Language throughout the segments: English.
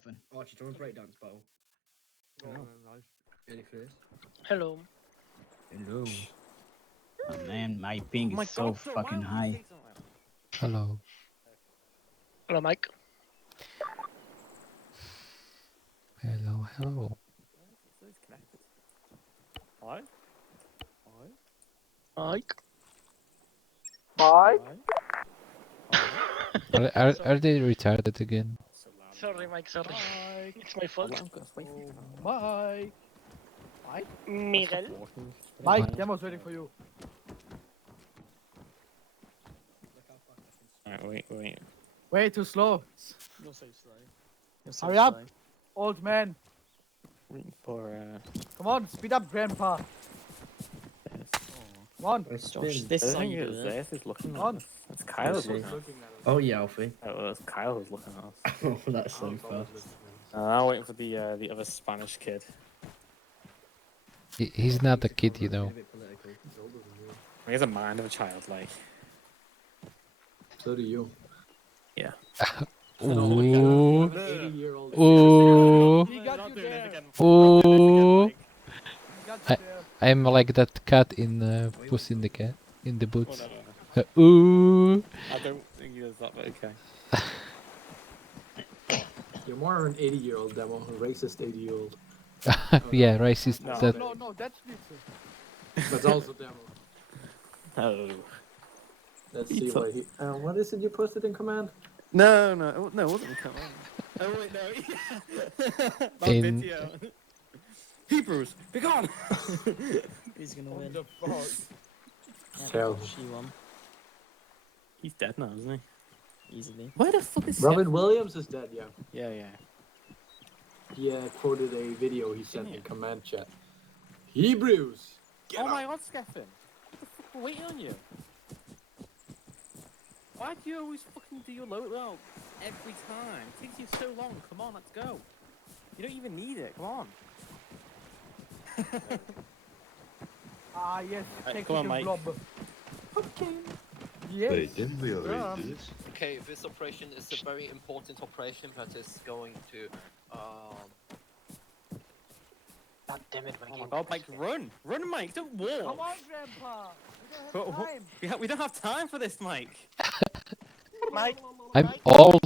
laughing. Archie, do you want to breakdance battle? Ready for this? Hello. Hello. Oh man, my ping is so fucking high. Hello. Hello, Mike. Hello, hello. Hi. Mike. Mike. Are they retarded again? Sorry, Mike. Sorry. Mike. It's my fault. Mike. Mike. Miguel. Mike, Demo's waiting for you. Alright, wait. Way too slow. You're so slow. Hurry up, old man. Waiting for Come on, speed up, grandpa. Come on. Josh, this thing is looking Come on. at us. It's Kyle's looking at us. Oh yeah, Alfie. Oh, it's Kyle who's looking at us. Oh, that's so fast. I'm waiting for the other Spanish kid. He's not a kid, you know. He has a mind of a child, like. So do you. Yeah. Ooh. 80-year-old. Ooh. He got you there. Ooh. He got you there. I'm like that cat in Puss in the Cat in the Boots. Whatever. Ooh. I don't think he does that, but okay. You're more an 80-year-old demo, a racist 80-year-old. Yeah, racist. No. That. No, that's racist. That's also demo. Oh. Let's see what he. What is it you posted in command? No, it wasn't coming. Oh wait, no. That In- video. Hebrews, be gone. He's gonna What win. the fuck? Terrible. She won He's dead now, isn't easily. he? Where the fuck is Robin Williams is dead, yeah. Yeah. He quoted a video he sent in command chat. Hebrews! Oh my god, Skeffen. What the fuck, we're waiting on you. Why do you always fucking do your load every time? It takes you so long. Come on, let's go. You don't even need it. Come on. Ah, yes. Right, come on, Mike. Blob. Okay. Yes. Wait, didn't we already do this? Okay, this operation is a very important operation that is going to God damn it, Oh my god, Mike, run! Run, Mike, don't walk! Come on, grandpa. We don't have time. We don't have time for this, Mike! Mike. I'm old.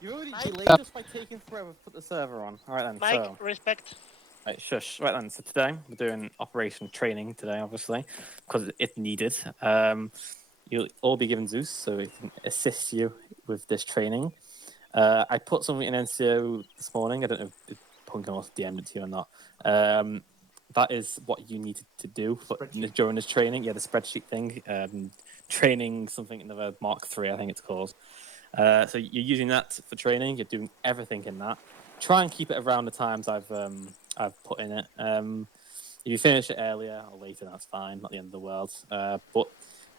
You already Mike? delayed us by taking forever to put the server on. Alright then, Mike, so... respect. Right, shush. Right then, so today, we're doing operation training today, obviously, because it's needed. You'll all be given Zeus, so it can assist you with this training. I put something in NCO this morning. I don't know if Punk also DM'd it to you or not. That is what you need to do during this training. Yeah, the spreadsheet thing. Training something in the Mark 3, I think it's called. So you're using that for training. You're doing everything in that. Try and keep it around the times I've put in it. If you finish it earlier or later, that's fine. Not the end of the world. But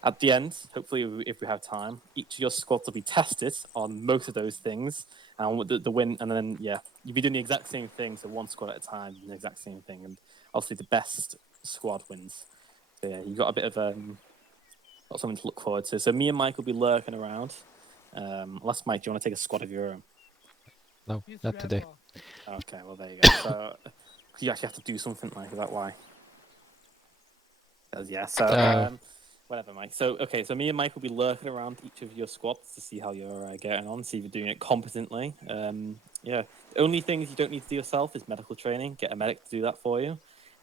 at the end, hopefully, if we have time, each of your squads will be tested on most of those things, and the win. And then, yeah, you'll be doing the exact same thing, so one squad at a time, doing the exact same thing, and obviously the best squad wins. So yeah, you got a bit of got something to look forward to. So me and Mike will be lurking around. Unless Mike, do you want to take a squad of your own? No, He's not today. grandpa. Okay, well there you go. So you actually have to do something like that. Why? Yeah. So whatever, Mike. So okay, so me and Mike will be lurking around each of your squads to see how you're getting on, see if you're doing it competently. Yeah. The only things you don't need to do yourself is medical training. Get a medic to do that for you,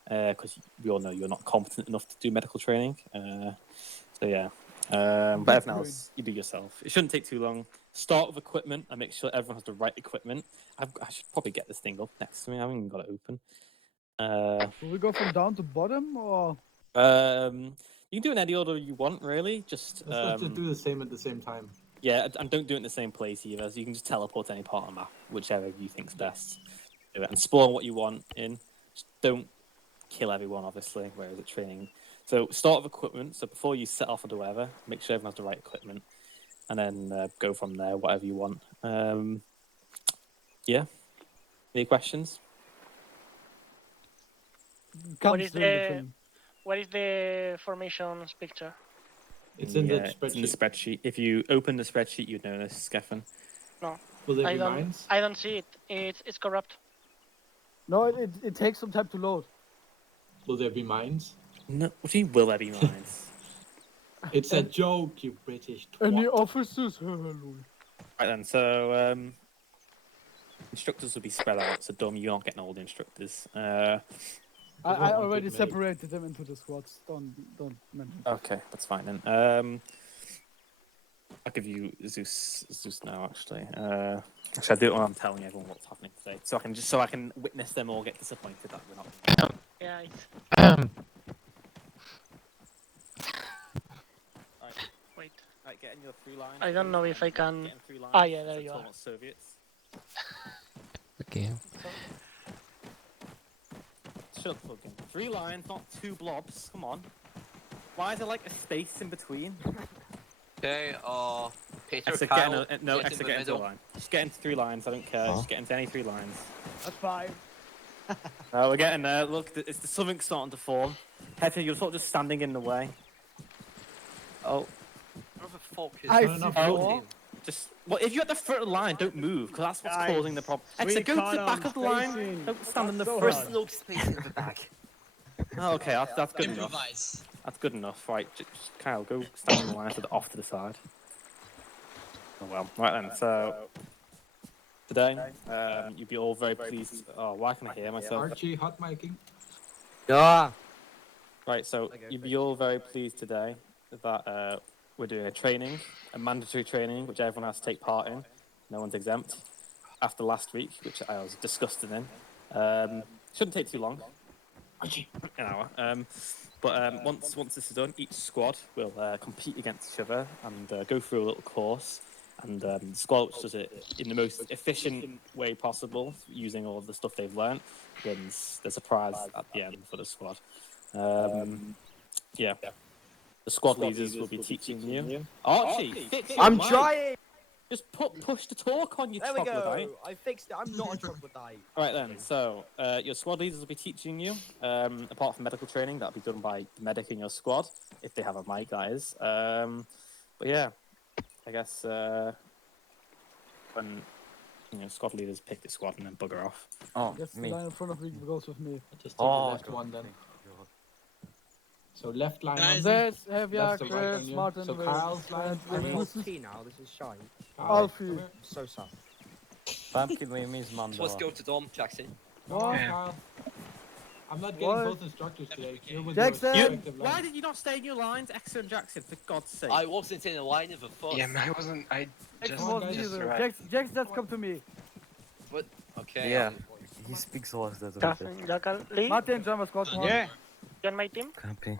because we all know you're not competent enough to do medical training. So yeah. But everything else you do yourself. It shouldn't take too long. Start with equipment and make sure everyone has the right equipment. I should probably get this thing up next to me. I haven't even got it open. Will we go from down to bottom or? You can do it in any order you want, really. Just Let's not just do the same at the same time. yeah, and don't do it in the same place either. So you can just teleport to any part of the map, whichever you think's best. Do it and spawn what you want in. Just don't kill everyone, obviously. Whereas at training, so start with equipment. So before you set off or do whatever, make sure everyone has the right equipment, and then go from there, whatever you want. Yeah. Any questions? What is the formations picture? It's in the It's in the spreadsheet. spreadsheet. If you open the spreadsheet, you'd know this, Skeffen. No. Will there be mines? I don't see it. It's corrupt. No, it takes some time to load. Will there be mines? No, what do you mean, will there be mines? It's a joke, you British Any twat. officers? Lol. Right then, so instructors will be spread out. So Dom, you're not getting all the instructors. I one already good mate. separated them into the squads. Don't mention. Okay, that's fine then. I'll give you Zeus now. Actually, I do it when I'm telling everyone what's happening today, so I can witness them all get disappointed that we're not. Yeah. Wait. Right, getting your through lines. I don't know if I can. Getting through lines. Ah, yeah, there you so are. Soviets. Okay. Shut up, fucking. 3 lines, not 2 blobs. Come on. Why is there like a space in between? Okay, Peter, Exit, Kyle, no, get exit, in the get into a middle. line. Just get into 3 lines. I don't care. Huh? Just get into any 3 lines. That's 5. Oh, we're getting there. Look, it's the something starting to form. Hector, you're sort of just standing in the way. Oh, Where the fuck is I No, see no, the 4. team? just well, if you're at the front of the line, don't move, because that's what's causing the problem. Exit, go to the back of the line. Don't stand in the So front. hard. There's no space in the back. Oh, okay, that's good enough. That's good enough. Right, just Kyle, go stand in the line off to the side. Oh well, right then. So today, you'll be all very pleased. Oh, why can I hear myself? Archie, hot miking. Yeah. Right, so you'll be all very pleased today that we're doing a mandatory training, which everyone has to take part in. No one's exempt. After last week, which I was disgusted in. Shouldn't take too long. An hour. But once this is done, each squad will compete against each other and go through a little course. And the squad which does it in the most efficient way possible, using all of the stuff they've learned, wins. There's a prize at the end for the squad. Yeah. The squad leaders will be teaching you. Archie, fix your I'm mic. trying. Just push the talk on, you There we troglodyte. go. I fixed it. I'm not a troglodyte. All right then. So your squad leaders will be teaching you. Apart from medical training, that'll be done by the medic in your squad, if they have a mic, that is. But yeah, I guess when squad leaders pick the squad and then bugger off. Oh, Yes, the me. line in front of me goes with me. Just take the left one then. So left line on There's Heavy, Left to right Chris, on you. Martin, So with- Kyle's line. and I'm this is 14 now. This is shite. Alfie. So sad. Pumpkin with Miss Mando. So let's go to Dom, Jackson. Come on, Kyle. I'm not getting What? both instructors today. You're with Jackson! your respective Why lines. did you not stay in your lines, Exeter and Jackson? For God's sake! I wasn't in a line of a foot. Yeah, man, I wasn't. I Jackson just, wasn't just either. arrived. Jackson, just come to me. Okay. Yeah, he speaks like that. Jackal, Lee, Martin, drummer squad, come on. Yeah. join my team. Campy.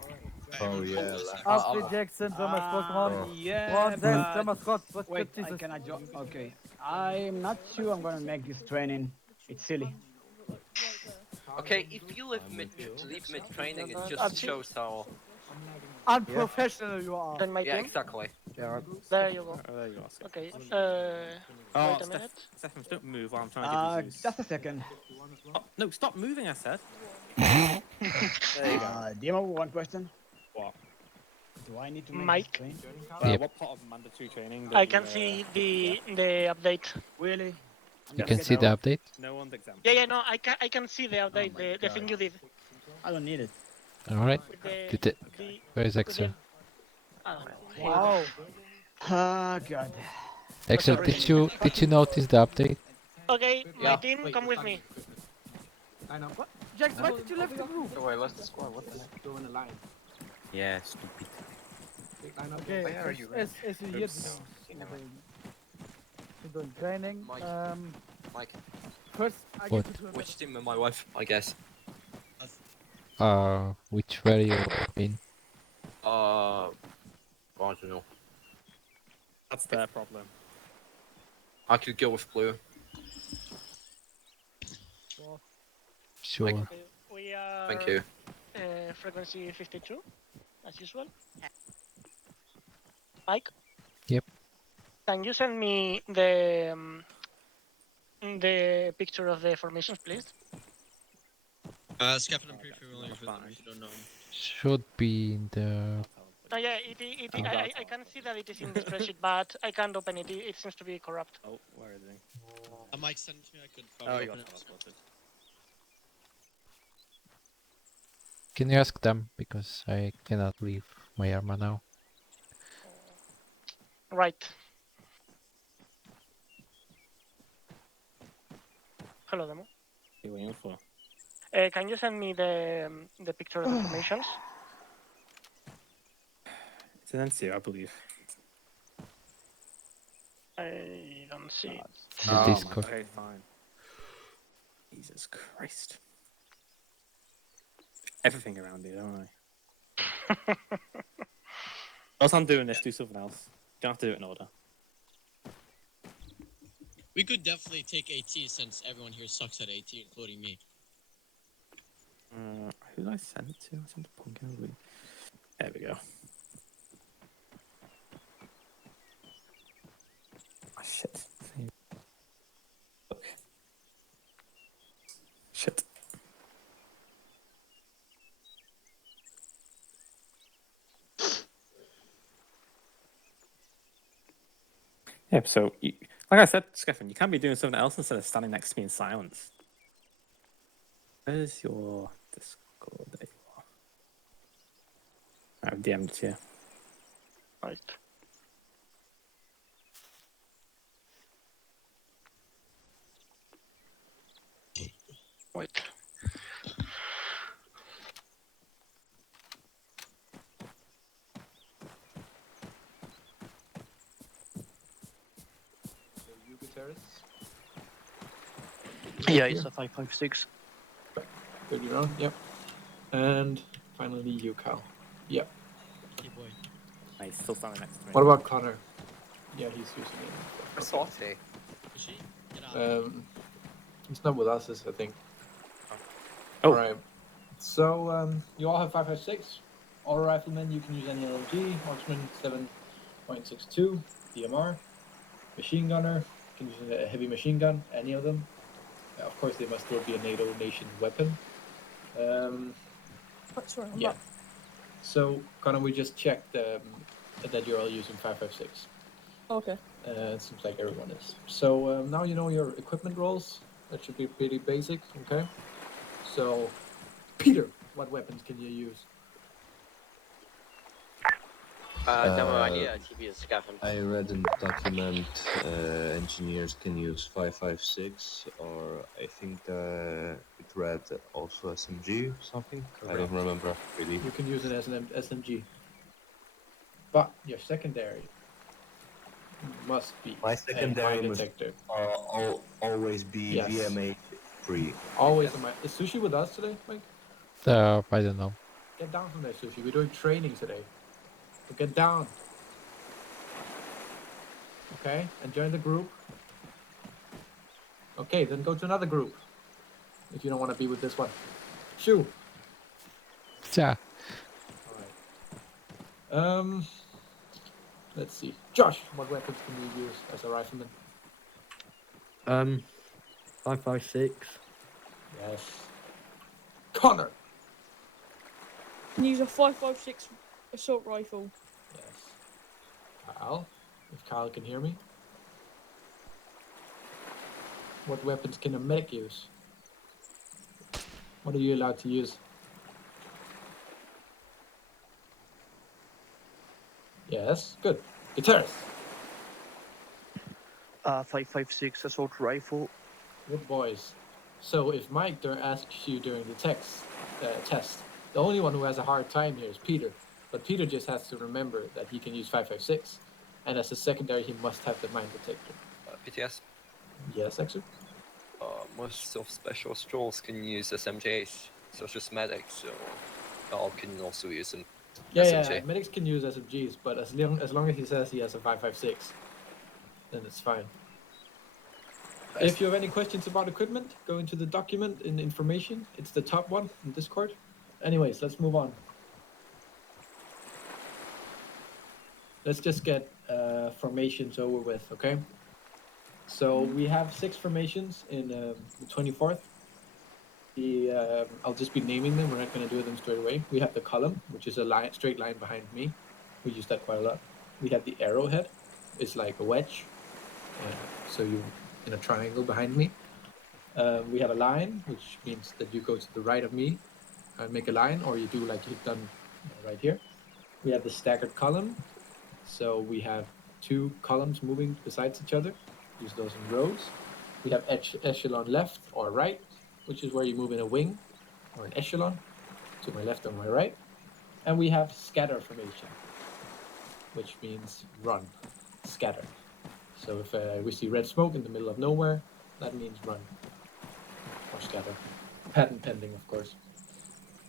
Oh yeah. Alfie, Jackson, drummer squad, come on. Come Yeah. on, Jackson, but- drummer squad. What's Wait, good, I Jesus? cannot join. Okay. I'm not sure I'm gonna make this training. It's silly. Okay, if you leave mid training, it just shows how. Unprofessional you are. Join my Yeah, team. exactly. There you go. There you are, Skip. Okay. Oh, Wait a minute. Steph, don't move while I'm trying to give you Zeus. Just a second. Oh, no, stop moving, I said. Demo, one question. What? Do I need to make Mike? this train? Yep. What part of mandatory training? I can see the update. Really? You can see the update. No one's exempt. Yeah, no, I can see the update, my the thing you did. I don't need it. Alright. With the, Did it? the, Where is Extra? oh, Wow. Oh god. Extra, did you notice the update? Okay, my Yeah. team, come with me. Line up. Jackson, why did you leave the group? Oh, I lost the squad. What the heck? Go in the line. Yeah, stupid. Line up. Okay, Where are you, as you hear Oops. we're doing training. Mike. Mike, First, I What? get you to which team am my wife? I guess. Which were you in? I don't know. That's their problem. I could go with blue. Sure. Okay, we are Thank you. Frequency 52, as usual. Mike? Yep. Can you send me the picture of the formations, please? Captain, I'm pretty familiar with them. Should be in the Oh yeah, I can see that it is in the spreadsheet, but I can't open it. It seems to be corrupt. Oh, where is he? I might send it to me. I could Oh, probably you open got it. teleported. Can you ask them? Because I cannot leave my Arma now. Right. Hello, Demo. What are you waiting for? Can you send me the picture of the formations? It's an NCO, I believe. I don't see it. In the Oh, Discord. okay, fine. Jesus Christ. Everything around here, don't I? Whilst I'm doing this, do something else. You don't have to do it in order. We could definitely take AT since everyone here sucks at AT, including me. Who did I send it to? I sent to Punko. There we go. Oh, shit. Look. Shit. Yeah, so, like I said, Skeffen, you can't be doing something else instead of standing next to me in silence. Where's your Discord? There you are. I've DM'd it to you. Right. Wait. You, Gutierrez? Yeah, it's a 556. Good, you're on. Yep. And finally, you, Cal. Yep. Hey boy. He's still standing next to me. What about Connor? Yeah, he's using it. Salty. Is she? Get out. He's not with us, I think. Oh. Alright. So, you all have 556. Auto rifleman, you can use any LMG. Marksman, 7.62. DMR. Machine gunner, you can use a heavy machine gun, any of them. Of course, they must still be a NATO nation weapon. Sorry, I'm Yeah. back. So, Connor, we just checked that you're all using 556. Okay. It seems like everyone is. So now you know your equipment roles. That should be pretty basic, okay? So, Peter, what weapons can you use? Demo idea, TV is Scaffin. I read in the document engineers can use 556, or I think it read also SMG or something. I don't remember really. You can use it as an SMG. But your secondary must be My secondary mine must detector. always be Yes. VMA free. Always a mine. Is Sushi with us today, Mike? I don't know. Get down from there, Sushi. We're doing training today. So get down. Okay, and join the group. Okay, then go to another group. If you don't want to be with this one. Shoo. Yeah. Alright. Let's see. Josh, what weapons can you use as a rifleman? 556. Yes. Connor. Can use a 556 assault rifle. Yes. Kyle, if Kyle can hear me. What weapons can a medic use? What are you allowed to use? Yes, good. Guitars. 556 assault rifle. Good boys. So if Mike asks you during the test, the only one who has a hard time here is Peter. But Peter just has to remember that he can use 556. And as a secondary, he must have the mine detector. PTS. Yes, actually. Most of special strolls can use SMJs, such as medics, so all can also use them. Yeah, medics can use SMGs, but as long as he says he has a 556, then it's fine. If you have any questions about equipment, go into the document in information. It's the top one in Discord. Anyways, let's move on. Let's just get formations over with, okay? So we have 6 formations in the 24th. I'll just be naming them. We're not going to do them straight away. We have the column, which is a straight line behind me. We use that quite a lot. We have the arrowhead. It's like a wedge. So you in a triangle behind me. We have a line, which means that you go to the right of me and make a line, or you do like you've done right here. We have the staggered column. So we have two columns moving besides each other. Use those in rows. We have echelon left or right, which is where you move in a wing or an echelon to my left or my right. And we have scatter formation, which means run, scatter. So if we see red smoke in the middle of nowhere, that means run or scatter. Patent pending, of course.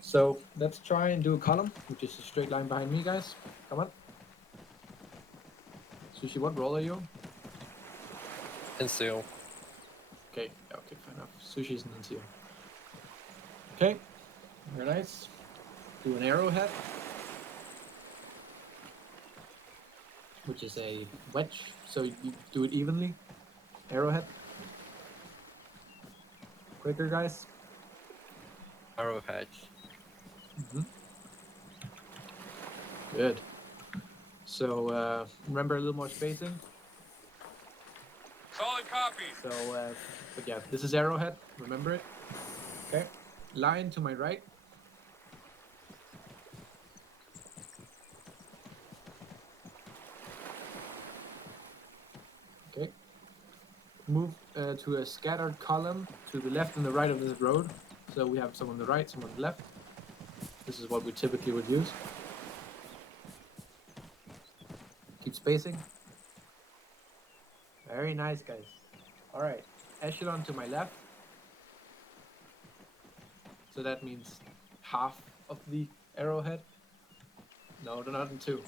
So let's try and do a column, which is a straight line behind me, guys. Come on. Sushi, what role are you on? NCO. Okay, fair enough. Sushi's an NCO. Okay, very nice. Do an arrowhead, which is a wedge, so you do it evenly. Arrowhead. Quicker, guys. Arrowhead. Good. So remember a little more spacing. Solid copy. So, but yeah, this is arrowhead. Remember it. Okay. Line to my right. Okay. Move to a scattered column to the left and the right of this road. So we have some on the right, some on the left. This is what we typically would use. Keep spacing. Very nice, guys. All right. Echelon to my left. So that means half of the arrowhead. No, they're not in two.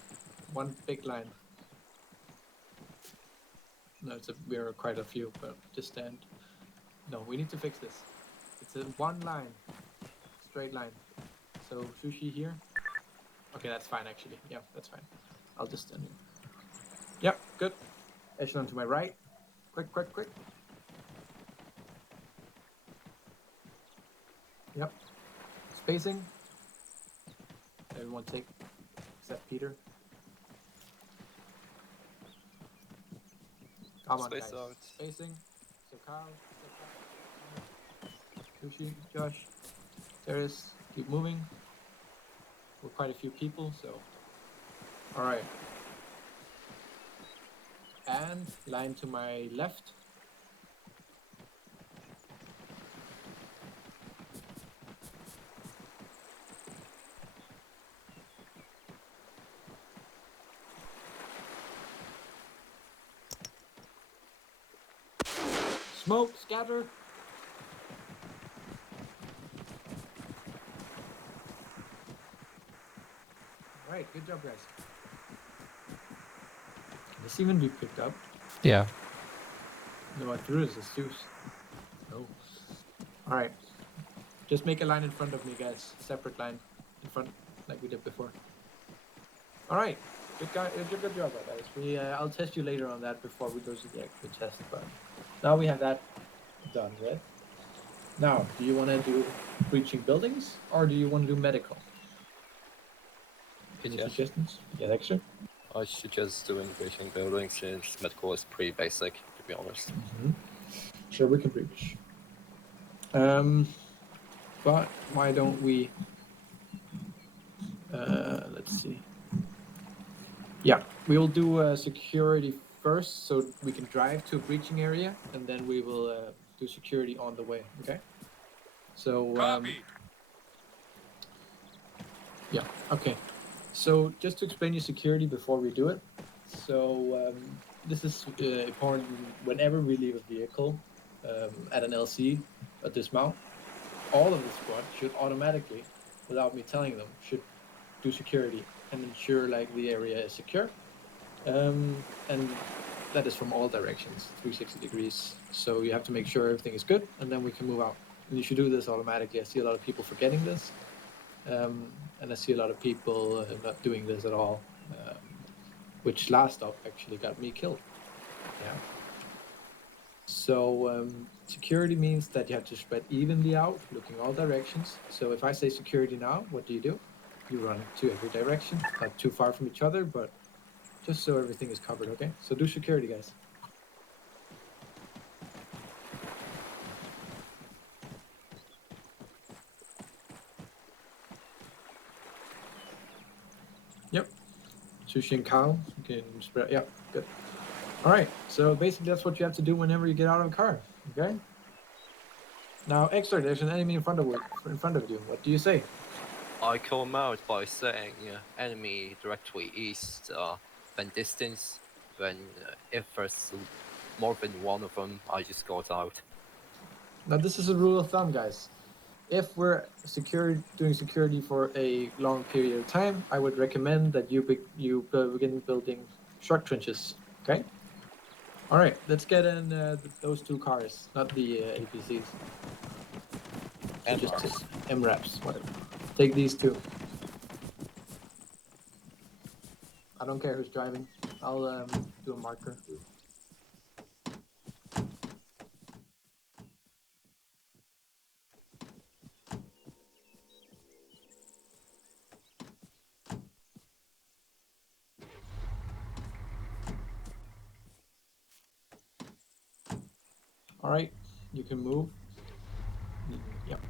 One big line. No, we are quite a few, but just stand. No, we need to fix this. It's a one line, straight line. So Sushi here. Okay, that's fine actually. Yeah, that's fine. I'll just stand here. Yep, good. Echelon to my right. Quick, quick, quick. Yep. Spacing. Everyone take, except Peter. Come on, Space guys. out. Spacing. So Carl. Sushi, Josh, Terrace, keep moving. We're quite a few people, so. All right. And line to my left. Smoke, scatter. All right, good job, guys. Can this even be picked up? Yeah. No, I threw it as juice. No. All right. Just make a line in front of me, guys. Separate line in front, like we did before. All right. Good guy. Good job, guys. I'll test you later on that before we go to the actual test. But now we have that done, right? Now, do you want to do breaching buildings or do you want to do medical? Any suggestions? Yeah, extra. I suggest doing breaching buildings since medical is pretty basic, to be honest. Sure, we can breach. But why don't we? Let's see. Yeah, we'll do security first, so we can drive to a breaching area, and then we will do security on the way. Okay. So. Yeah. Okay. So just to explain you security before we do it. So this is important whenever we leave a vehicle at an LC, a dismount. All of the squad should automatically, without me telling them, should do security and ensure like the area is secure. And that is from all directions, 360 degrees. So you have to make sure everything is good, and then we can move out. And you should do this automatically. I see a lot of people forgetting this. And I see a lot of people not doing this at all, which last stop actually got me killed. Yeah. So security means that you have to spread evenly out, looking all directions. So if I say security now, what do you do? you run to every direction, not too far from each other, but just so everything is covered, okay? So do security, guys. Yep. Sushi and cow, you can spread, yeah, good. All right, so basically that's what you have to do whenever you get out of a car, okay? Now, Extra, there's an enemy in front of you. What do you say? I call him out by saying enemy directly east, then distance, then if there's more than one of them, I just got out. Now, this is a rule of thumb, guys. If we're doing security for a long period of time, I would recommend that you begin building shark trenches, okay? All right, let's get in those two cars, not the APCs. So just MRAPs, whatever. Take these two. I don't care who's driving. I'll do a marker. All right, you can move. Yep.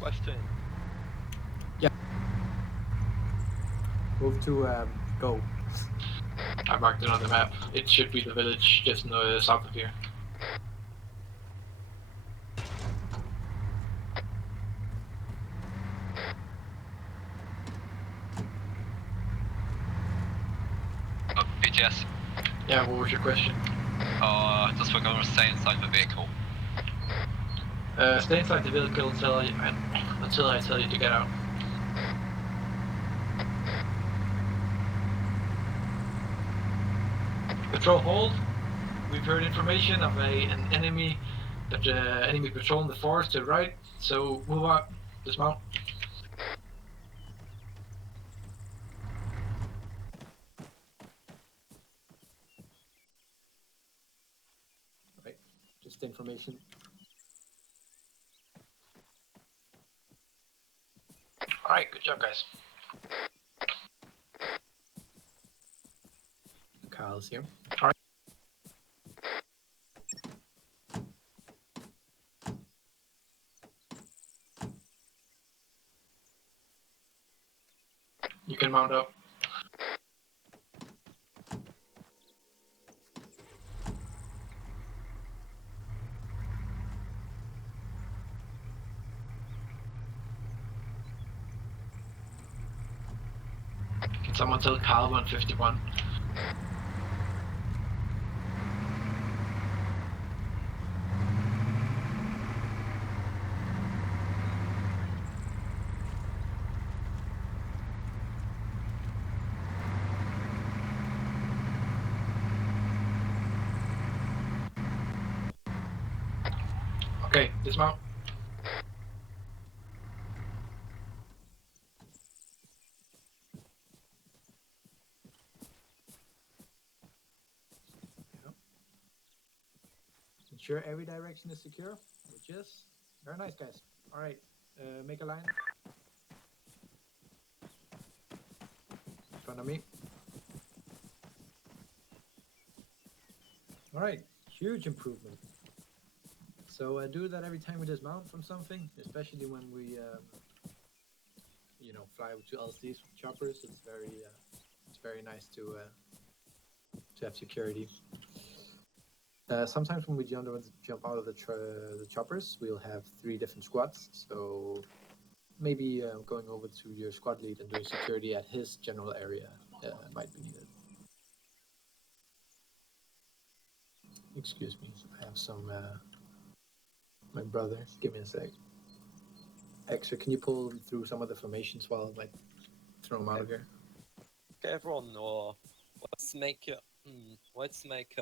Question. Yep. Move to go. I marked it on the map. It should be the village just south of here. BTS. Yeah, what was your question? Just we're gonna stay inside the vehicle. Stay inside the vehicle until I tell you to get out. Patrol hold. We've heard information of an enemy patrolling the forest to the right. So move out. Dismount. Right. Just information. All right. Good job, guys. Kyle's here. All right. You can mount up. Can someone tell Kyle 151? Okay, dismount. Ensure every direction is secure, which is very nice, guys. All right, make a line in front of me. All right, huge improvement. So do that every time we dismount from something, especially when we, fly to LCs with choppers. It's very nice to have security. Sometimes when we jump out of the choppers, we'll have 3 different squads. So maybe going over to your squad lead and doing security at his general area might be needed. Excuse me, I have some. My brother, give me a sec. Extra, can you pull through some of the formations while I throw them out of here? Okay, everyone, let's make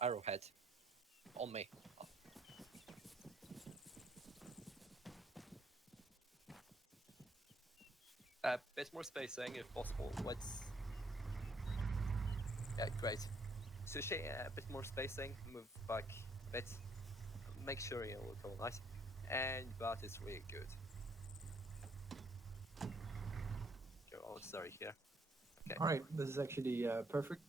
arrowhead on me. A bit more spacing if possible. Yeah, great. Sushi, a bit more spacing. Move back a bit. Make sure you look all nice. And that is really good. Oh, sorry, here. Okay. All right, this is actually perfect.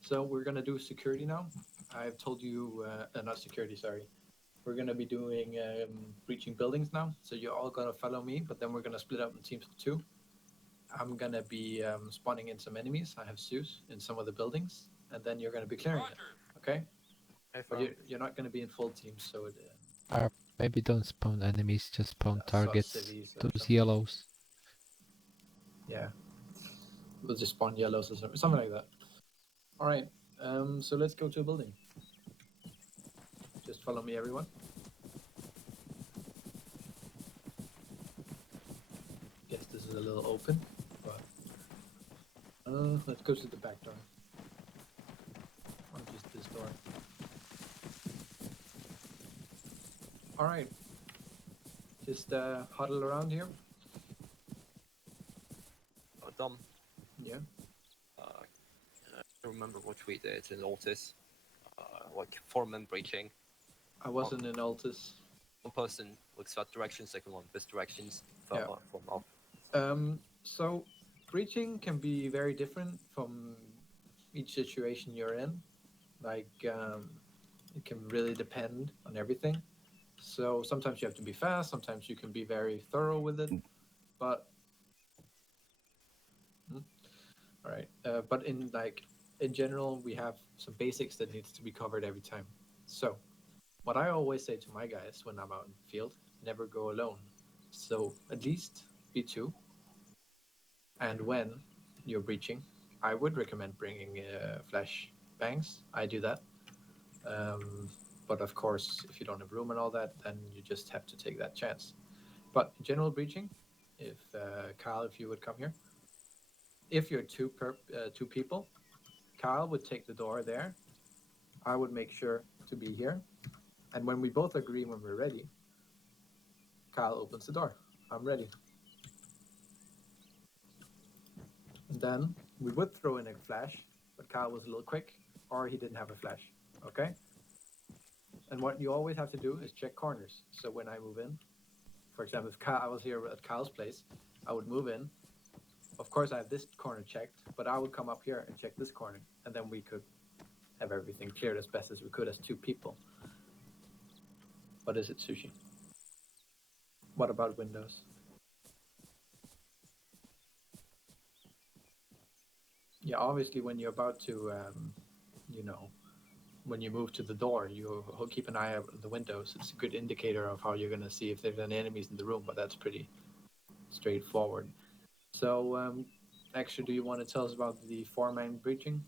So we're gonna do security now. I've told you, not security, sorry. We're gonna be doing breaching buildings now. So you're all gonna follow me, but then we're gonna split up in teams of 2. I'm gonna be spawning in some enemies. I have Zeus in some of the buildings, and then you're gonna be clearing it. Okay? But you're not gonna be in full teams, so it, Or maybe don't spawn enemies, just spawn targets. civies or Those something. yellows. Yeah. We'll just spawn yellows or something like that. All right. So let's go to a building. Just follow me, everyone. Guess this is a little open, but let's go to the back door. Or just this door. All right. Just huddle around here. Oh, Dom. Yeah. I remember what we did in Altis. Like 4-man breaching. I wasn't in Altis. One person looks that direction, second one this directions. Yeah. From up. So breaching can be very different from each situation you're in. Like, it can really depend on everything. So sometimes you have to be fast, sometimes you can be very thorough with it, but all right. But in general, we have some basics that needs to be covered every time. So what I always say to my guys when I'm out in the field, never go alone. So at least be 2. And when you're breaching, I would recommend bringing flash bangs. I do that. But of course, if you don't have room and all that, then you just have to take that chance. But in general breaching, if Kyle, if you would come here, if you're 2 people, Kyle would take the door there. I would make sure to be here, and when we both agree when we're ready, Kyle opens the door. I'm ready. And then we would throw in a flash, but Kyle was a little quick, or he didn't have a flash. Okay. And what you always have to do is check corners. So when I move in, for example, if I was here at Kyle's place, I would move in. Of course, I have this corner checked, but I would come up here and check this corner, and then we could have everything cleared as best as we could as 2 people. What is it, Sushi? What about windows? Yeah, obviously, when you're about to, when you move to the door, you keep an eye out on the windows. It's a good indicator of how you're going to see if there's any enemies in the room, but that's pretty straightforward. So, actually, do you want to tell us about the 4-man breaching?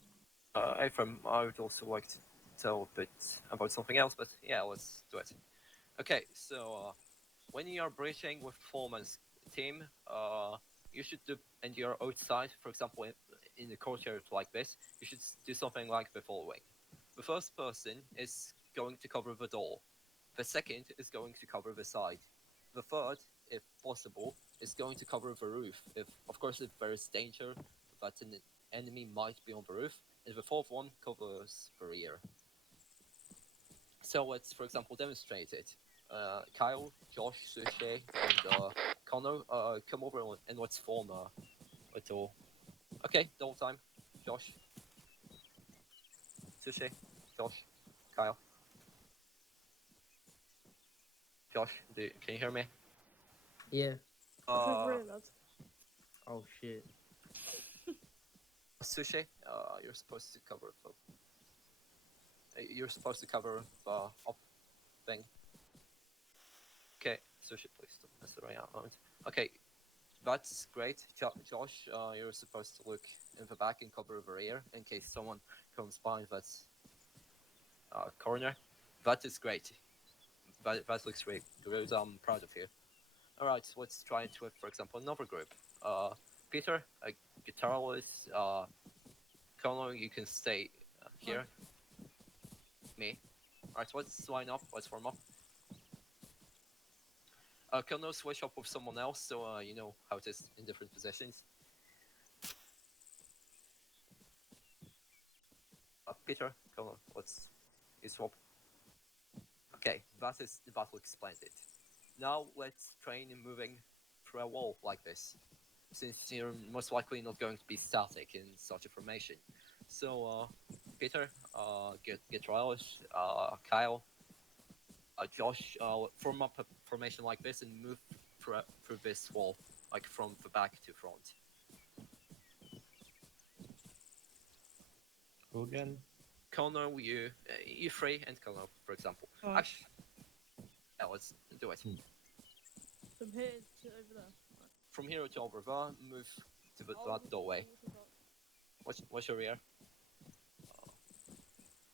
Ephraim, I would also like to tell a bit about something else, but yeah, let's do it. Okay, so when you are breaching with 4-man's team, you should do, and you're outside, for example, in the courtyard like this, you should do something like the following. The first person is going to cover the door. The second is going to cover the side. The third, if possible, is going to cover the roof. If there is danger that an enemy might be on the roof, and the fourth one covers the rear. So let's, for example, demonstrate it. Kyle, Josh, Sushi, and Connor, come over and let's form a little... Okay, double time. Josh. Sushi, Josh, Kyle. Josh, can you hear me? Yeah. Oh shit. Sushi, you're supposed to cover the up thing. Okay, Sushi, please don't mess around. Okay, that's great. Josh, you're supposed to look in the back and cover the rear in case someone comes by that corner. That is great. That looks really good. I'm proud of you. Alright, let's try it with, for example, another group. Peter, a guitarist, Connor, you can stay here. Me. Alright, let's line up, let's form up. Connor, switch up with someone else so you know how it is in different positions. Peter, Connor, let's swap. Okay, that will explain it. Now let's train in moving through a wall like this. since you're most likely not going to be static in such a formation. So, Peter, get Relish, Kyle, Josh, form up a formation like this and move through this wall, like from the back to front. Who again? Connor, you three, and Connor, for example. Alright. Actually, yeah, let's do it. From here to over there. From here to over there, move to that doorway. What's your rear?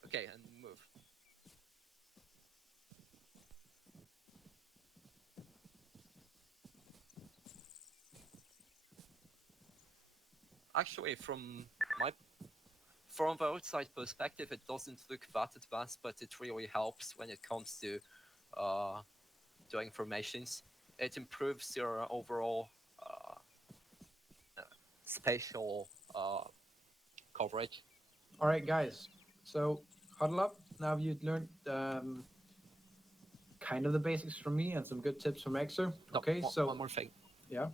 Okay, and move. Actually, from the outside perspective, it doesn't look that advanced, but it really helps when it comes to doing formations. It improves your overall spatial coverage. All right, guys. So huddle up. Now you've learned kind of the basics from me and some good tips from Exer. Okay, so one more thing. Yeah.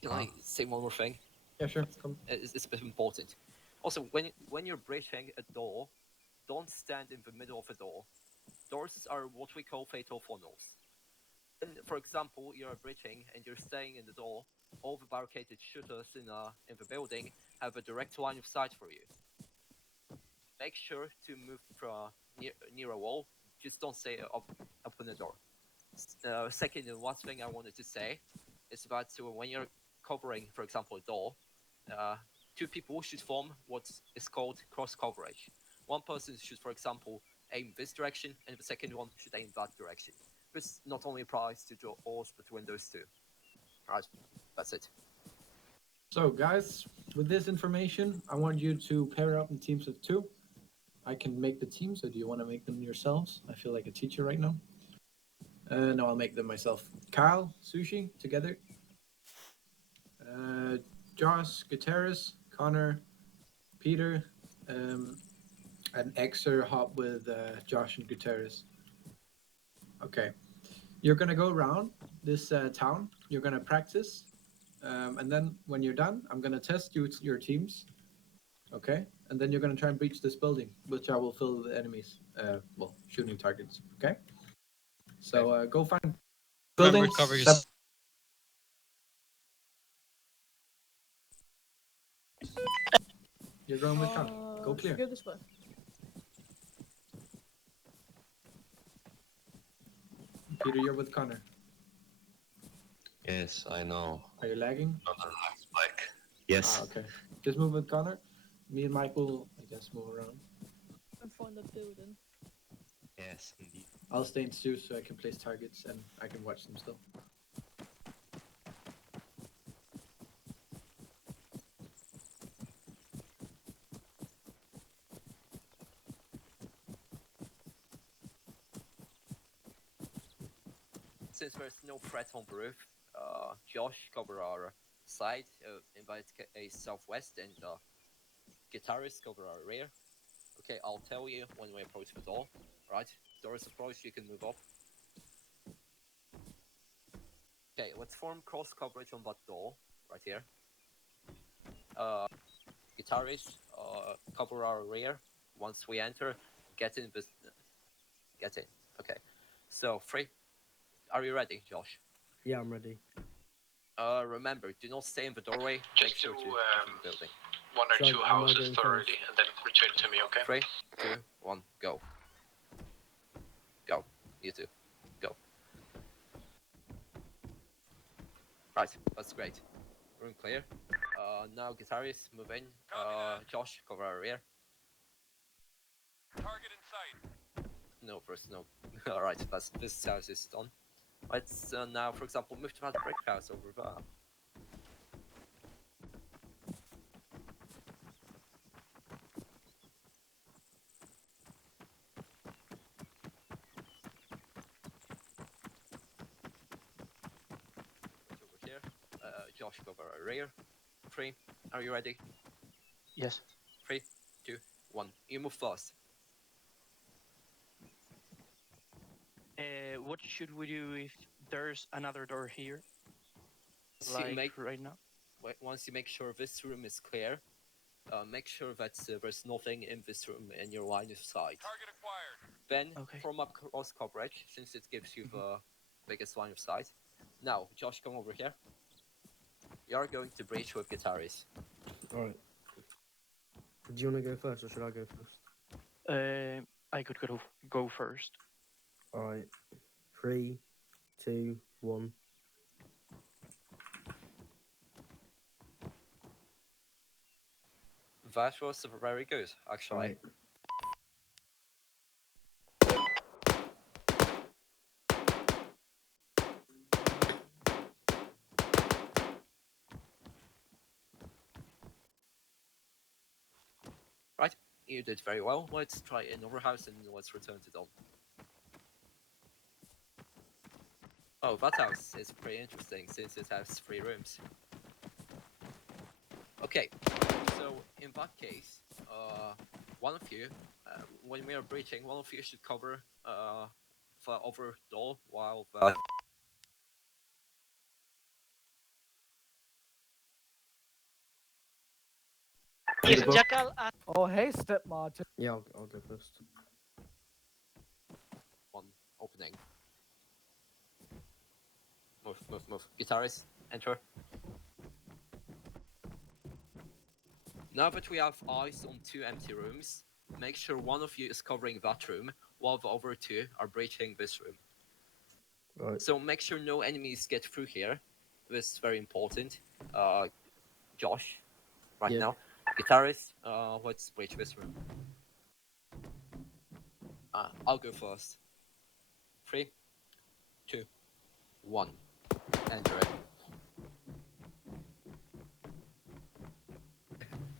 Can I say one more thing? Yeah, sure. Come. It's a bit important. Also, when you're breaching a door, don't stand in the middle of a door. Doors are what we call fatal funnels. And for example, you're breaching and you're staying in the door. All the barricaded shooters in the building have a direct line of sight for you. Make sure to move near a wall. Just don't stay up in the door. Second, and last thing I wanted to say is that when you're covering, for example, a door, two people should form what is called cross coverage. One person should, for example, aim this direction, and the second one should aim that direction. This not only applies to doors, but windows too. Alright, that's it. So, guys, with this information, I want you to pair up in teams of 2. I can make the teams, or do you want to make them yourselves? I feel like a teacher right now. No, I'll make them myself. Kyle, Sushi, together. Josh, Gutierrez, Connor, Peter, and Exer hop with Josh and Gutierrez. Okay. You're going to go around this town. You're going to practice. And then when you're done, I'm going to test your teams. Okay? And then you're going to try and breach this building, which I will fill with enemies. Well, shooting targets. Okay? So go find buildings. Cover yourself. You're going with Connor. Go clear. Go this way. Peter, you're with Connor. Yes, I know. Are you lagging? Like, yes. Okay. Just move with Connor. Me and Mike will, I guess, move around. And find the building. Yes, indeed. I'll stay in Stu so I can place targets and I can watch them still. Since there's no threat on the roof, Josh cover our side, invite a southwest, and guitarist cover our rear. Okay, I'll tell you when we approach the door. Right, door is approached, you can move up. Okay, let's form cross coverage on that door, right here. Guitarist, cover our rear. Once we enter, get in. Get in. Okay, so 3. Are you ready, Josh? Yeah, I'm ready. Remember, do not stay in the doorway. Just Make sure do to enter the building. 1 or So 2 am I houses going thoroughly, first? and then return to me, okay? 3, 2, 1, go. Go. You two. Go. Right, that's great. Room clear. Now guitarists, move in. Josh, cover our rear. Target in sight. No, first, no. Alright, this house is done. Let's now, for example, move to that brick house over there. Over here. Josh, cover our rear. 3, are you ready? Yes. 3, 2, 1. You move fast. What should we do if there's another door here? See, Like make right now? once you make sure this room is clear, make sure that there's nothing in this room in your line of sight. Target acquired. Then, Okay. from up cross coverage, since it gives you the biggest line of sight. Now, Josh, come over here. You are going to breach with guitarists. Alright. Do you want to go first or should I go first? I could go first. Alright. 3, 2, 1. That was very good, actually. Right. Right, you did very well. Let's try another house and let's return to Dom. Oh, that house is pretty interesting since it has 3 rooms. Okay, so in that case, one of you, when we are breaching, one of you should cover the other door while the... Is Jackal Oh, hey, Step Martin. Yeah, I'll go first. One opening. Move. Guitarist, enter. Now that we have eyes on 2 empty rooms, make sure one of you is covering that room, while the other 2 are breaching this room. Right. So make sure no enemies get through here. This is very important. Josh, right now. Guitarist, let's breach this room. I'll go first. 3, 2, 1. Enter it.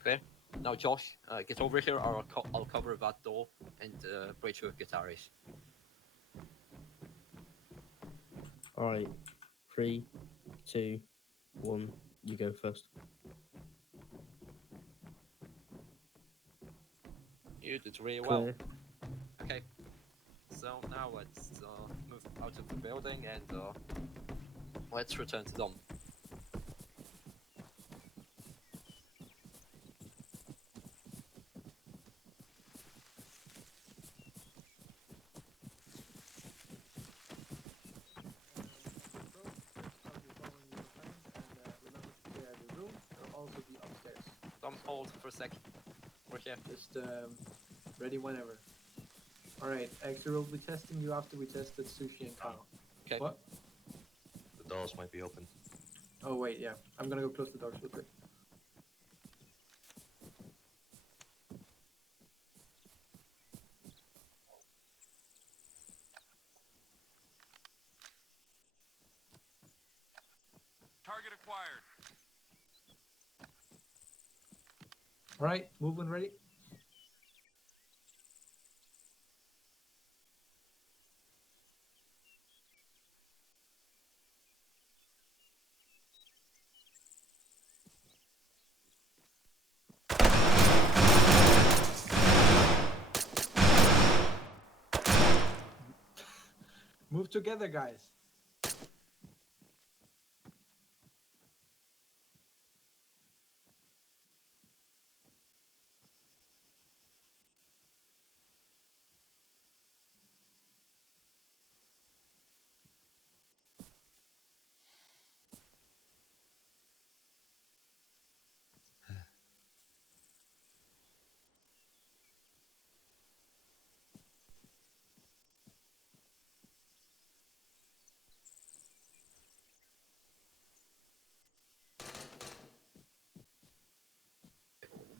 Clear? Now, Josh, get over here, or I'll cover that door and breach with guitarist. Alright. 3, 2, 1. You go first. You did really well. Clear. Okay. So now let's move out of the building and let's return to Dom. Dom, hold for a sec. We're here. Just ready whenever. Alright, actually we'll be testing you after we tested Sushi and Kyle. Okay. What? The doors might be open. Oh wait, yeah. I'm gonna go close the doors real quick. Target acquired. Alright, move when ready. Move together, guys.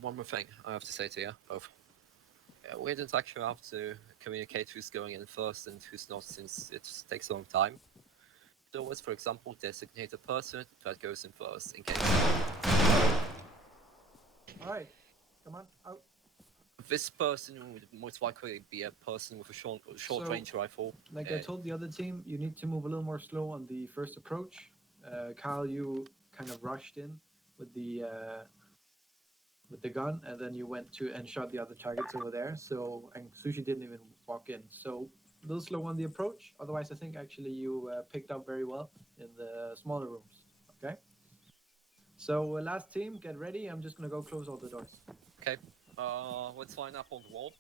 One more thing I have to say to you both. We didn't actually have to communicate who's going in first and who's not, since it takes a long time. So let's, for example, designate a person that goes in first in case. Alright, come on, out. This person would most likely be a person with a short range rifle. Like I told the other team, you need to move a little more slow on the first approach. Kyle, you kind of rushed in with the gun, and then you went to and shot the other targets over there. So, and Sushi didn't even walk in. So a little slow on the approach. Otherwise, I think actually you picked up very well in the smaller rooms. Okay. So last team, get ready. I'm just gonna go close all the doors. Okay. Let's line up on the wall.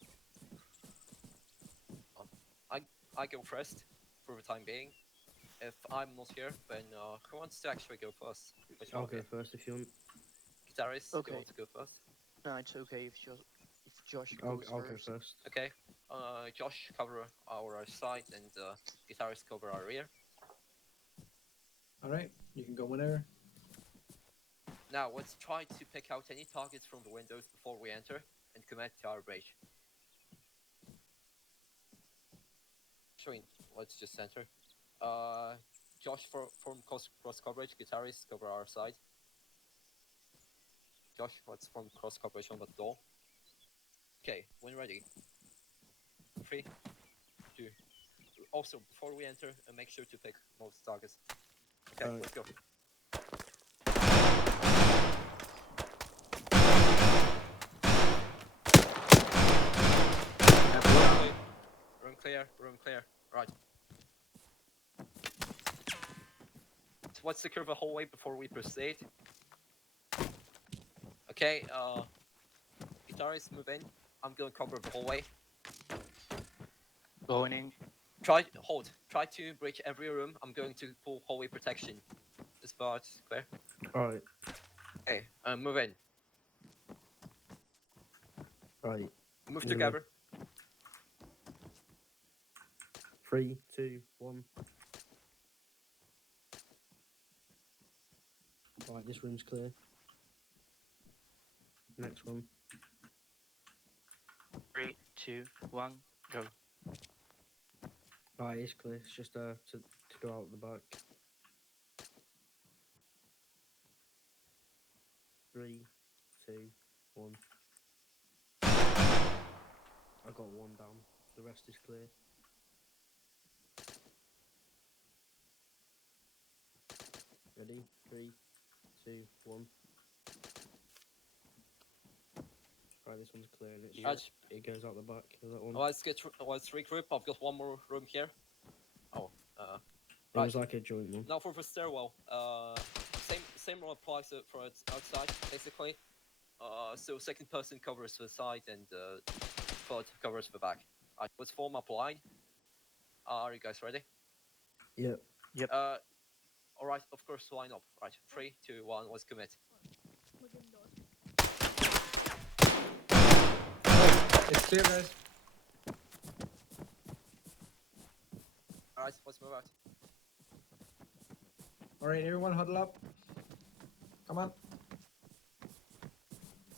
I go first for the time being. If I'm not here, then who wants to actually go first? Which one I'll of go you? first if you want. Guitarist, Okay. you want to go first? No, it's okay if Josh I'll goes go first. first. Okay. Josh cover our side and guitarist cover our rear. All right, you can go whenever. Now let's try to pick out any targets from the windows before we enter and commit to our breach. Actually, let's just enter. Josh form cross coverage, guitarist cover our side. Josh, let's form cross coverage on the door. Okay, when ready. 3, 2. Also, before we enter, make sure to pick most targets. Okay, let's go. Room clear, room clear. Right. So let's secure the hallway before we proceed. Okay, guitarist, move in. I'm gonna cover the hallway. Going in. Try to breach every room. I'm going to pull hallway protection. This part clear. Alright. Okay, move in. Right. Move together. 3, 2, 1. Right, this room's clear. Next one. 3, 2, 1, go. Right, it's clear. It's just to go out the back. 3, 2, 1. I got one down. The rest is clear. Ready? 3, 2, 1. Right, this one's clear and it goes out the back. Is that one? Let's regroup. I've got one more room here. Oh, It was like a joint one. now for the stairwell. Same rule applies for it outside, basically. So second person covers the side and third covers the back. Alright, let's form up line. Are you guys ready? Yep. Yep. Alright, of course, line up. Right, 3, 2, 1, let's commit. It's clear, guys. Alright, let's move out. All right, everyone huddle up. Come on.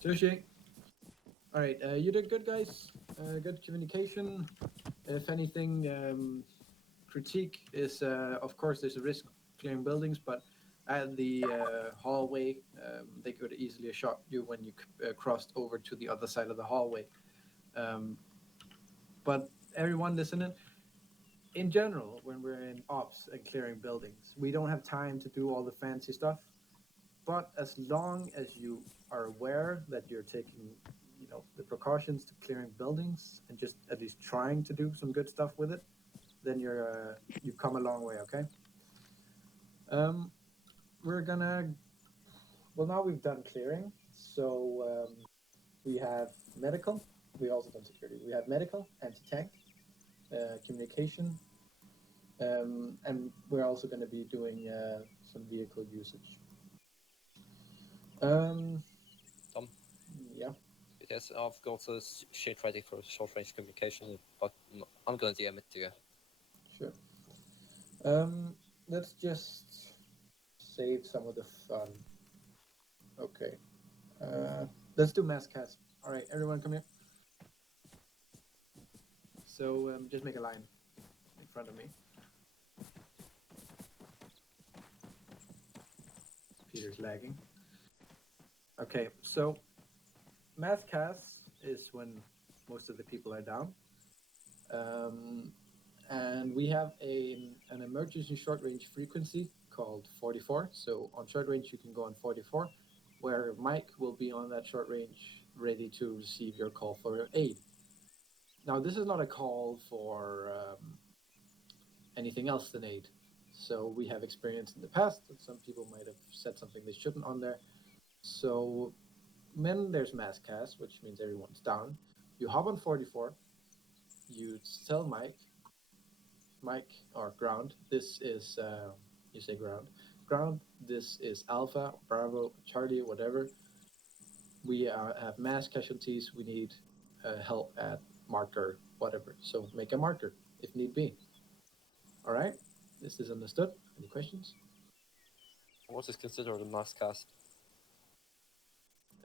Sushi. All right, you did good, guys. Good communication. If anything, critique is, of course, there's a risk clearing buildings, but at the hallway, they could easily have shot you when you crossed over to the other side of the hallway. But everyone listening, in general, when we're in ops and clearing buildings, we don't have time to do all the fancy stuff. But as long as you are aware that you're taking, the precautions to clearing buildings and just at least trying to do some good stuff with it, then you've come a long way. Okay. Now we've done clearing, so we have medical. We also done security. We have medical, anti-tank, communication, and we're also going to be doing some vehicle usage. Tom? Yeah. Yes, I've got a sheet ready for short range communication, but I'm gonna DM it to you. Sure. Let's just save some of the fun. Okay. Let's do mass cast. All right, everyone come here. So just make a line in front of me. Peter's lagging. Okay, so mass cast is when most of the people are down. And we have an emergency short range frequency called 44. So on short range, you can go on 44, where Mike will be on that short range ready to receive your call for aid. Now, this is not a call for anything else than aid. So we have experienced in the past that some people might have said something they shouldn't on there. So, men, there's mass cast, which means everyone's down. You hop on 44. You tell Mike or ground. This is you say ground. Ground. This is Alpha, Bravo, Charlie, whatever. We have mass casualties. We need help at marker, whatever. So make a marker if need be. All right. This is understood. Any questions? What is considered a mass cast?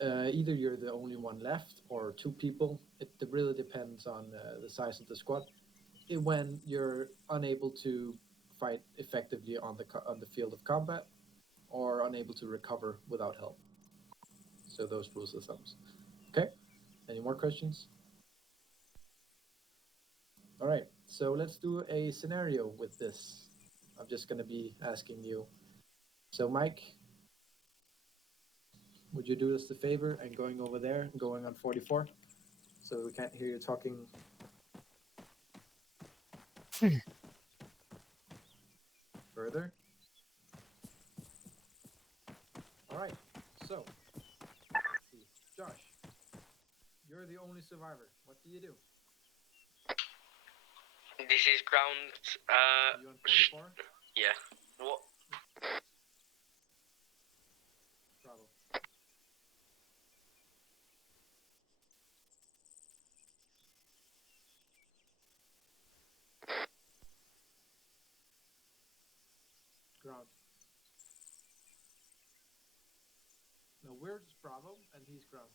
Either you're the only one left or two people. It really depends on the size of the squad. When you're unable to fight effectively on the field of combat, or unable to recover without help. So those rules of thumbs. Okay. Any more questions? All right. So let's do a scenario with this. I'm just going to be asking you. So Mike, would you do us the favor and going over there, going on 44, so we can't hear you talking? Further. All right. So, let's see. Josh, you're the only survivor. What do you do? This is ground. You on 44? Yeah. What? Bravo. Ground. No, we're just Bravo and he's ground.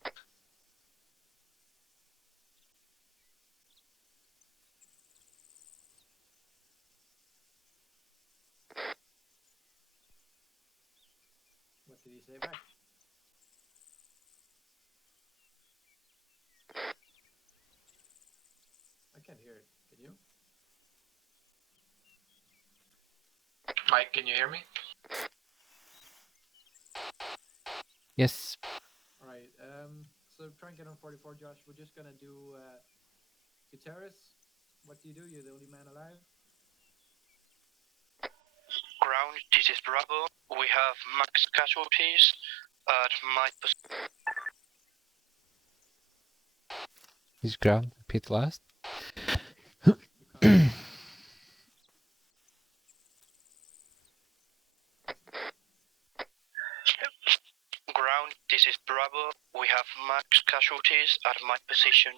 What did he say back? I can't hear it. Can you? Mike, can you hear me? Yes. All right. So try and get on 44, Josh. We're just gonna do Gutierrez. What do? You're the only man alive. Ground, this is Bravo. We have max casualties at my position. He's ground. Repeat last. Ground, this is Bravo. We have max casualties at my position.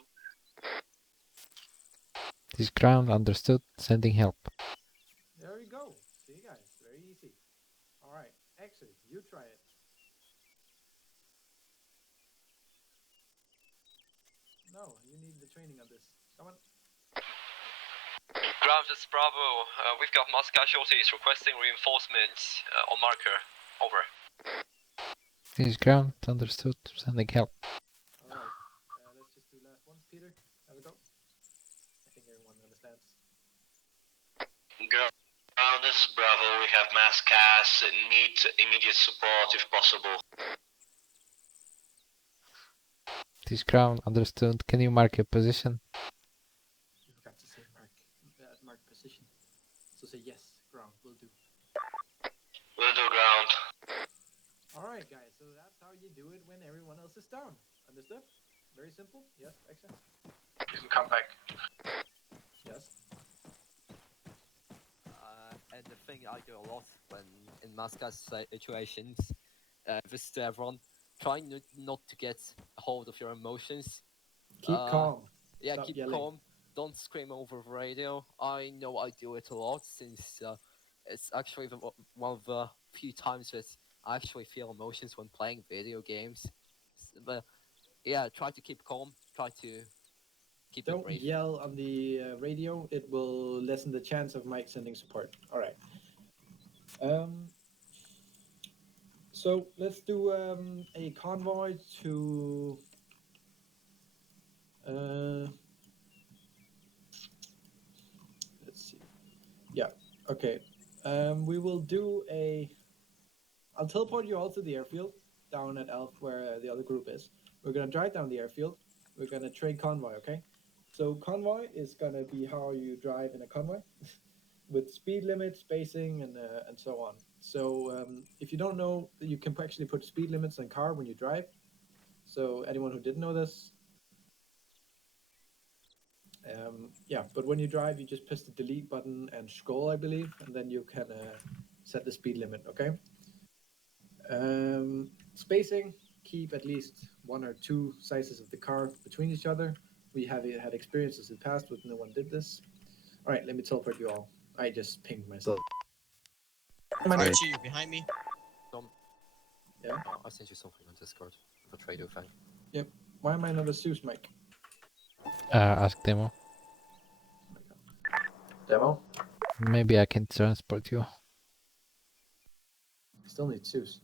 He's ground. Understood. Sending help. There we go. See, guys, very easy. All right, Exit, you try it. No, you need the training on this. Come on. Ground, it's Bravo. We've got mass casualties requesting reinforcements on marker. Over. He's ground. Understood. Sending help. All right, let's just do last one. Peter, have a go. I think everyone understands. Ground, this is Bravo. We have mass cast. Need immediate support if possible. He's ground. Understood. Can you mark your position? You forgot to say mark position. So say yes, ground, will do. Will do, ground. All right, guys, so that's how you do it when everyone else is down. Understood? Very simple. Yes, excellent. You can come back. Yes. And the thing I do a lot when in mass cast situations, this to everyone, try not to get a hold of your emotions. Keep calm. Yeah, Stop keep yelling. calm. Don't scream over the radio. I know I do it a lot since it's actually one of the few times that I actually feel emotions when playing video games. But yeah, try to keep calm. Try to keep it Don't brief. yell on the radio. It will lessen the chance of Mike sending support. All right. So let's do a convoy to. Let's see. Yeah. Okay. We will do a. I'll teleport you all to the airfield down at Elf where the other group is. We're gonna drive down the airfield. We're gonna trade convoy. Okay. So convoy is gonna be how you drive in a convoy. with speed limit, spacing, and so on. So if you don't know, you can actually put speed limits on car when you drive. So anyone who didn't know this, yeah. But when you drive, you just press the delete button and scroll, I believe, and then you can set the speed limit. Okay. Spacing, keep at least 1 or 2 sizes of the car between each other. We have had experiences in the past with no one did this. All right, let me teleport you all. I just pinged myself. Archie, you're behind me. Tom. Yeah. I sent you something on Discord. The Trado thing. Yep. Why am I not a Zeus mic? Ask Demo. Demo? Maybe I can transport you. Still need Zeus.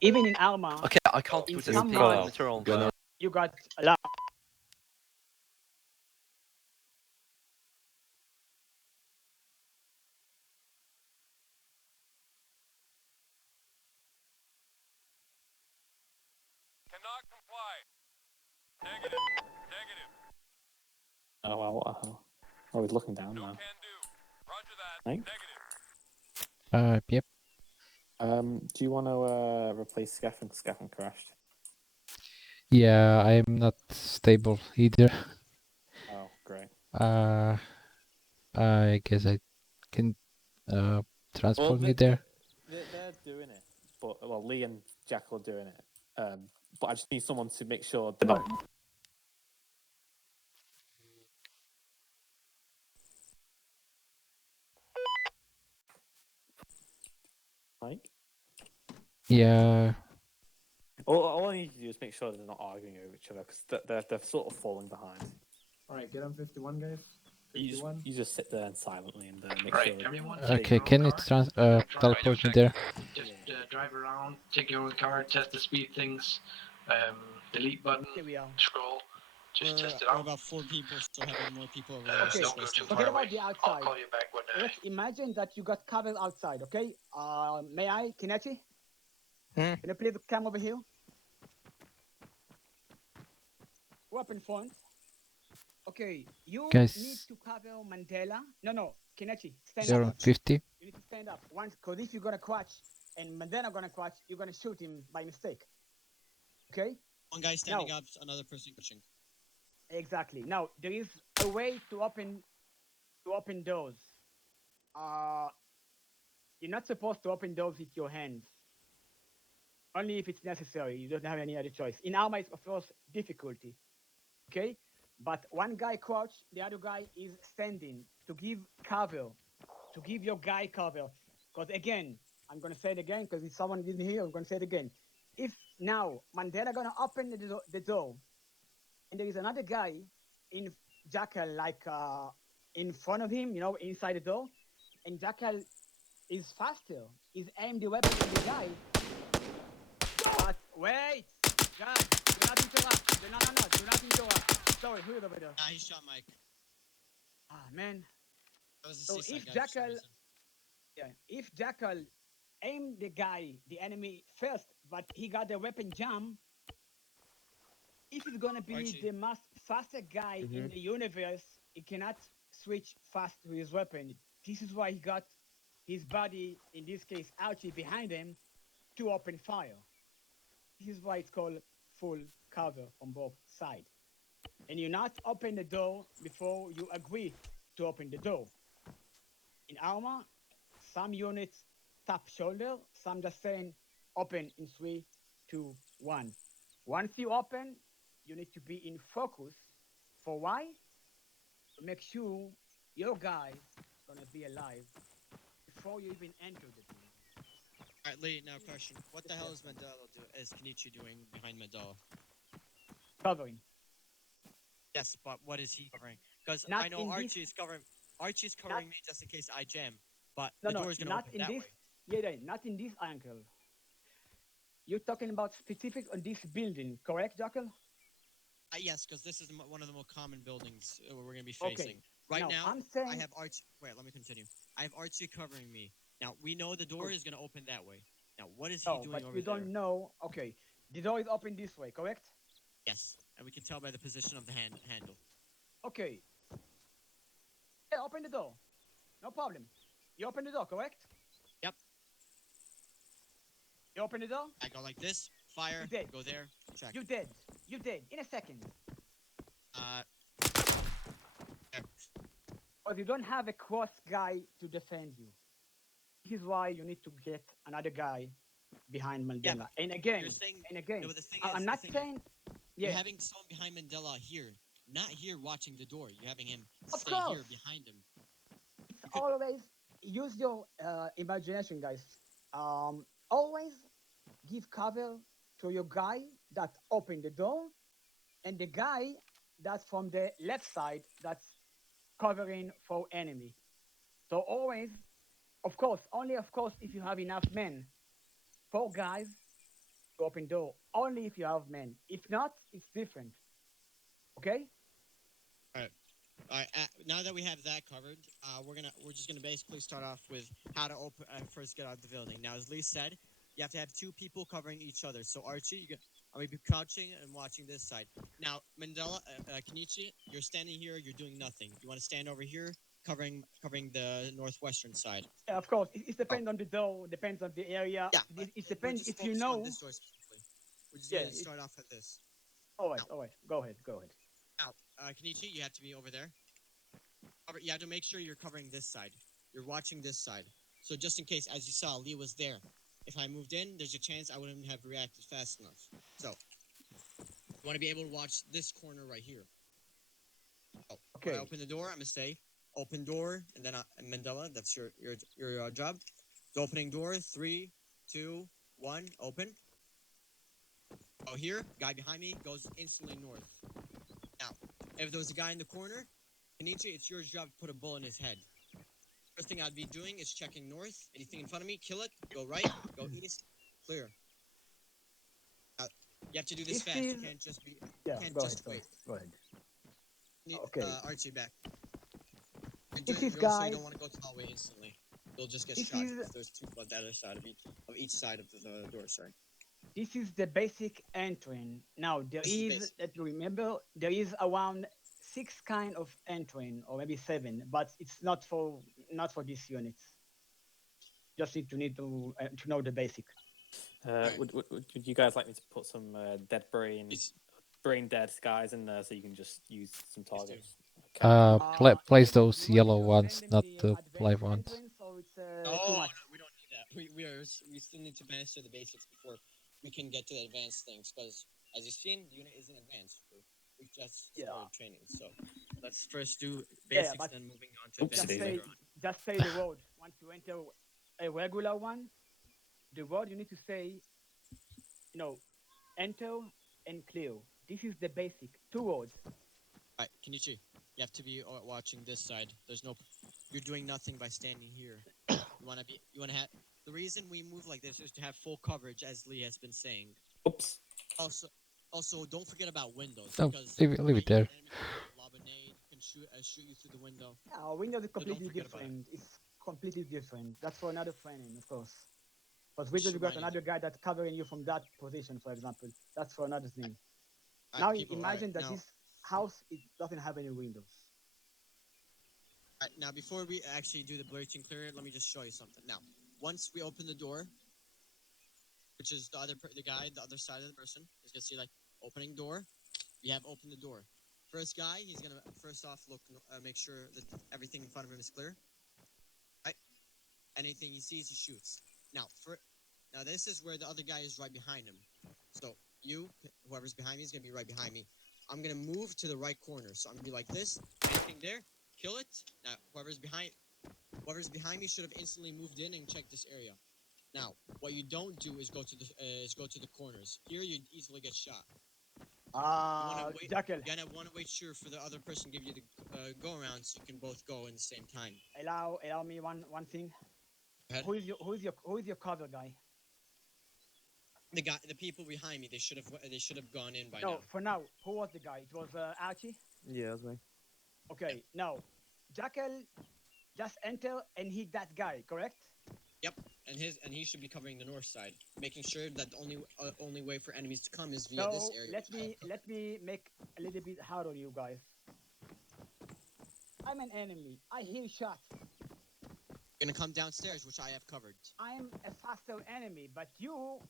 Even in Arma, Okay, I can't in put a some speed mods, limiter on the... you got a lot. Cannot comply. Negative. Negative. Oh well, what the hell? Oh, he's looking down now. Can do. Roger that. Right? Yep. Do you want to replace Scaffin? Scaffin crashed. Yeah, I'm not stable either. Oh, great. I guess I can transport me there. They're doing it, but well, Lee and Jack are doing it. But I just need someone to make sure they're not. Mike? Yeah. All I need to do is make sure they're not arguing over each other because they're sort of falling behind. All right, get on 51, guys. 51. You just sit there and silently and make Right, sure. everyone. Okay, can you teleport me there? Just drive around, take your own car, test the speed things, delete button, scroll, just test it We're out. about 4 people, so having more people over Okay, Don't go too forget far about away. the I'll outside. call you back when. Let's imagine that you got covered outside, okay? May I, Kinechi? Can you please come over here? Weapon front. Okay, you Guys. need to cover Mandela. No, Kinechi, stand You're up. on 50. You need to stand up. Once, because if you're gonna crouch and Mandela gonna crouch, you're gonna shoot him by mistake. Okay? One guy standing up, another person pushing. Exactly. Now there is a way to open doors. you're not supposed to open doors with your hands. Only if it's necessary. You don't have any other choice. In Arma, it's of course difficulty. Okay? But one guy crouch, the other guy is standing to give cover, to give your guy cover. Because again, I'm gonna say it again because if someone didn't hear, I'm gonna say it again. If now Mandela gonna open the door, and there is another guy in Jackal like in front of him, you know, inside the door, and Jackal is faster. He's aimed the weapon at the guy. But wait, guys, do not interrupt. No, do not interrupt. Sorry, who is over there? He shot Mike. Ah, man. That was the So seaside if guy for some Jackal, reason. yeah, if Jackal aimed the guy, the enemy first, but he got the weapon jam, if he's gonna be Archie. the most faster guy in the universe, he cannot switch fast to his weapon. This is why he got his body, in this case Archie, behind him to open fire. This is why it's called full cover from both sides. And you not open the door before you agree to open the door. In Arma, some units tap shoulder, some just saying open in 3, 2, 1. Once you open, you need to be in focus. For why? To make sure your guy gonna be alive before you even enter the door. Alright, Lee, now question. What the hell is Kenichi doing behind Mandela? Covering. Yes, but what is he covering? Because Not I know in this- Archie's covering me just in case I jam. But No, the no, door's gonna not open in that this. way. Yeah, not in this angle. You're talking about specific on this building, correct, Jackal? Yes, because this is one of the more common buildings we're gonna be Okay. facing. Right Now, now, I'm saying- I have Archie. Wait, let me continue. I have Archie covering me. Now we know the door is gonna open that way. Now what is he No, doing but over you there? don't know. Okay, the door is open this way, correct? Yes, and we can tell by the position of the handle. Okay. Yeah, open the door. No problem. You open the door, correct? Yep. You open the door? I go like this, fire, You dead. go there, check. You dead. You dead. In a second. There. But you don't have a cross guy to defend you. This is why you need to get another guy behind Mandela. Yeah, and again, you're saying, and again. No, but the thing I'm is, not the thing saying. is, Yeah. you're having someone behind Mandela here, not here watching the door. You're having him Of stay here course. behind him. It's always use your imagination, guys. Always give cover to your guy that opened the door, and the guy that's from the left side that's covering for enemy. So always, of course, only of course if you have enough men. 4 guys to open door. Only if you have men. If not, it's different. Okay? Alright, now that we have that covered, we're just gonna basically start off with how to first get out of the building. Now, as Lee said, you have to have 2 people covering each other. So Archie, I'm gonna be crouching and watching this side. Now, Mandela, Kenichi, you're standing here. You're doing nothing. You want to stand over here, covering the northwestern side. Yeah, of course. It depends on the door. Depends on the area. Yeah, it depends if you focusing know. on this door specifically. We're just Yeah, gonna start off with this. All right. Go ahead. Now, Kenichi, you have to be over there. You have to make sure you're covering this side. You're watching this side. So just in case, as you saw, Lee was there. If I moved in, there's a chance I wouldn't have reacted fast enough. So, you want to be able to watch this corner right here. Oh, Okay. When I open the door, I'm gonna say, open door, and then Mandela, that's your job. The opening door, 3, 2, 1, open. Oh, here, guy behind me goes instantly north. Now, if there was a guy in the corner, Kenichi, it's your job to put a bullet in his head. First thing I'd be doing is checking north. Anything in front of me, kill it. Go right, go east, clear. You have to do this fast. You can't just be. Yeah, Can't go just ahead. wait. Go ahead. Need, Okay. Archie, back. This is you guy. don't want to go to the hallway instantly. You'll just get This shot. is- Because there's 2 on the other side of each side of the door. Sorry. This is the basic entering. Now there This is is, basic. that you remember, there is around 6 kind of entering, or maybe 7, but it's not for these units. Just need to know the basic. Would you guys like me to put some dead brain dead guys in there so you can just use some targets? Place those yellow ones, not the live ones. So it's Oh, too no, much. we don't we still need to master the basics before we can get to the advanced things. Because as you've seen, the unit isn't advanced. We just started training, so let's first do basics, but then moving on to advanced later on. just say the word. Once you enter a regular one, the word you need to say, enter and clear. This is the basic. 2 words. Alright, Kenichi, you have to be watching this side. You're doing nothing by standing here. You wanna have, the reason we move like this is to have full coverage, as Lee has been saying. Oops. Also, don't forget about windows. No, Because leave it there. Lobinade can shoot you through the window. Yeah, Windows is So don't completely forget about different. It's completely different. That's for another training, of course. But Windows, you got another guy that's covering you from that position, for example. That's for another thing. Now imagine that this house doesn't have any windows. Alright, now before we actually do the breaching clear, let me just show you something. Now, once we open the door, which is the other side of the person, is gonna see like opening door. We have opened the door. First guy, he's gonna first off look, make sure that everything in front of him is clear. Right? Anything he sees, he shoots. Now this is where the other guy is right behind him. So whoever's behind me is gonna be right behind me. I'm gonna move to the right corner. So I'm gonna be like this. Anything there, kill it. Now whoever's behind me should have instantly moved in and checked this area. Now, what you don't do is go to the corners. Here, you'd easily get shot. Jackal. You're gonna want to wait sure for the other person to give you the go around, so you can both go in the same time. Allow me one thing. Who is your cover guy? The people behind me, they should have gone in by now. No, for now, who was the guy? It was Archie. Yeah, that's me. Okay, now Jackal just enter and hit that guy, correct? Yep, and he should be covering the north side, making sure that the only way for enemies to come is via this area. Let me make a little bit hard on you guys. I'm an enemy. I hear shots. You're gonna come downstairs, which I have covered. I'm a faster enemy, but you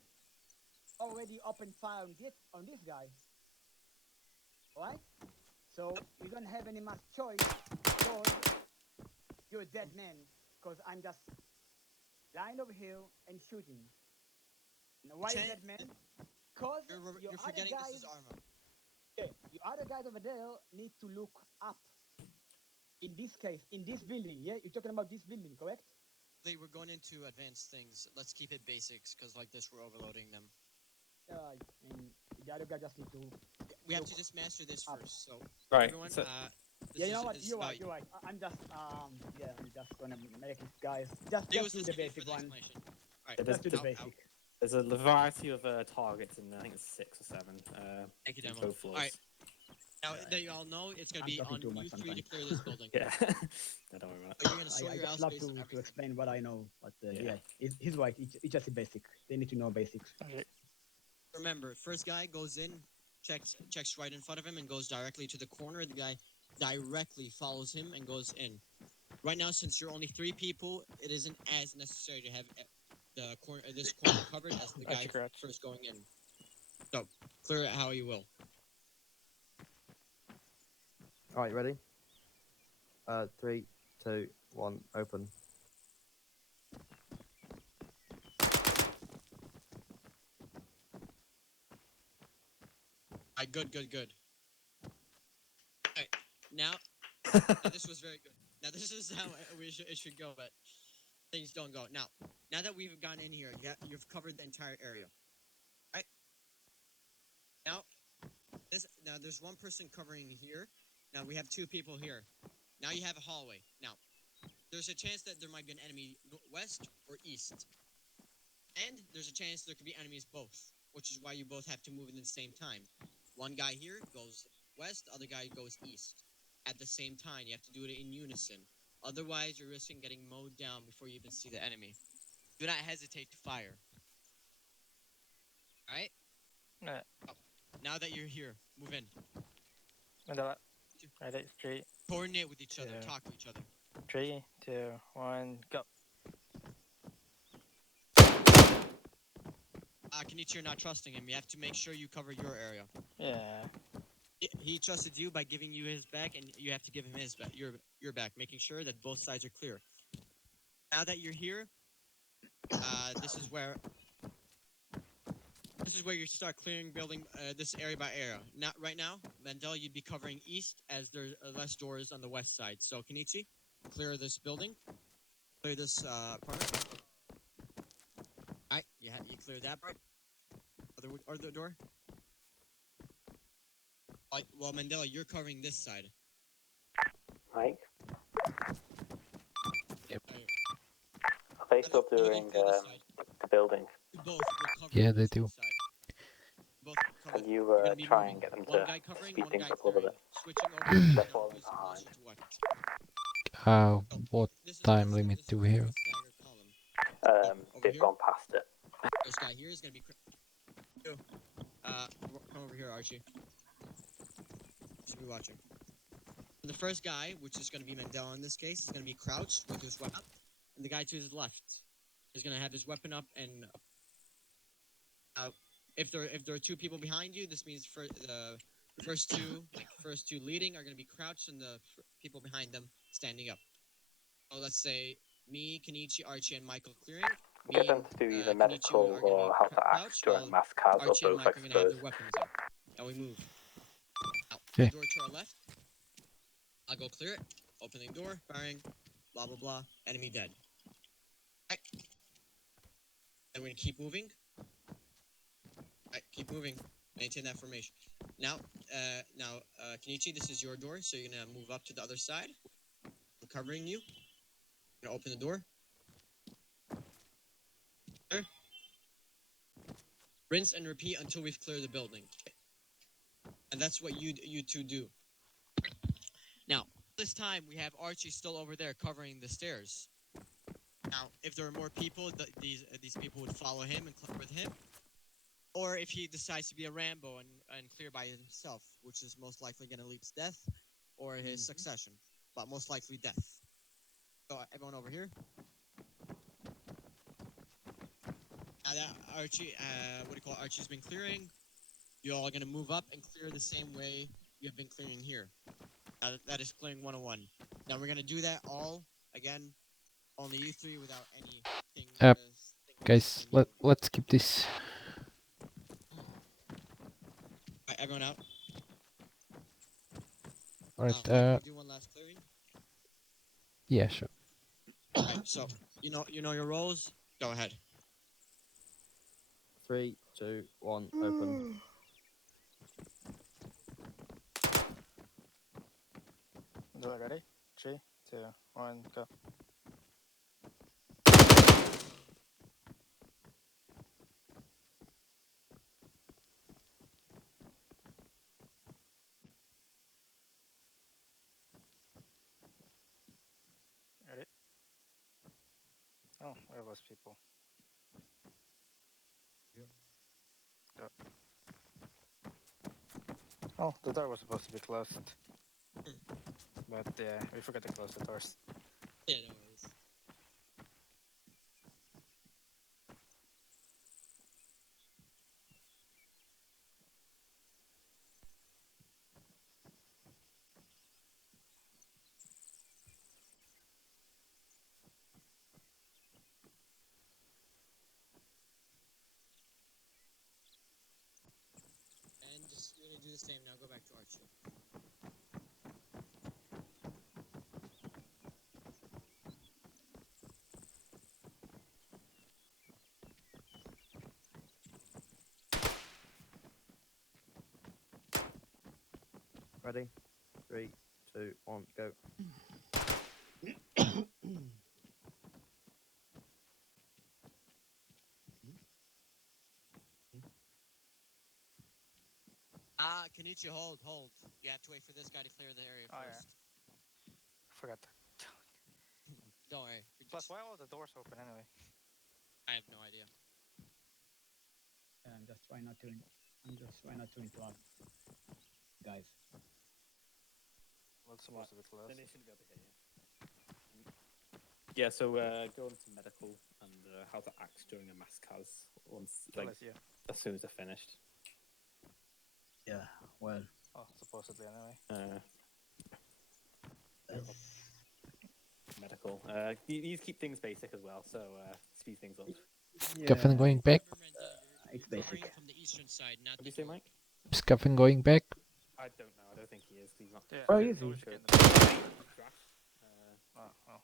already opened fire on this guy. Right? So you don't have any much choice because you're a dead man. Because I'm just lying over here and shooting. Now, why is that, man? Because you're forgetting this is Arma. Yeah, your other guys over there need to look up. In this case, in this building, yeah? You're talking about this building, correct? We're going into advanced things. Let's keep it basics, because like this, we're overloading them. And the other guy just need to... We have to just master this first, so... Right. Everyone, yeah, you know what? You're right. I'm just gonna make it, guys. Just do the basic one. Right, just do the basic. There's a variety of targets, and I think it's 6 or 7. Thank you, Demo. Both floors. All right. Now that you all know, it's gonna be on you three to clear this building. Yeah. I don't worry about it. You're gonna sort your I just love to explain what I know, but yeah, he's right. It's just a basic. They need to know basics. Okay. Remember, first guy goes in, checks right in front of him, and goes directly to the corner. The guy directly follows him and goes in. Right now, since you're only 3 people, it isn't as necessary to have this corner covered as the guy first going in. So, clear it how you will. Alright, ready? 3, 2, 1, open. Alright, good. Alright, now this was very good. Now this is how it should go, but things don't go. Now that we've gone in here, you've covered the entire area. Right? Now there's one person covering here. Now we have 2 people here. Now you have a hallway. Now, there's a chance that there might be an enemy west or east. And there's a chance there could be enemies both, which is why you both have to move in the same time. One guy here goes west, the other guy goes east. At the same time, you have to do it in unison. Otherwise, you're risking getting mowed down before you even see the enemy. Do not hesitate to fire. Alright? Oh, now that you're here, move in. Ready, 3. Coordinate with each other, talk to each other. 3, 2, 1, go. Kenichi, you're not trusting him. You have to make sure you cover your area. Yeah. He trusted you by giving you his back, and you have to give him his back, your back, making sure that both sides are clear. Now that you're here, this is where you start clearing building this area by area. Not right now, Mandela, you'd be covering east as there's less doors on the west side. So Kenichi, clear this building, clear this part. Alright, you clear that part. Other door. Well, Mandela, you're covering this side. Mike? Yep. Are they still doing the building? Yeah, they do. Can you try and get them to speed things up a little bit? They're falling behind. What time limit do we have? They've gone past it. This guy here is gonna be. Come over here, Archie. Should be watching. The first guy, which is gonna be Mandela in this case, is gonna be crouched with his weapon up, and the guy to his left is gonna have his weapon up and. If there are two people behind you, this means for the first two leading are gonna be crouched, and the people behind them standing up. So let's say me, Kenichi, Archie, and Michael clearing. Get them to do either medical or how to act during mass cars or Archie and both, Mike I are gonna have suppose. their weapons up. Now we move. Now, Okay. door to our left. I'll go clear it. Opening door, firing, blah blah blah. Enemy dead. Right. And we're gonna keep moving. Alright, keep moving. Maintain that formation. Now, Kenichi, this is your door, so you're gonna move up to the other side. I'm covering you. I'm gonna open the door. There. Rinse and repeat until we've cleared the building. And that's what you two do. Now, this time we have Archie still over there covering the stairs. Now, if there are more people, these people would follow him and clear with him. Or if he decides to be a Rambo and clear by himself, which is most likely going to lead to death or his succession, but most likely death. So everyone over here. Now that Archie, Archie's been clearing, you all are going to move up and clear the same way you have been clearing here. Now that is clearing 101. Now we're going to do that all again, only you three without anything. Guys, let's keep this. Right, everyone out. Alright, Can we do one last clearing? yeah, sure. Alright, so you know your roles. Go ahead. 3, 2, 1, open. Do it ready? 3, 2, 1, go. Ready? Oh, where was people? Go. Oh, the door was supposed to be closed. But yeah, we forgot to close the doors. Yeah, no worries. And just you're gonna do the same now. Go back to Archie. Ready? 3, 2, 1, go. Kenichi, hold. You have to wait for this guy to clear the area first. Yeah. Forgot that. Don't worry. Plus, why are all the doors open anyway? I have no idea. I'm just trying not to interrupt, guys. Well, it's supposed to be closed. Then they should be able to hear you. Yeah, so go on to medical and how to act during a mass cas once, as soon as they're finished. Yeah, well. Oh, supposedly anyway. Medical. You need to keep things basic as well. So speed things up. Scuffin going back. It's basic. From the eastern side, not What do you say, Mike? Scuffin going back. I don't know. I don't think he is. He's not. Oh, is he? Crash. Oh.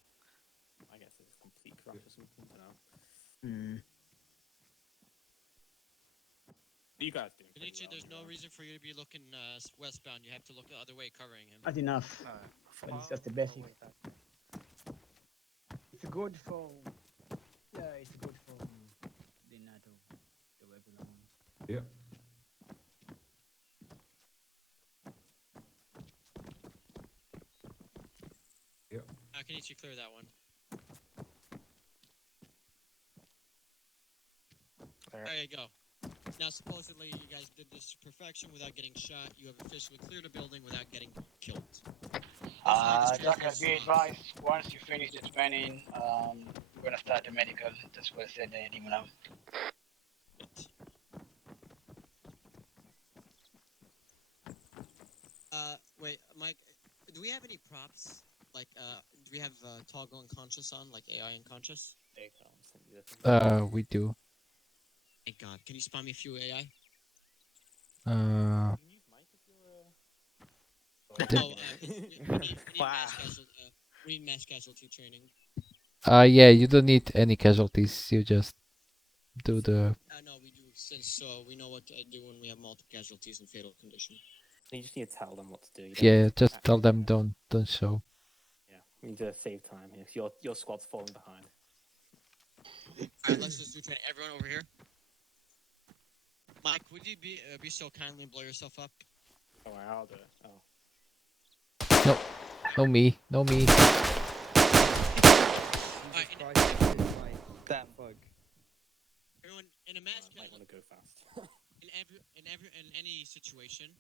I guess it's a complete crash or something. I don't know. You guys doing pretty Kenichi, well, there's no anyway. reason for you to be looking westbound. You have to look the other way, covering him. Not enough. But it's just the basic. It's good for. Yeah, it's good for the NATO, the regular one. Yeah. Yeah. Kenichi, clear that one. There you go. Now, supposedly, you guys did this to perfection without getting shot. You have officially cleared a building without getting killed. Just be advised, once you finish the training, we're gonna start the medical. That's what I said in the email. Wait, Mike, do we have any props? Like, do we have Toggle unconscious on, like AI unconscious? We do. Thank God. Can you spawn me a few AI? We need mass casualty training. Yeah, you don't need any casualties. You just do the. No, we do, since we know what to do when we have multiple casualties in fatal condition. You just need to tell them what to do. You don't Yeah, need to just act tell like them that. don't show. Yeah, we need to save time here. 'Cause your squad's falling behind. Alright, let's just do training. Everyone over here. Mike, would you be so kindly and blow yourself up? Oh, I'll do it. Oh. No me. No me. Damn bug. Everyone, in a mass I might want to go fast. in any situation,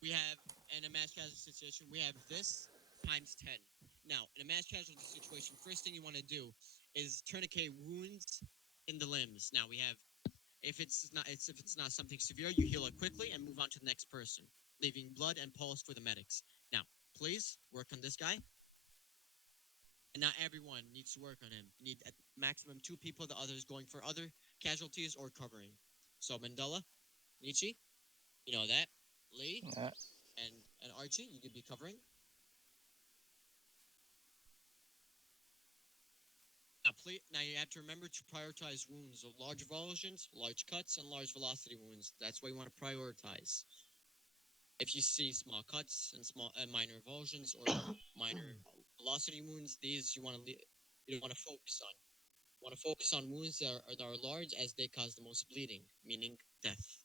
we have in a mass casualty situation we have this times 10. Now, in a mass casualty situation, first thing you want to do is tourniquet wounds in the limbs. Now we have, if it's not something severe, you heal it quickly and move on to the next person, leaving blood and pulse for the medics. Now, please work on this guy. And not everyone needs to work on him. You need at maximum 2 people, the others going for other casualties or covering. So Mandela, Nietzsche, you know that. Lee, and Archie, you could be covering. Now you have to remember to prioritize wounds of large avulsions, large cuts, and large velocity wounds. That's what you want to prioritize. If you see small cuts and minor avulsions or minor velocity wounds, these you don't want to focus on. You want to focus on wounds that are large, as they cause the most bleeding, meaning death.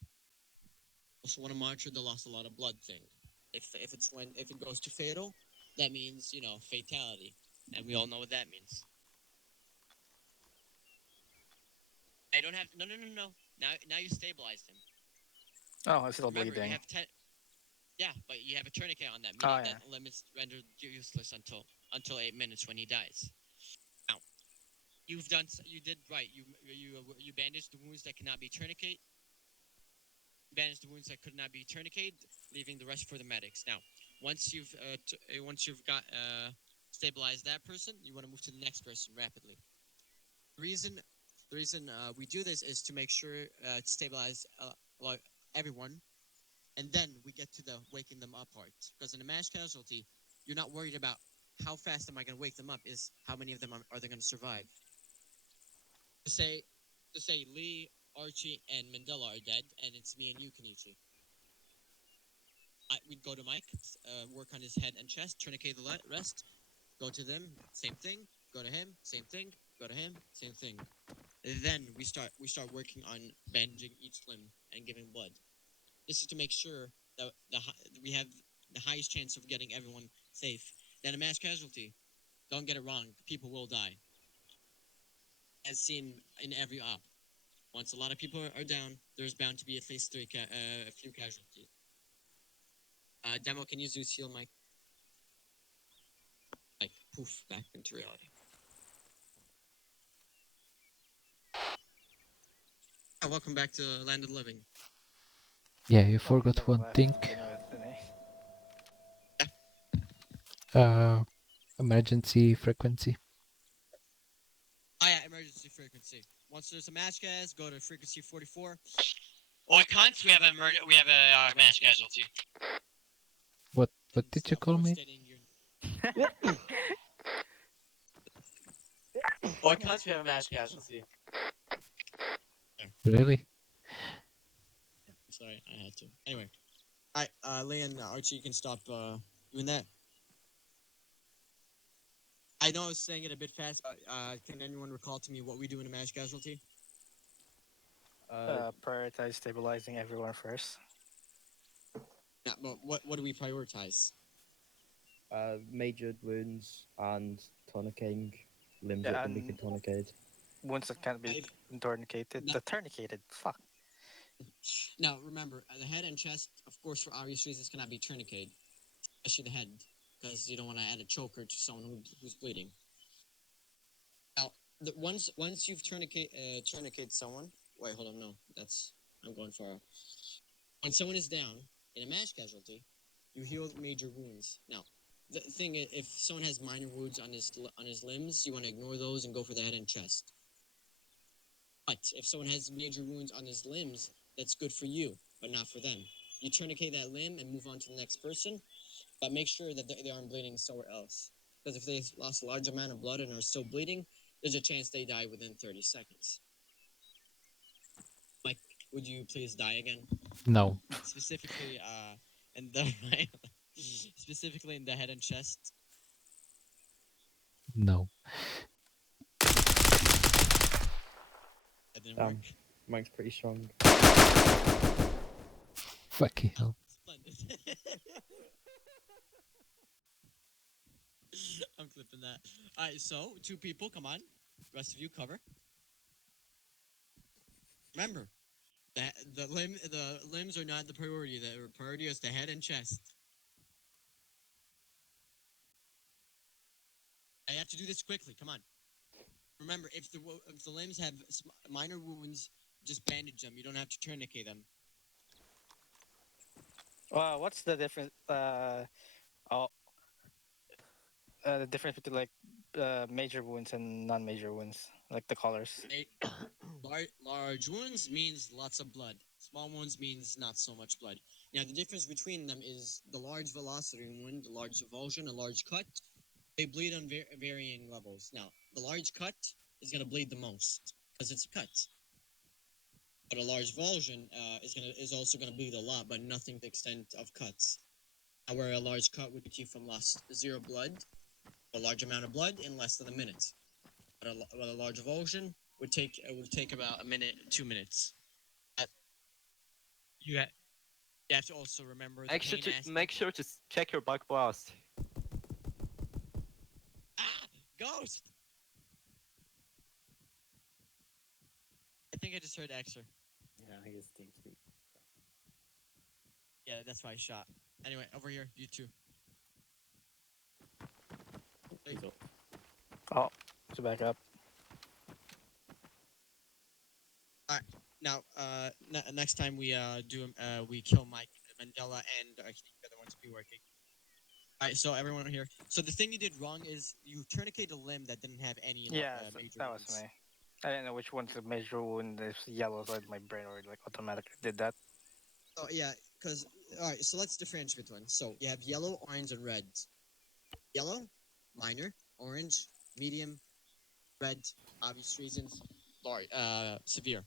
Also want to monitor the lost a lot of blood thing. If it goes to fatal, that means fatality, and we all know what that means. I don't have no. Now you stabilized him. Oh, it's still Remember, bleeding. you have 10. Yeah, but you have a tourniquet on that, meaning that limits rendered useless until 8 minutes when he dies. Now, you did right. You bandaged the wounds that cannot be tourniqueted. Bandaged the wounds that could not be tourniqueted, leaving the rest for the medics. Now, once you've got stabilized that person, you want to move to the next person rapidly. The reason we do this is to make sure to stabilize everyone, and then we get to the waking them up part. Because in a mass casualty, you're not worried about how fast am I going to wake them up, is how many of them are they going to survive. To say Lee, Archie, and Mandela are dead, and it's me and you, Kenichi. We'd go to Mike, work on his head and chest, tourniquet the rest, go to them, same thing, go to him, same thing, go to him, same thing. And then we start working on bandaging each limb and giving blood. This is to make sure that we have the highest chance of getting everyone safe. Then a mass casualty, don't get it wrong, people will die. As seen in every op. Once a lot of people are down, there's bound to be at least a few casualties. Demo, can you Zeus heal Mike? Like, poof, back into reality. Welcome back to Land of the Living. Yeah, you forgot one thing. Emergency frequency. Oh yeah, emergency frequency. once there's a mass gas, go to frequency 44. Oi, cunts, we have a mass casualty. What did you call me? Oi, cunts, we have a mass casualty. Really? Sorry, I had to. Anyway. Alright, Lee and Archie, you can stop doing that. I know I was saying it a bit fast, but can anyone recall to me what we do in a mass casualty? Prioritize stabilizing everyone first. Yeah, but what do we prioritize? Major wounds and tourniqueting. Limbs Yeah, that can be and tourniqueted. wounds that can't be tourniqueted. The tourniqueted, fuck. Now, remember, the head and chest, of course, for obvious reasons, cannot be tourniqueted. Especially the head, because you don't want to add a choker to someone who's bleeding. Now, once you've tourniqueted someone... Wait, hold on, no. I'm going far off. When someone is down, in a mass casualty, you heal major wounds. Now, the thing is, if someone has minor wounds on his limbs, you want to ignore those and go for the head and chest. But if someone has major wounds on his limbs, that's good for you, but not for them. You tourniquet that limb and move on to the next person, but make sure that they aren't bleeding somewhere else. Because if they've lost a large amount of blood and are still bleeding, there's a chance they die within 30 seconds. Mike, would you please die again? No. Specifically, in the specifically in the head and chest. No. That didn't work. Mike's pretty strong. Fucking hell. Splendid. I'm clipping that. Alright, so 2 people, come on. Rest of you cover. Remember, the limbs are not the priority. The priority is the head and chest. I have to do this quickly. Come on. Remember, if the limbs have minor wounds, just bandage them. You don't have to tourniquet them. What's the difference? The difference between like major wounds and non-major wounds, like the colors. Large wounds means lots of blood. Small wounds means not so much blood. Now, the difference between them is the large velocity wound, the large avulsion, a large cut. They bleed on varying levels. Now, the large cut is going to bleed the most because it's a cut. But a large avulsion is also going to bleed a lot, but nothing to the extent of cuts. Now, where a large cut would keep from lost 0 blood, a large amount of blood in less than a minute. But a large avulsion would take about a minute, 2 minutes. You have to also remember. Make sure to check your bug blast. Ghost! I think I just heard Exer. Yeah, he is team speak. Yeah, that's why I shot. Anyway, over here, you two. He's up. Oh, it's back up. Alright, now, next time we we kill Mike, Mandela, and I think the other one to be working. Alright, so everyone here. So the thing you did wrong is you tourniqueted a limb that didn't have any Yeah, major that wounds. was me. I didn't know which one's a major wound. It's yellow, so my brain already like automatically did that. Oh yeah, because alright, so let's differentiate between. So you have yellow, orange, and red. Yellow, minor. Orange, medium. Red, obvious reasons. Large, severe.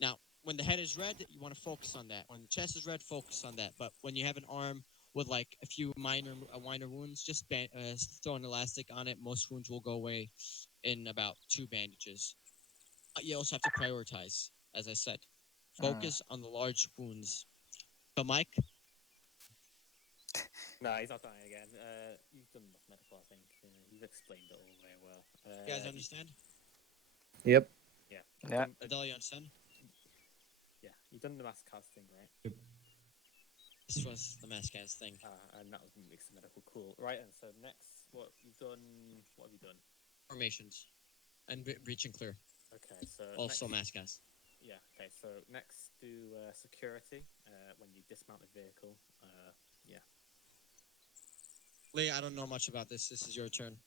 Now, when the head is red, you want to focus on that. When the chest is red, focus on that. But when you have an arm with like a few minor wounds, just throw an elastic on it. Most wounds will go away in about 2 bandages. You also have to prioritize, as I said. Focus on the large wounds. So, Mike? No, he's not dying again. You've done enough medical, I think. You've explained it all very well. You guys understand? Yep. Yeah. Yeah. Adele, you understand? Yeah. You've done the mass cast thing, right? This was the mass cast thing. And that was mixed medical. Cool. Right, and so next, what have you done? Formations. And breach and clear. Okay, so also next, mass cast. Yeah, okay, so next do security, when you dismount the vehicle, yeah. Lee, I don't know much about this. This is your turn.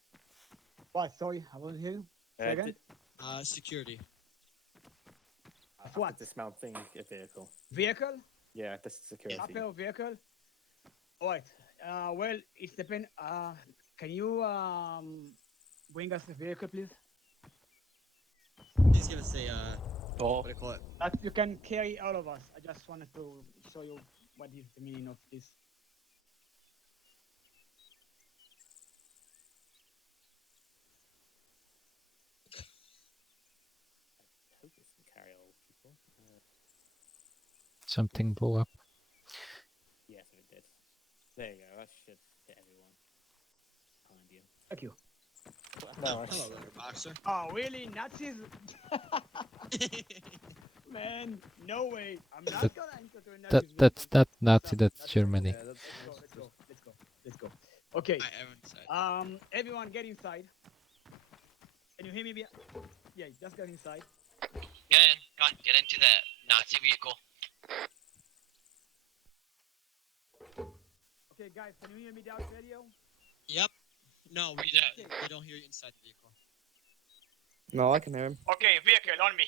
What? Sorry, I wasn't here. Say again? Security. What? Dismounting a vehicle. Vehicle? Yeah, this is security. Upper vehicle? Alright. Well, it depends. Can you bring us the vehicle, please? Please give us a what do you call it? That you can carry all of us. I just wanted to show you what is the meaning of this. I hope this can carry all people. Something blew up. Yes, it did. There you go. That should hit everyone behind you. Thank you. Hello, letterboxer. Oh, really? Nazis? Man, no way. I'm not gonna enter to a Nazi. That's not Nazi, that's Germany. Yeah, let's go. Okay. Everyone get inside. Can you hear me? Yeah, just get inside. Get in. Come on, get into the Nazi vehicle. Okay, guys, can you hear me down radio? Yep. No, we don't hear you inside the vehicle. No, I can hear him. Okay, vehicle on me.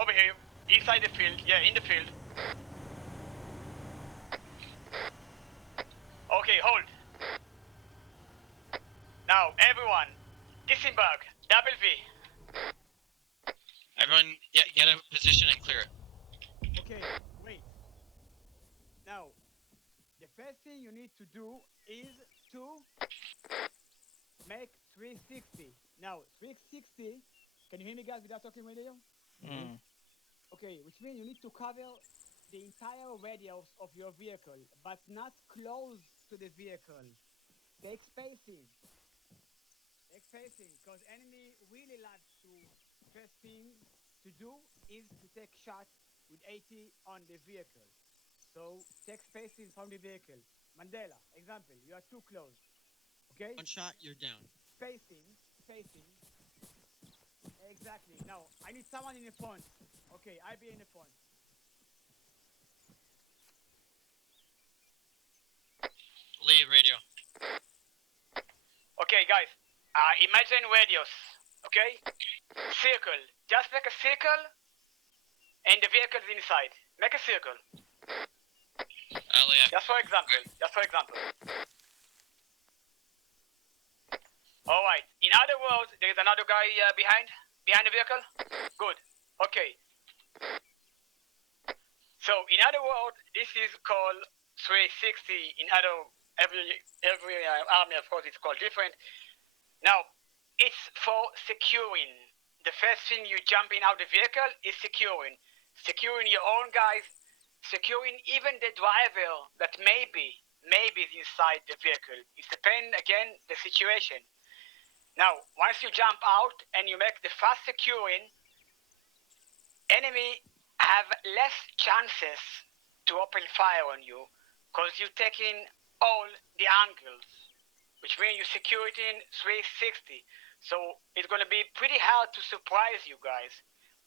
Over here. Inside the field, yeah, in the field. Okay, hold. Now, everyone, disembark, double V. Everyone, get a position and clear it. Okay, wait. Now, the first thing you need to do is to make 360. Now, 360, can you hear me guys without talking radio? Okay, which means you need to cover the entire radius of your vehicle, but not close to the vehicle. Take spacing. Because enemy really likes to, first thing to do is to take shots with 80 on the vehicle. So take spacing from the vehicle. Mandela, example, you are too close. Okay? One shot, you're down. Spacing. Exactly. Now, I need someone in the front. Okay, I be in the front. Lead radio. Okay, guys. Imagine radius. Okay? Circle. Just make a circle, and the vehicle's inside. Make a circle. Just for example. All right. In other words, there is another guy behind the vehicle. Good. Okay. So, in other words, this is called 360. In every army, of course, it's called different. Now, it's for securing. The first thing you jump in out the vehicle is securing. Securing your own guys, securing even the driver that maybe is inside the vehicle. It depends, again, the situation. Now, once you jump out and you make the fast securing, enemy have less chances to open fire on you because you're taking all the angles, which means you secure it in 360. So it's going to be pretty hard to surprise you guys.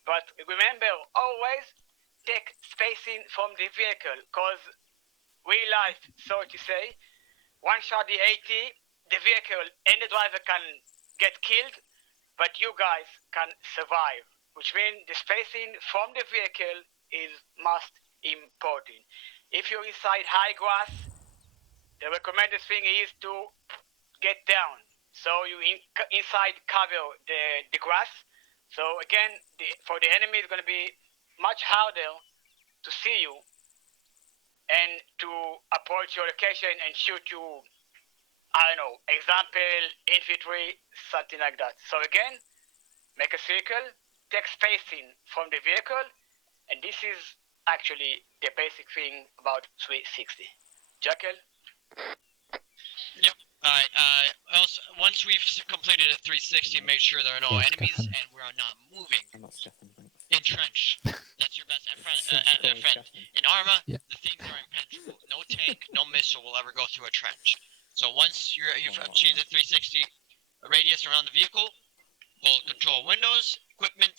But remember, always take spacing from the vehicle because real life, so to say, one shot the 80, the vehicle and the driver can get killed, but you guys can survive, which means the spacing from the vehicle is most important. If you're inside high grass, the recommended thing is to get down. So you inside cover the grass. So again, for the enemy, it's going to be much harder to see you and to approach your location and shoot you. I don't know, example, infantry, something like that. So again, make a circle, take spacing from the vehicle, and this is actually the basic thing about 360. Jackal? Yep. Alright, also, once we've completed a 360, make sure there are no enemies and we are not moving. Entrench. That's your best friend. In Arma, the things are impenetrable. No tank, no missile will ever go through a trench. So once you've achieved the 360 radius around the vehicle, hold control windows, equipment,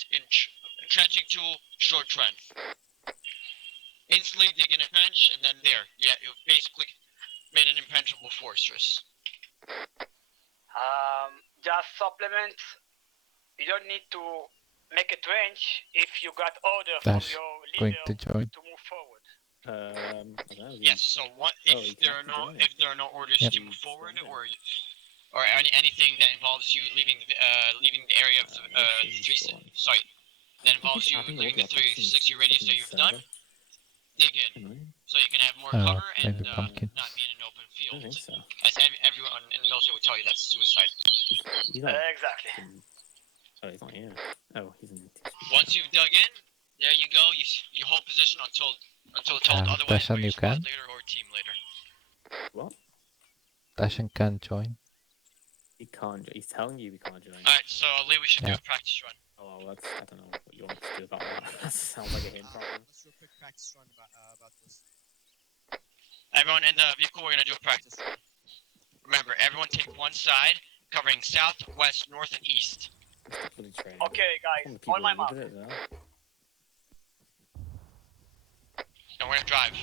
entrenching tool, short trench. Instantly dig in a trench, and then there, yeah, you've basically made an impenetrable fortress. Just supplement. You don't need to make a trench if you got order from Dash your going leader to join. to move forward. I don't know, Yes. So what if there are no orders to move forward, or anything that involves you leaving the area of that involves you leaving the 360 radius that you've done, dig in, so you can have more cover and maybe pumpkin. not be in an open field. I think so. As everyone in the military will tell you, that's suicide. Exactly. Oh, he's not here. Oh, he's in. Once you've dug in, there you go. You hold position until told otherwise by Dashan, your you squad can. leader or team leader. What? Dashan can join. He can't. He's telling you we can't join. Alright, so Lee, we should do Yeah. a practice run. Oh, well, I don't know what you want to do about that. That sounds like a hint problem. Let's do a quick practice run about this. Everyone in the vehicle, we're gonna do a practice run. Remember, everyone take one side, covering south, west, north, and east. Okay, guys, on my mark. And we're gonna drive.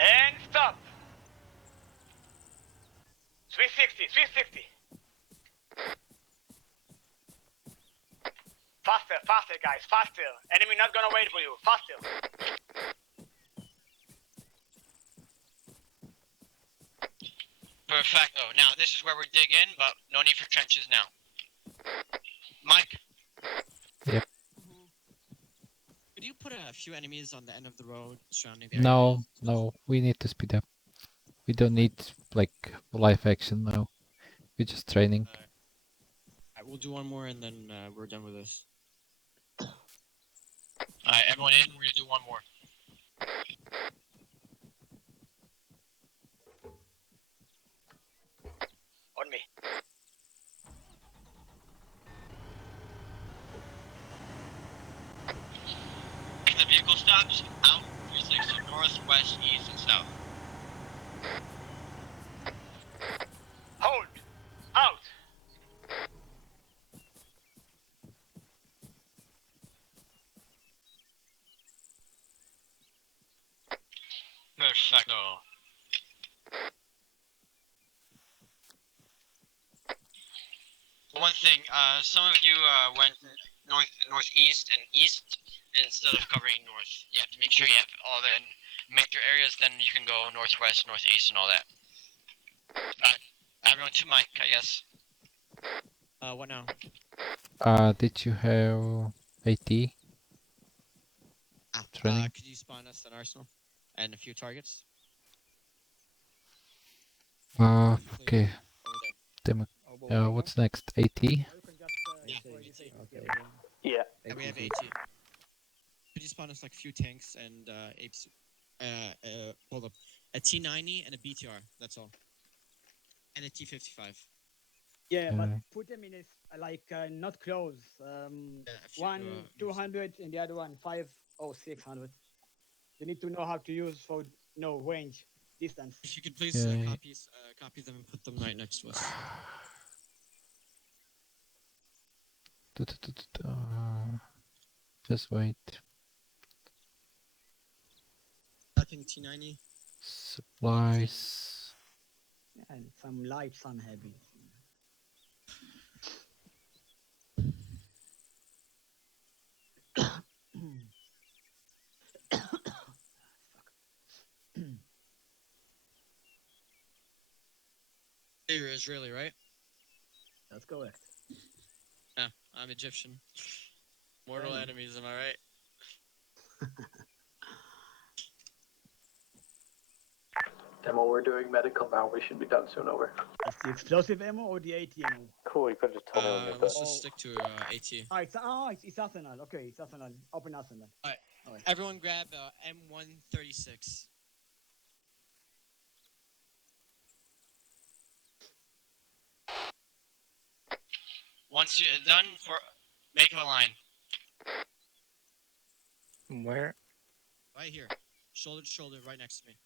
And stop. 360. Faster, guys, faster. Enemy not gonna wait for you. Faster. Perfecto. Now, this is where we dig in, but no need for trenches now. Mike. Yep. Could you put a few enemies on the end of the road surrounding the area? No, we need to speed up. We don't need like live action now. We're just training. Alright, we'll do one more and then we're done with this. Alright, everyone in. We're gonna do one more. On me. If the vehicle stops, out, 360 north, west, east, and south. Hold. Out. Perfecto. One thing, some of you went northeast and east instead of covering north. You have to make sure you have all the major areas, then you can go northwest, northeast, and all that. Everyone to Mike, I guess. What now? Did you have AT? Training? Could you spawn us an arsenal and a few targets? Okay. What's next? AT? Yeah. And we have AT. Could you spawn us like a few tanks and apes? Hold up. A T90 and a BTR. That's all. And a T55. Yeah, but put them in not close. One 200 and the other one 5 or 600. You need to know how to use for range, distance. If you could please copy them and put them right next to us. Just wait. Fucking T90. Supplies. And some light, some heavy. You're Israeli, right? That's correct. Yeah, I'm Egyptian. Mortal enemies, am I right? Demo, we're doing medical now. We should be done soon. Over. It's the explosive ammo or the AT ammo? Cool. You could just tell me. Let's just stick to AT. It's Arsenal. Okay, it's Arsenal. Open Arsenal. Alright. Everyone grab M136. Once you're done, make a line. Where? Right here. Shoulder to shoulder, right next to me.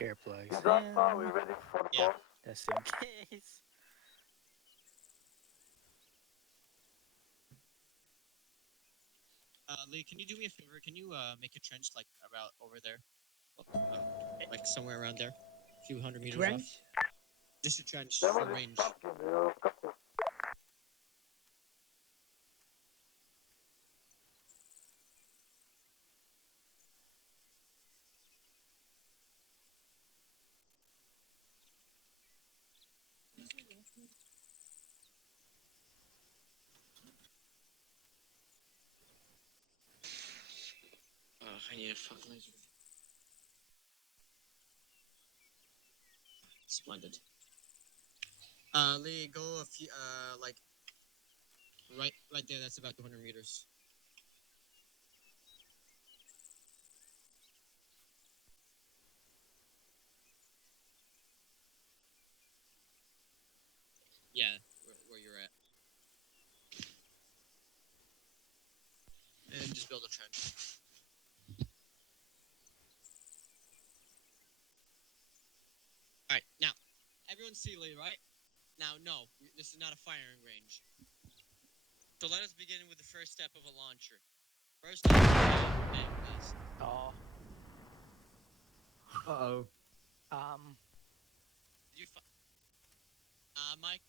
Earplugs. We're ready for the Yeah. Just in case. Lee, can you do me a favor? Can you make a trench like about over there, like somewhere around there, a few hundred meters Trench? off? Just a trench for range. I need a fucking laser. Splendid. Lee, go a few, like, right there. That's about 200 meters. Yeah, where you're at. And just build a trench. Alright, now, everyone see Lee, right? Now, no, this is not a firing range. So let us begin with the first step of a launcher. First step, please. Oh. Uh-oh. Did you Mike,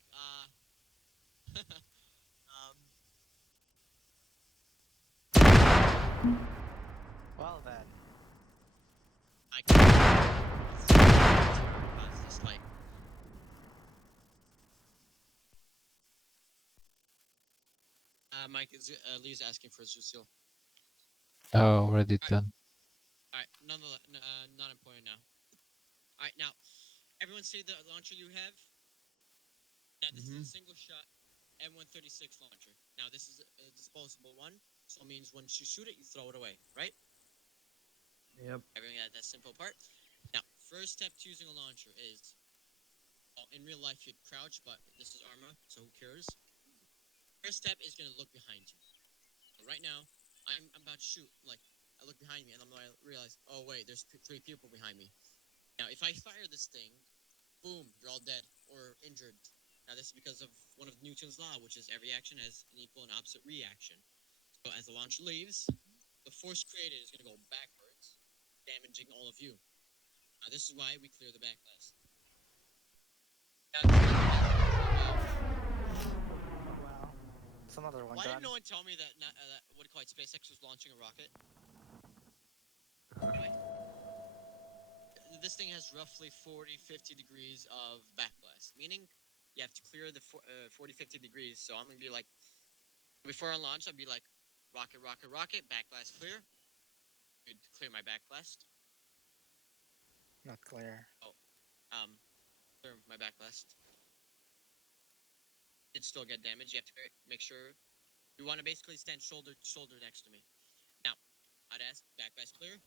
Well then. I can't. Just like. Mike, Lee's asking for Zusil. Oh, already done. Alright, nonetheless, not important now. Alright, now, everyone see the launcher you have? Yeah, this is a single shot M136 launcher. Now, this is a disposable one, so it means once you shoot it, you throw it away, right? Yep. Everything got that simple part. Now, first step to using a launcher is, well, in real life you'd crouch, but this is Arma, so who cares? First step is going to look behind you. So right now, I'm about to shoot. Like, I look behind me, and I realize, oh wait, there's 3 people behind me. Now, if I fire this thing, boom, you're all dead or injured. Now, this is because of one of Newton's law, which is every action has an equal and opposite reaction. So as the launcher leaves, the force created is going to go backwards, damaging all of you. Now, this is why we clear the backlash. It's another one Why done. didn't no one tell me that, what do you call it, SpaceX was launching a rocket? This thing has roughly 40-50 degrees of backblast, meaning you have to clear the 40-50 degrees. So I'm going to be like, before I launch, I'll be like, rocket, rocket, rocket, backblast clear. Good, clear my backblast. Not clear. Oh, clear my backblast. It still get damaged. You have to make sure. You want to basically stand shoulder to shoulder next to me. Now, I'd ask, backblast clear.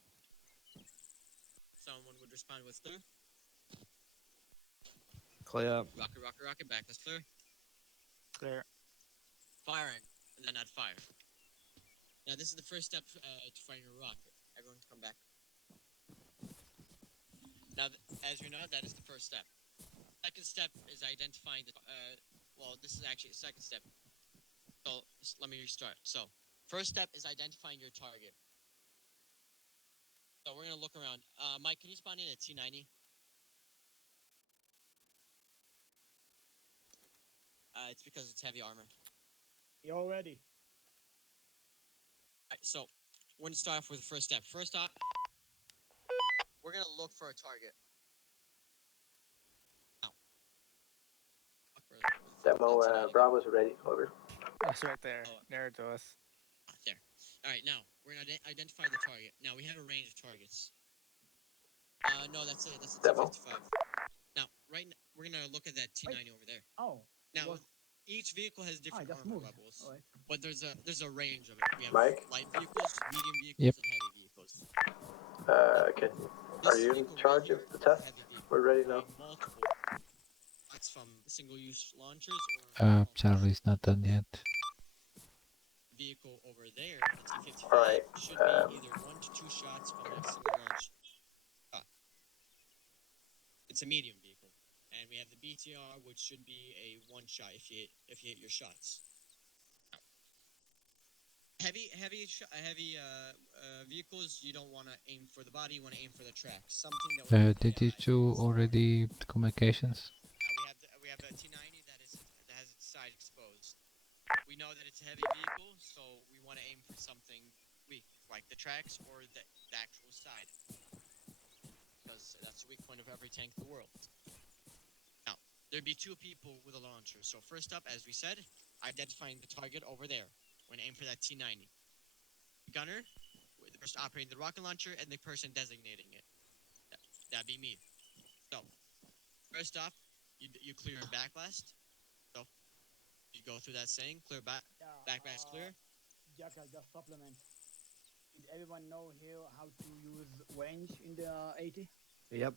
Someone would respond with clear. Clear. Rocket, rocket, rocket, backblast clear. Clear. Firing, and then I'd fire. Now, this is the first step to firing a rocket. Everyone come back. Now, as you know, that is the first step. Second step is identifying the, well, this is actually a second step. So, let me restart. So, first step is identifying your target. So, we're going to look around. Mike, can you spawn in at T90? It's because it's heavy armor. You're ready. Alright, so, we're going to start off with the first step. First off, we're going to look for a target. Now. Demo, Bravo's ready, over. That's right there. Near to us. There. Alright, now, we're going to identify the target. Now, we have a range of targets. No, that's it. That's a T-55. Now, we're going to look at that T-90 over there. Oh. Now, each vehicle has different armor levels, but there's a range of it. We have Mike? light vehicles, medium vehicles, and heavy vehicles. Okay. Are you in charge of the test? We're ready now. from single-use launchers or Charlie's not done yet. vehicle over there, the T-55, Alright, should be either 1 to 2 shots from a single launch. It's a medium vehicle, and we have the BTR, which should be a 1 shot if you hit your shots. Heavy vehicles, you don't want to aim for the body, you want to aim for the track. Something that Did you do already communications? we have a T90 that has its side exposed. We know that it's a heavy vehicle, so we want to aim for something weak, like the tracks or the actual side, because that's the weak point of every tank in the world. Now, there'd be 2 people with a launcher. So first up, as we said, identifying the target over there. We're going to aim for that T90. Gunner, the person operating the rocket launcher, and the person designating it. That'd be me. So, first off, you clear a backblast. So, you go through that saying, clear backblast clear. Jack, I'll just supplement. Did everyone know here how to use range in the 80? Yep.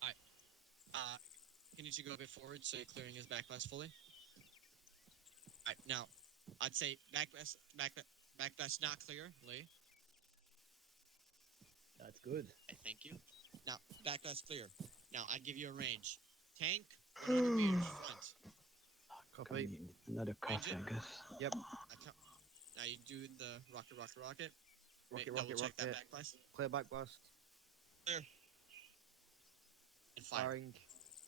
Alright. Can you two go a bit forward so you're clearing his backblast fully? Alright, now, I'd say backblast not clear, Lee. That's good. Right, thank you. Now, backblast clear. Now, I'd give you a range. Tank, 100 meters front. Copy. Another coffee, I guess. Yep. Now you do the rocket. Rocket, Double check that rocket. backblast. Clear backblast. Clear. And firing.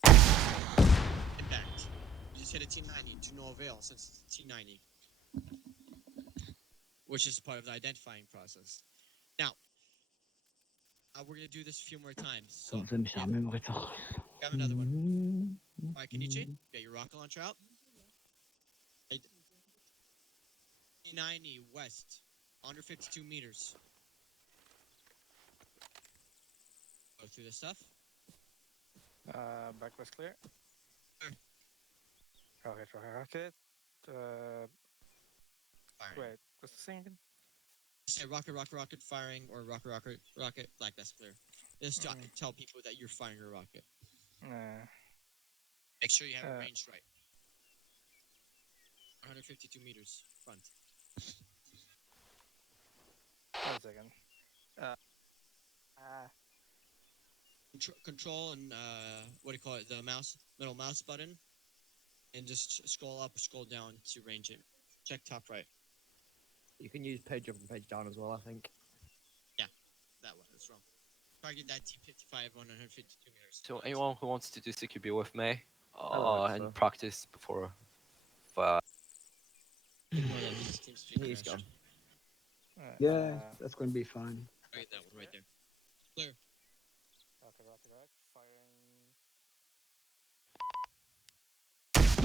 Firing. Impact. You just hit a T90 to no avail since it's T90. Which is part of the identifying process. Now, we're going to do this a few more times. So, grab another one. Alright, Kenichi, get your rocket launcher out. T90 west, 152 meters. Go through the stuff. Back was clear. Rocket. Wait, what's the thing again? Say rocket firing, or rocket, like that's clear. Just tell people that you're firing a rocket. Make sure you have it ranged right. 152 meters front. 1 second. Control and what do you call it? The middle mouse button, and just scroll up or scroll down to range it. Check top right. You can use page up and page down as well, I think. Yeah, that one. That's wrong. Target that T-55 152 meters. So anyone who wants to do CQB with me, like and practice before. He's gone. Yeah, that's going to be fine. Right, that one right there. Clear.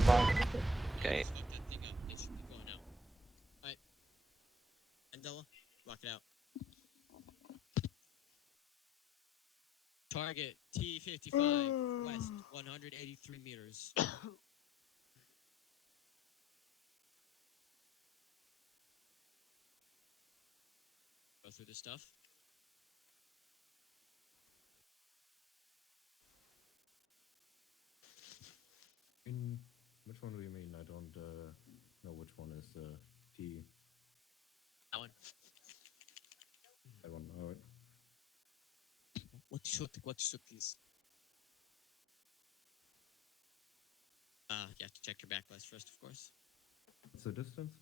Rocket. Okay. Fuck that thing up. It should be going out. Alright. Mandela, rock it out. Target T-55 west 183 meters. Go through the stuff. Which one do you mean? I don't know which one is T. That one. That one, alright. What shoot these? You have to check your backblast first, of course. What's the distance?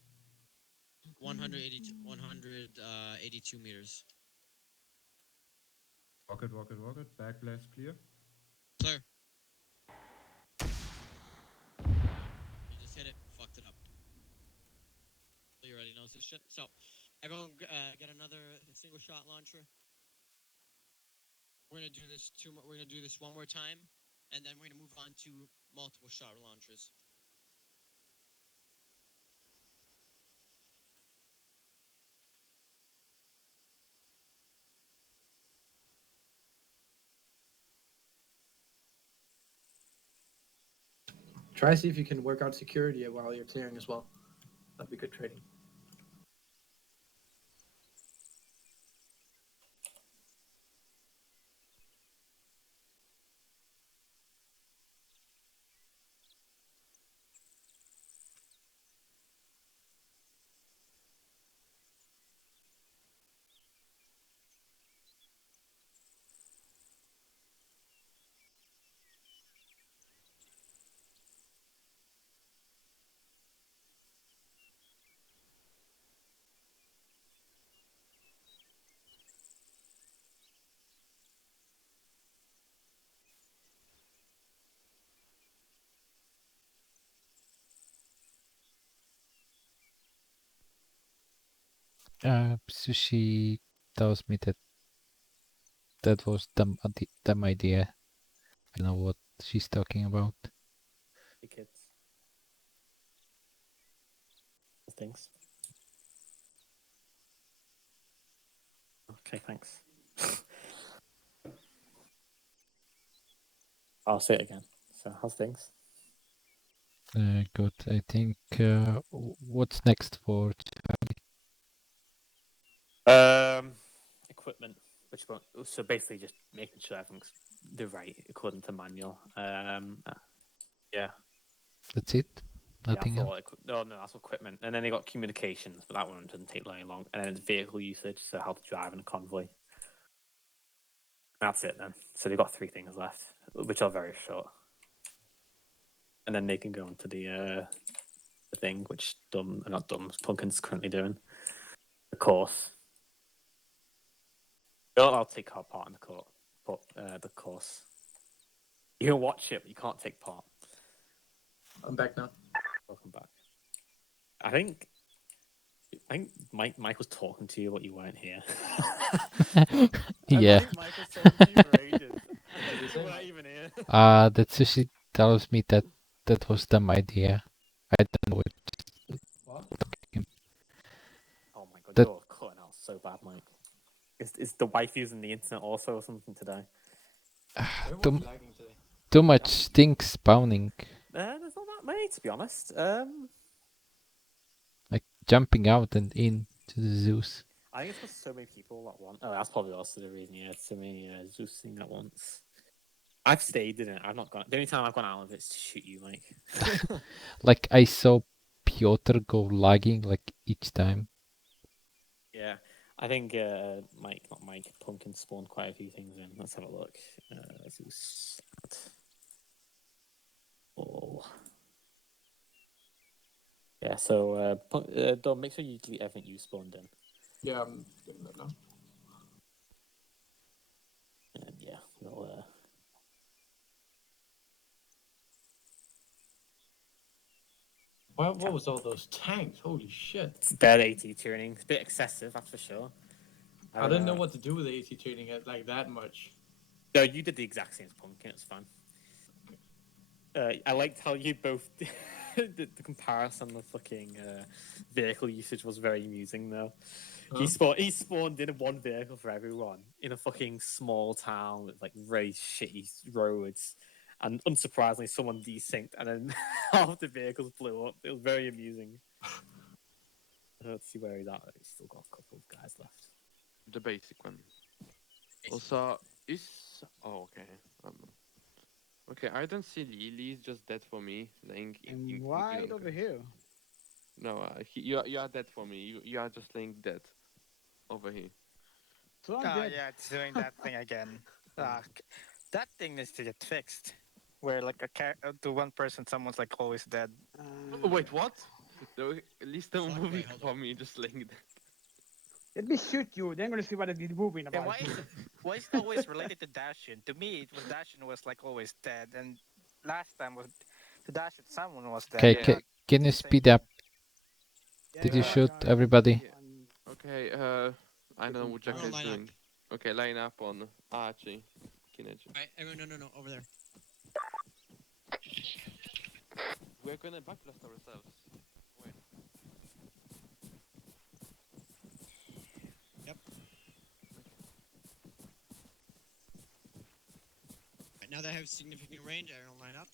182 meters. Rocket. Backblast clear. Clear. You just hit it, fucked it up. You already knows this shit. So, everyone get another single shot launcher. We're gonna do this we're gonna do this one more time, and then we're gonna move on to multiple shot launchers. Try see if you can work out security while you're clearing as well. That'd be good training. Sushi tells me that that was dumb idea. I don't know what she's talking about. Hey kids. Things. Okay, thanks. I'll say it again. So, how's things? Good. I think. What's next for Charlie? Equipment. Which one? So basically, just making sure everything's the right according to manual. Yeah. That's it. Nothing else. No, that's equipment. And then they got communications, but that one doesn't take very long. And then it's vehicle usage, so how to drive in a convoy. That's it then. So they've got 3 things left, which are very short. And then they can go into the thing, which Pumpkin's currently doing. The course. You're allowed to take part in the course. You can watch it, but you can't take part. I'm back now. Welcome back. I think Mike was talking to you, but you weren't here. Yeah. Mike was talking to you for ages. You weren't even here. That Sushi tells me that that was dumb idea. I don't know what. Oh my god, That- you're cutting out so bad, Mike. Is the wife using the internet also or something today? Too much things spawning. There's not that many, to be honest. Like jumping out and in to the Zeus. I think it's because so many people at once. Oh, that's probably also the reason. Yeah, so many Zeusing at once. I've stayed in it. I've not gone. The only time I've gone out of it is to shoot you, Mike. Like I saw Piotr go lagging like each time. Yeah, I think Pumpkin spawned quite a few things in. Let's have a look. Zeus. Oh. Yeah, so Dom, make sure you delete everything you spawned in. Yeah, I'm doing that now. And yeah, we'll. What was all those tanks? Holy shit! It's bad AT tuning. It's a bit excessive, that's for sure. I didn't know what to do with the AT tuning like that much. No, you did the exact same as Pumpkin. It's fine. I liked how you both the comparison of fucking vehicle usage was very amusing though. Huh? He spawned in one vehicle for everyone in a fucking small town with like very shitty roads, and unsurprisingly, someone desynced, and then half the vehicles blew up. It was very amusing. Let's see where he's at. He's still got a couple of guys left. The basic one. Also, okay. Okay, I don't see Lily. He's just dead for me. Laying I'm right over here. No, you are dead for me. You are just laying dead over here. So I'm dead. Yeah, it's doing that thing again. That thing needs to get fixed. Where like to one person, someone's like always dead. Wait, what? No, at least don't move it for me. Just laying dead. Let me shoot you. Then I'm gonna see what I'm moving about. Why is it always related to Dashin? To me, Dashin was like always dead, and last time was to Dashin someone was dead. Okay, can you speed up? Did you shoot everybody? Okay, I know what Jack is doing. Okay, line up on Archie. Alright, no, over there. We're gonna backlast ourselves. Wait. Yep. Right, now that I have significant range, everyone line up.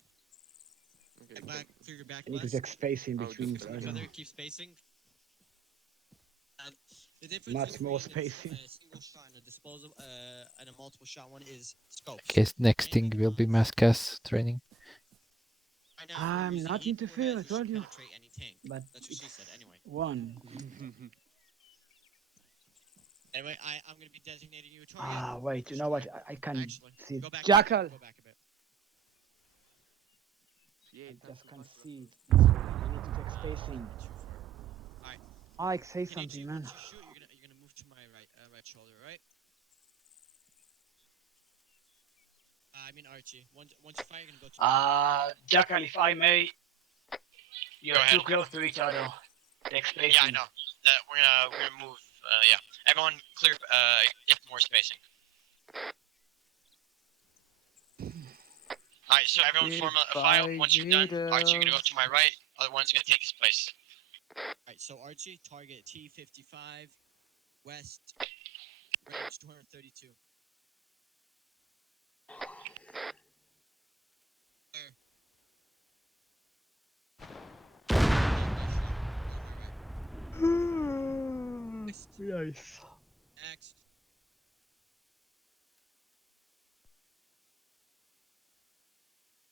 Okay. Back through your back. I need to take space in between. Each other, keep spacing. The difference Much more between spacing. a single shot and a disposal and a multiple shot one is scopes. I guess next thing will be mass gas training. Right now, I'm not interfering, I told you. Any tank. But that's what she said anyway. One. Anyway, I'm going to be designating you a target. Wait, you know what? I can see. Go back Jackal! Go back a bit. I just can't see. I need to take spacing. Alright. Mike, say something, man. Once you shoot, you're gonna move to my right shoulder, right? I mean Archie. Once you fire, you're gonna go to. Jackal, if I may, you're too close to each other. Take spacing. Yeah, I know. We're gonna move yeah. Everyone clear. Get more spacing. All right, so everyone form a file. Once you're done, Archie, you're gonna go to my right. Other one's gonna take his place. Alright, so Archie, target T55, west, range 232. Nice. Next.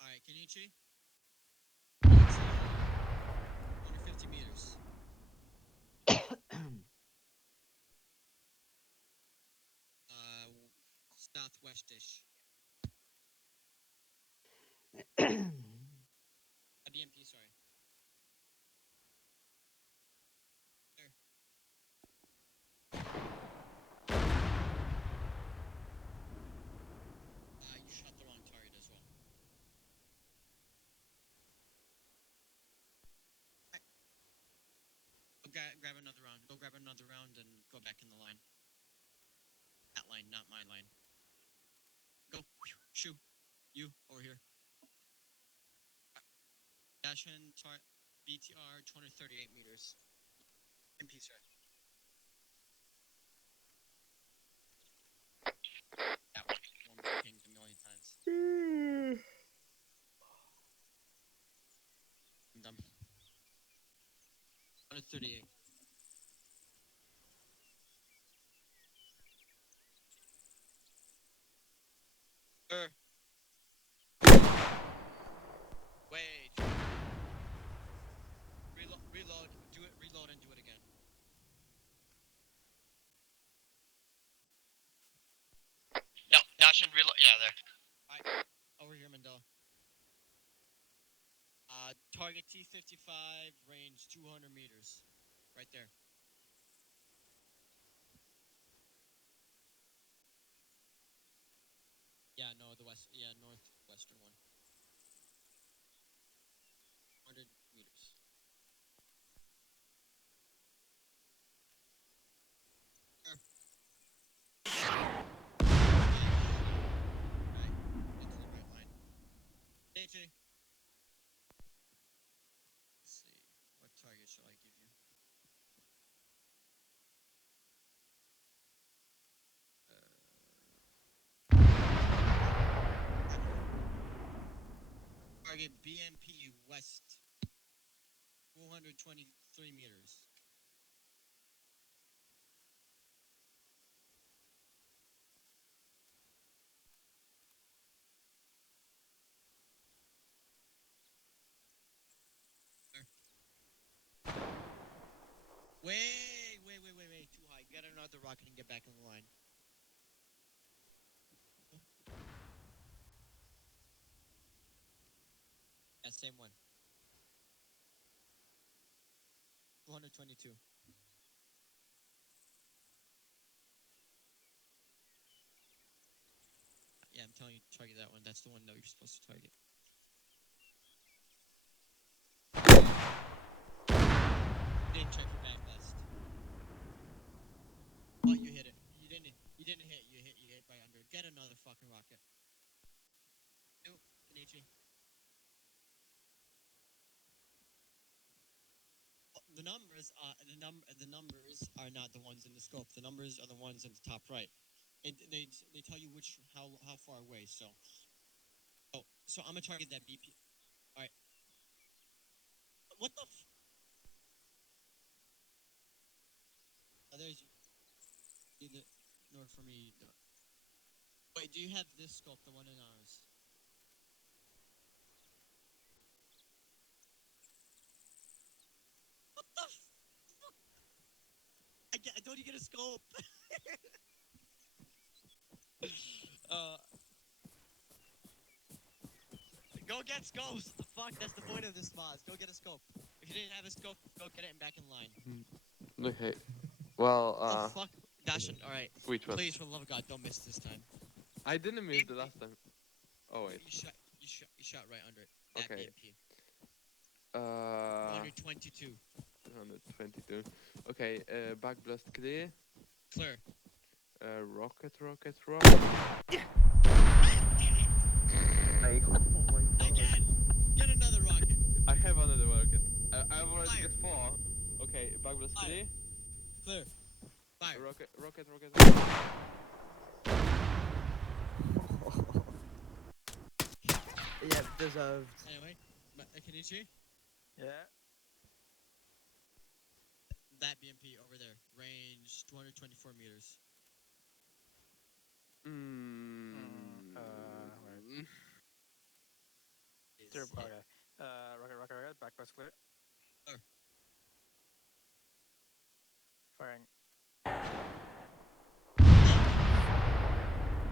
Alright, Kenichi. 250 meters. Southwestish. BMP, sorry. There. You shot the wrong target as well. Right. Go grab another round. Go grab another round and go back in the line. That line, not my line. Go. Shoo. You, over here. Dash in, BTR 238 meters. MP, sir. That one pinged a million times. I'm done. 138. Wait. Reload. Do it. Reload and do it again. No, dash and reload. Yeah, there. Alright. Over here, Mandela. Target T55, range 200 meters. Right there. Yeah, no, northwestern one. 100 meters. Into the right line. DJ. Let's see. What target shall I give you? Target BMP west. 223 meters. Wait. Too high. Get another rocket and get back in the line. Yeah, same one. 222. Yeah, I'm telling you to target that one. That's the one that you're supposed to target. Didn't check your back west. Oh, you hit it. You didn't hit. You hit right under. Get another fucking rocket. Two, Kenichi. The numbers are not the ones in the scope. The numbers are the ones in the top right. They tell you how far away. So I'm gonna target that BP. All right. What the? There's either north for me. Wait, do you have this scope? The one in ours. What the? I don't get a scope. Go get scopes. Fuck, that's the point of this mods. Go get a scope. If you didn't have a scope, go get it and back in line. Okay. Well, Oh fuck, Dashin. All right. Which one? Please, for the love of God, don't miss this time. I didn't miss the last time. Oh wait. You shot right under it. That Okay. BMP. 122. 122. Okay, backblast clear. Clear. Rocket. Yeah. Again. Get another rocket. I have another rocket. I've already got 4. Okay, backblast clear. Clear. Fire. Rocket. Yeah, deserved. Anyway, Kenichi? Yeah. That BMP over there, range 224 meters. Turbo. Okay. Rocket. Backpass clear. Firing.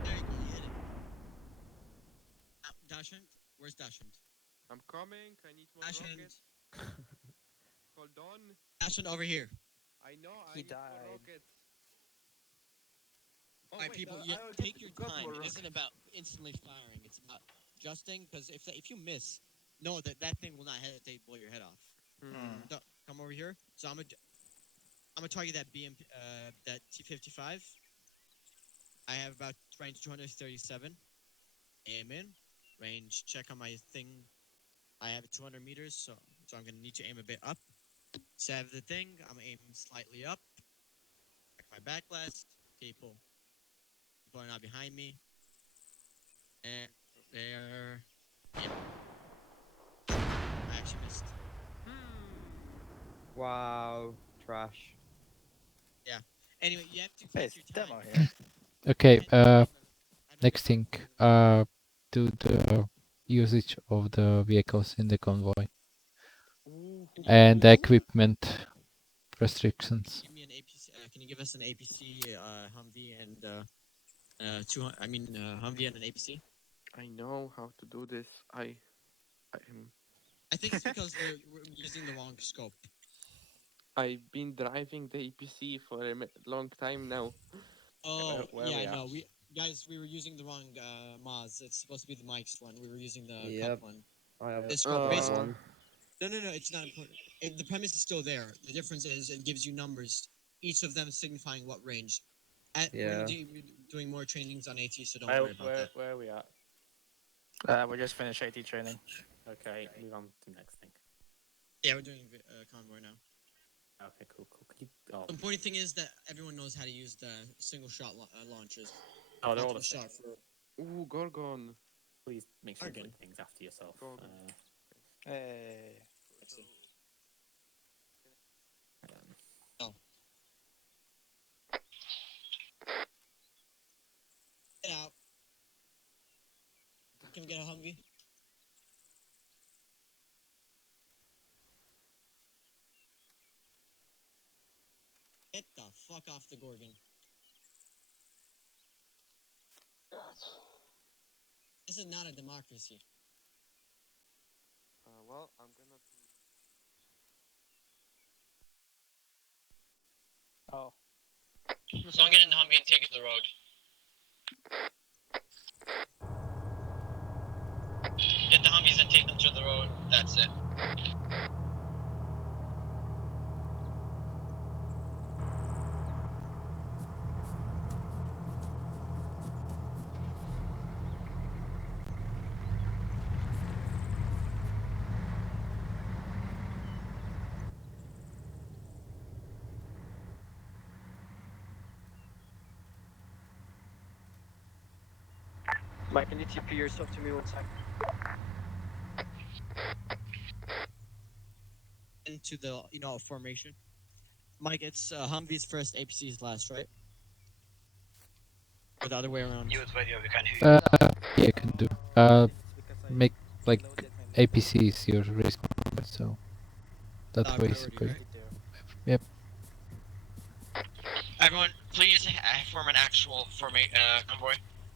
There you go, you hit it. Dashant? Where's Dashant? I'm coming. I need more rockets. Hold on. Dashant over here. I know. He I need died. more rockets. Oh, Alright, wait, people, take your time. It isn't about instantly firing. It's about adjusting, because if you miss, know that thing will not hesitate to blow your head off. So, come over here. So I'm gonna target that BMP, that T-55. I have about range 237. Aim in. Range check on my thing. I have 200 meters, so I'm gonna need to aim a bit up. Save the thing. I'm aiming slightly up. Check my backblast. People are not behind me. And there. Yeah. I actually missed. Wow, trash. Yeah. Anyway, you have to take your time. Demo here. Okay, next thing, do the usage of the vehicles in the convoy. And the equipment restrictions. Give me an APC. Can you give us an APC, Humvee, and Humvee and an APC? I know how to do this. I think it's because we're using the wrong scope. I've been driving the EPC for a long time now. Oh, Where yeah, we I know. at? We were using the wrong Moz. It's supposed to be the Mike's one. We were using the Yep. Cup one. I have The scope that basically. one. No, it's not important. The premise is still there. The difference is it gives you numbers, each of them signifying what range. We're doing more trainings on AT, so don't worry about that. Where are we at? We just finished AT training. Okay, move on to the next thing. Yeah, we're doing convoy now. Okay, cool. Could you, The important thing is that everyone knows how to use the single shot launchers. Oh, they're all Multiple the same. shot for. Ooh, Gorgon. Please make sure you're doing things after yourself. Hey. Oh. Get out. Can we get a Humvee? Get the fuck off the Gorgon. This is not a democracy. Well, I'm gonna. Oh. Someone get in the Humvee and take it to the road. Get the Humvees and take them to the road. That's it. Mike, can you TP yourself to me 1 second? Into the formation. Mike, it's Humvee's first, APC's last, right? Or the other way around. Use radio, we can hear you. Yeah, can do. Make like APC is your respawn, so that way is great. Yep. Everyone, please form an actual convoy,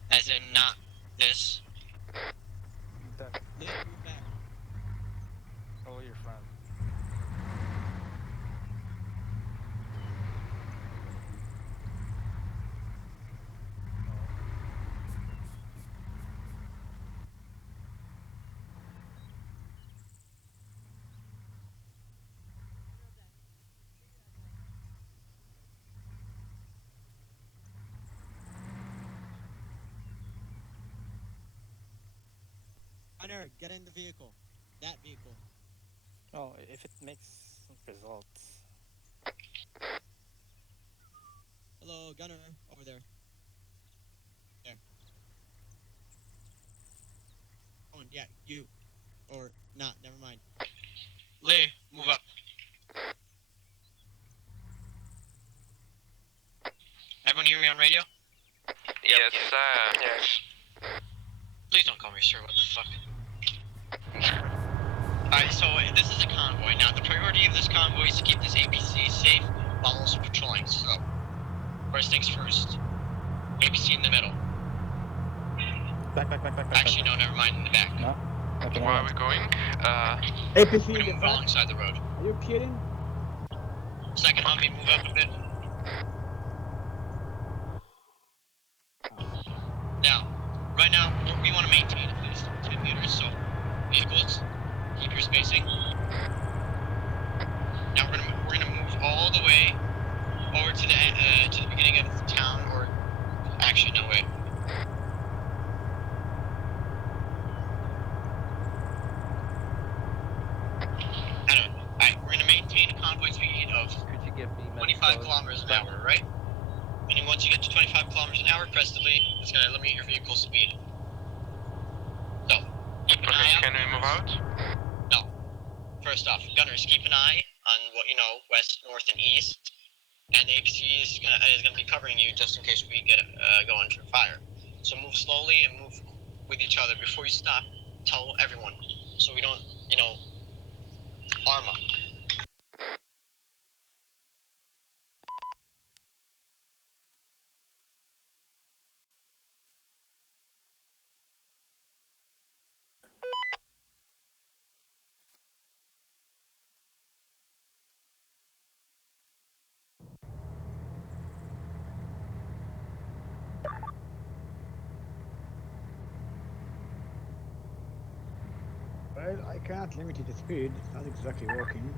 as in not this. Oh, you're fine. Gunner, get in the vehicle. That vehicle. Oh, if it makes results. Hello, Gunner, over there. There. Oh, yeah, you. Or not, never mind. Lee, move up. Everyone hear me on radio? Yes, sir. Yes. Please don't call me sir, what the fuck? Alright, so this is a convoy. Now, the priority of this convoy is to keep this APC safe while also patrolling. So, first things first. APC in the middle. Back. Actually, no, never mind, in the back. No? Okay, Where are we going? APC We're in gonna the move back. alongside the road. Are you kidding? Second Humvee, move up a bit. Now, right now, we want to maintain at least 10 meters, so vehicles, keep your spacing. Now we're gonna move all the way over to the beginning of the town, or actually no way. I don't know. Alright, we're gonna maintain a convoy speed of 25 kilometers an hour, right? And then once you get to 25 kilometers an hour, Prestonly, it's gonna limit your vehicle speed. So, keep an eye out. Can we move out? No. First off, gunners, keep an eye on what you know, west, north, and east. And the APC is gonna be covering you just in case we get go under fire. So move slowly and move with each other. Before you stop, tell everyone, so we don't, you know, Arma. Well, I can't limit the speed. It's not exactly working.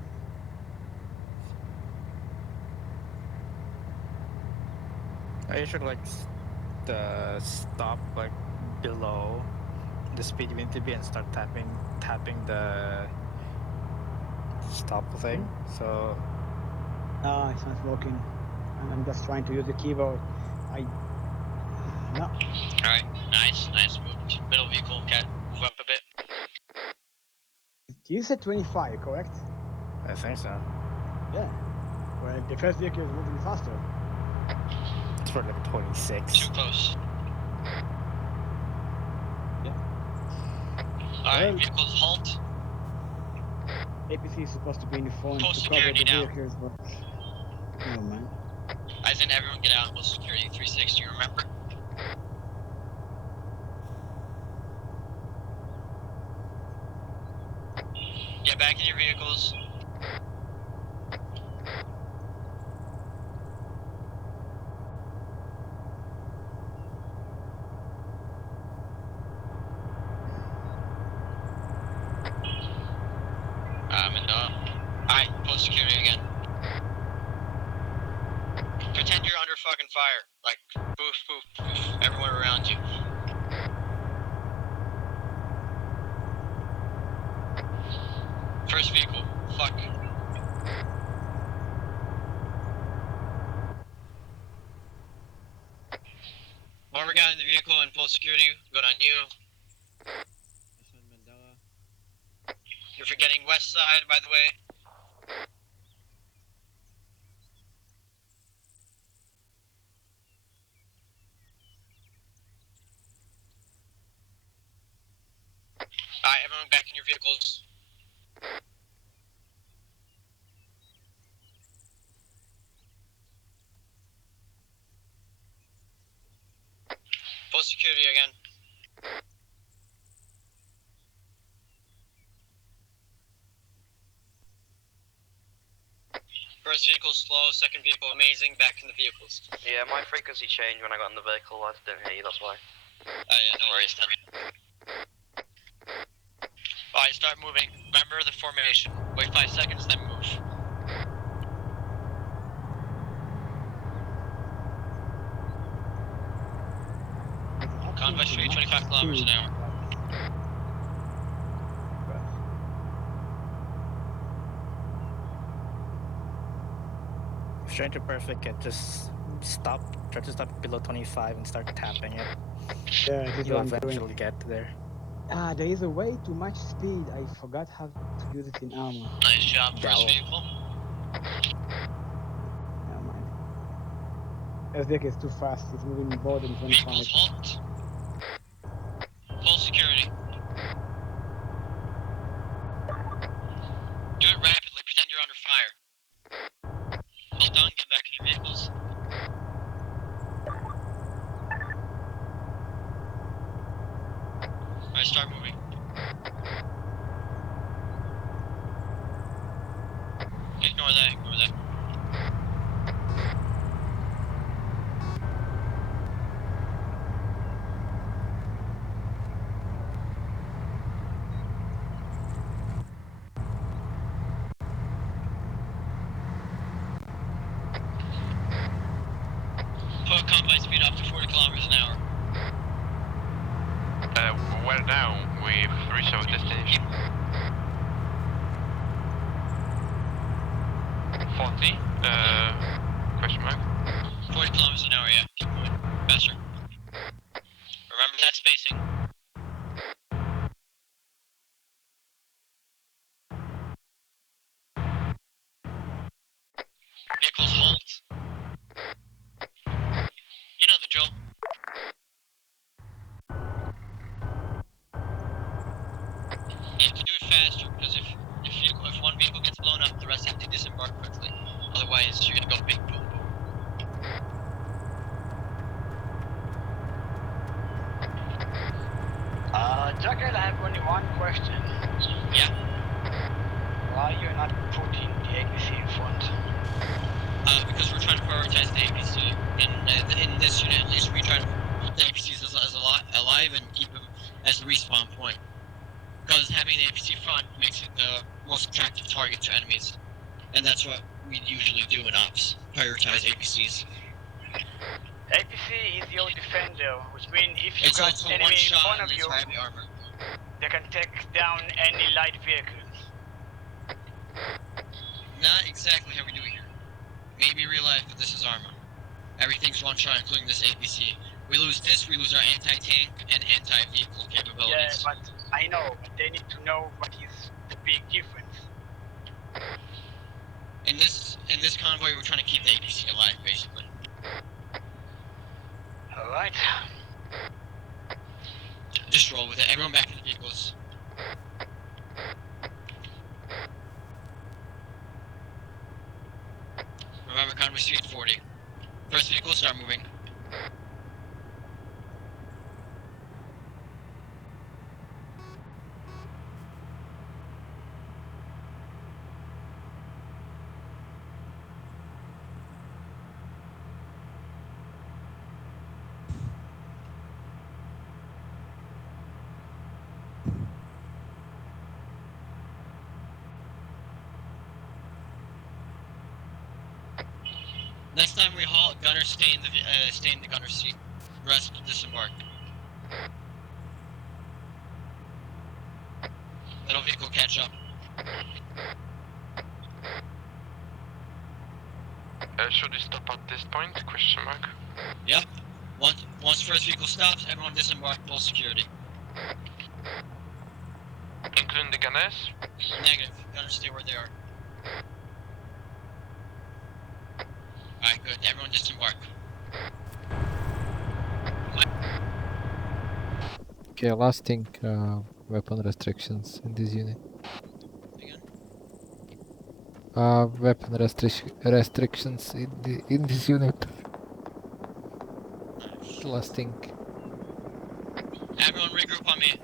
I should like stop like below the speed you need to be and start tapping the stop thing. So Ah, it's not working. I'm just trying to use the keyboard. No. Alright, nice move to middle vehicle, cat, move up a bit. You said 25, correct? I think so. Yeah. Well, the first vehicle is moving faster. It's for like 26. Too close. Yeah. Alright, vehicles halt. APC is supposed to be in the front Post to cover the security now. vehicles, but never mind. As in everyone get out, post security 360, remember? Get back in your vehicles. Alright, post security again. Pretend you're under fucking fire. Like, poof, poof, poof, everywhere around you. First vehicle, fuck. Whoever got in the vehicle and post security, good on you. You're forgetting west side, by the way. Alright, everyone back in your vehicles. Post security again. First vehicle slow, second vehicle amazing, back in the vehicles. Yeah, my frequency changed when I got in the vehicle. I didn't hear you, that's why. Oh yeah, no worries then. Alright, start moving. Remember the formation. Wait 5 seconds, then move. Convoy speed 25 kilometers an hour. trying to perfect it. Just stop. Try to stop below 25 and start tapping it. Yeah, this is You'll what I'm doing. eventually get there. Ah, there is a way to match speed. I forgot how to use it in Arma. Nice job, first vehicle. Never mind. SDK is too fast. It's moving more than 25. Vehicles halt. Full security. Do it rapidly. Pretend you're under fire. Well done. Get back in your vehicles. Alright, start moving. Ignore that, ignore that. Put combine speed up to 40 kilometers an hour. Where now? We've reached our destination. 40? Question mark? 40 kilometers an hour, yeah. Keep moving. Faster. Remember that spacing. Vehicles halt. You know the drill. You have to do it faster because if one vehicle gets blown up, the rest have to disembark quickly. Otherwise, you're gonna go big boom boom. Jacket, I have only one question. Yeah. Why you're not putting the APC in front? Because we're trying to prioritize the APC. In this unit, at least, we try to keep the APCs as alive and keep them as the respawn point. Because having the APC front makes it the most attractive target to enemies. And that's what we usually do in ops. Prioritize APCs. APC is your defender, which means if you It's got also enemy one in shot front and of it's you, heavy armor. they can take down any light vehicles. Not exactly how we do it here. Maybe real life, but this is Arma. Everything's one shot, including this APC. We lose this, we lose our anti-tank and anti-vehicle capabilities. Yeah, but I know, but they need to know what is the big difference. In this convoy, we're trying to keep the APC alive, basically. Alright. Just roll with it. Everyone back in the vehicles. Remember, convoy speed 40. First vehicle, start moving. Next time we halt, gunners stay in the gunner's seat. Rest disembark. Little vehicle catch up. Should we stop at this point? Question mark. Yep. Once first vehicle stops, everyone disembark full security. Including the gunners? Negative. Gunners stay where they are. Alright, good. Everyone disembark. Okay, last thing, weapon restrictions in this unit. Again? Weapon restrictions in this unit. The last thing. Everyone regroup on me.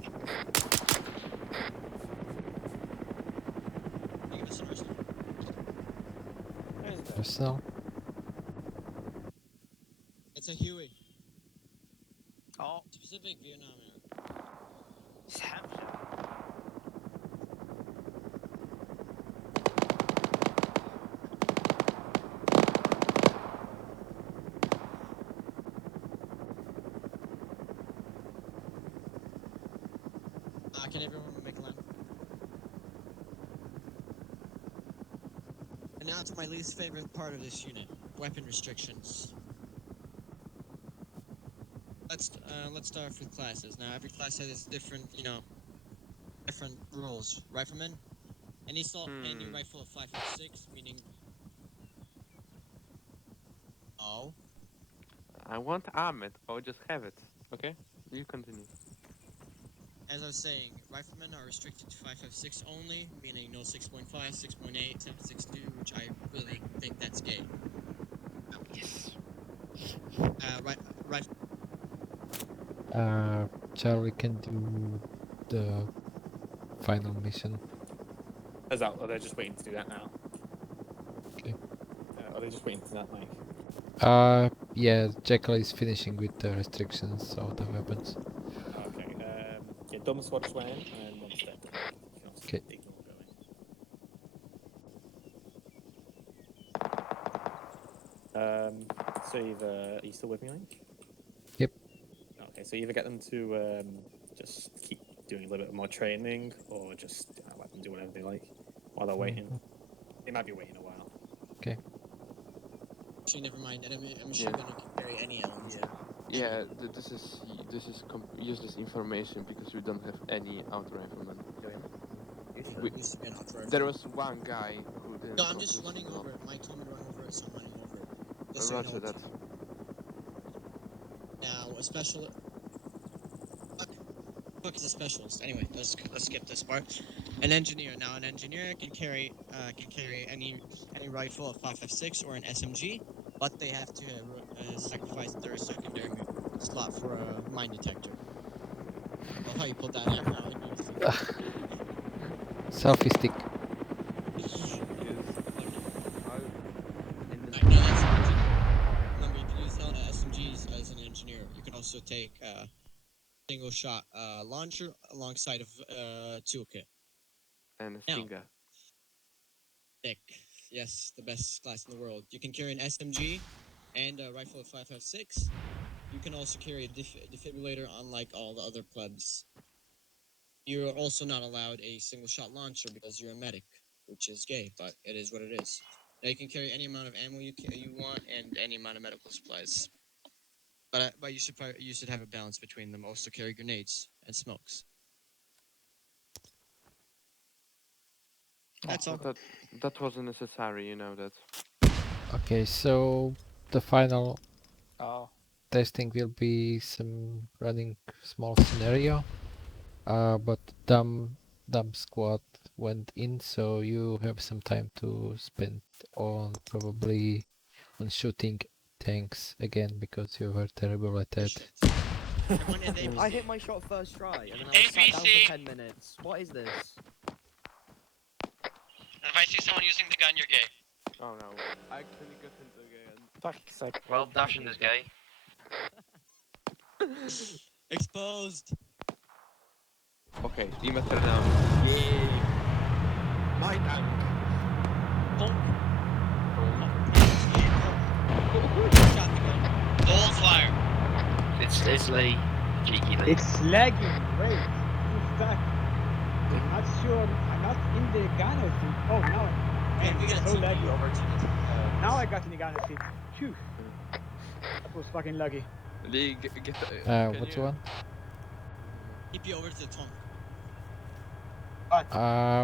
Arsenal. It's a Huey. Oh. Specific Vietnam era. Can everyone make a line? And now Now to my least favorite part of this unit, weapon restrictions. Let's start off with classes. Now every class has different, different rules. Rifleman, any rifle of 5.56, meaning. Oh. I want Ahmed. I'll just have it. Okay, you continue. As I was saying, riflemen are restricted to 5.56 only, meaning no 6.5, 6.8, 7.62, which I really think that's gay. Yes. Right. Charlie can do the final mission. They're just waiting to do that now. Okay. Are they just waiting to do that, Mike? Yeah, Jekyll is finishing with the restrictions of the weapons. Okay. Yeah, Dom Squad just went in, and once they're done, you can obviously ignore going. So are you still with me, Link? Yep. Okay, so either get them to just keep doing a little bit more training, or just let them do whatever they like while they're waiting. They might be waiting a while. Okay. Actually, never mind. A machine gunner can carry any LMG. Yeah, this is useless information because we don't have any out riflemen. There was one guy who didn't. No, I'm just running over it. Mike told me to run over it, so I'm running over it. Just so Roger that. Now, a special. Fuck is a specialist. Anyway, let's skip this part. An engineer. Now, an engineer can carry any rifle of 5.56 or an SMG, but they have to sacrifice their secondary slot for a mine detector. Well, how you pulled that out now? Selfie stick. Remember, you can use SMGs as an engineer. You can also take single shot launcher alongside of toolkit. And a Stinger. Thick. Yes, the best class in the world. You can carry an SMG and a rifle of 5.56. You can also carry a defibrillator, unlike all the other plebs. You're also not allowed a single shot launcher because you're a medic, which is gay, but it is what it is. Now you can carry any amount of ammo you want and any amount of medical supplies. But you should have a balance between them. Also carry grenades and smokes. That's all. That wasn't necessary, you know that. Okay, so the final Oh. testing will be some running small scenario. But dumb squad went in, so you have some time to spend on probably on shooting tanks again because you were terrible at that. I hit my shot first try, and then I was sat down for 10 minutes. What is this? If I see someone using the gun, you're gay. Oh no, I actually got into again. Fuck's sake. Well, Dashin is gay. Exposed. Okay, emitter down. Yeah. My tank. Don't fire. It's Lee. Cheeky Lee. It's lagging. Wait, who's that? I'm not sure. I'm not in the gunner seat. Oh, now Man, we got so TP laggy. over to Now I got in the gunner seat. Phew. That was fucking lucky. Lee, get which one? TP over to the tongue.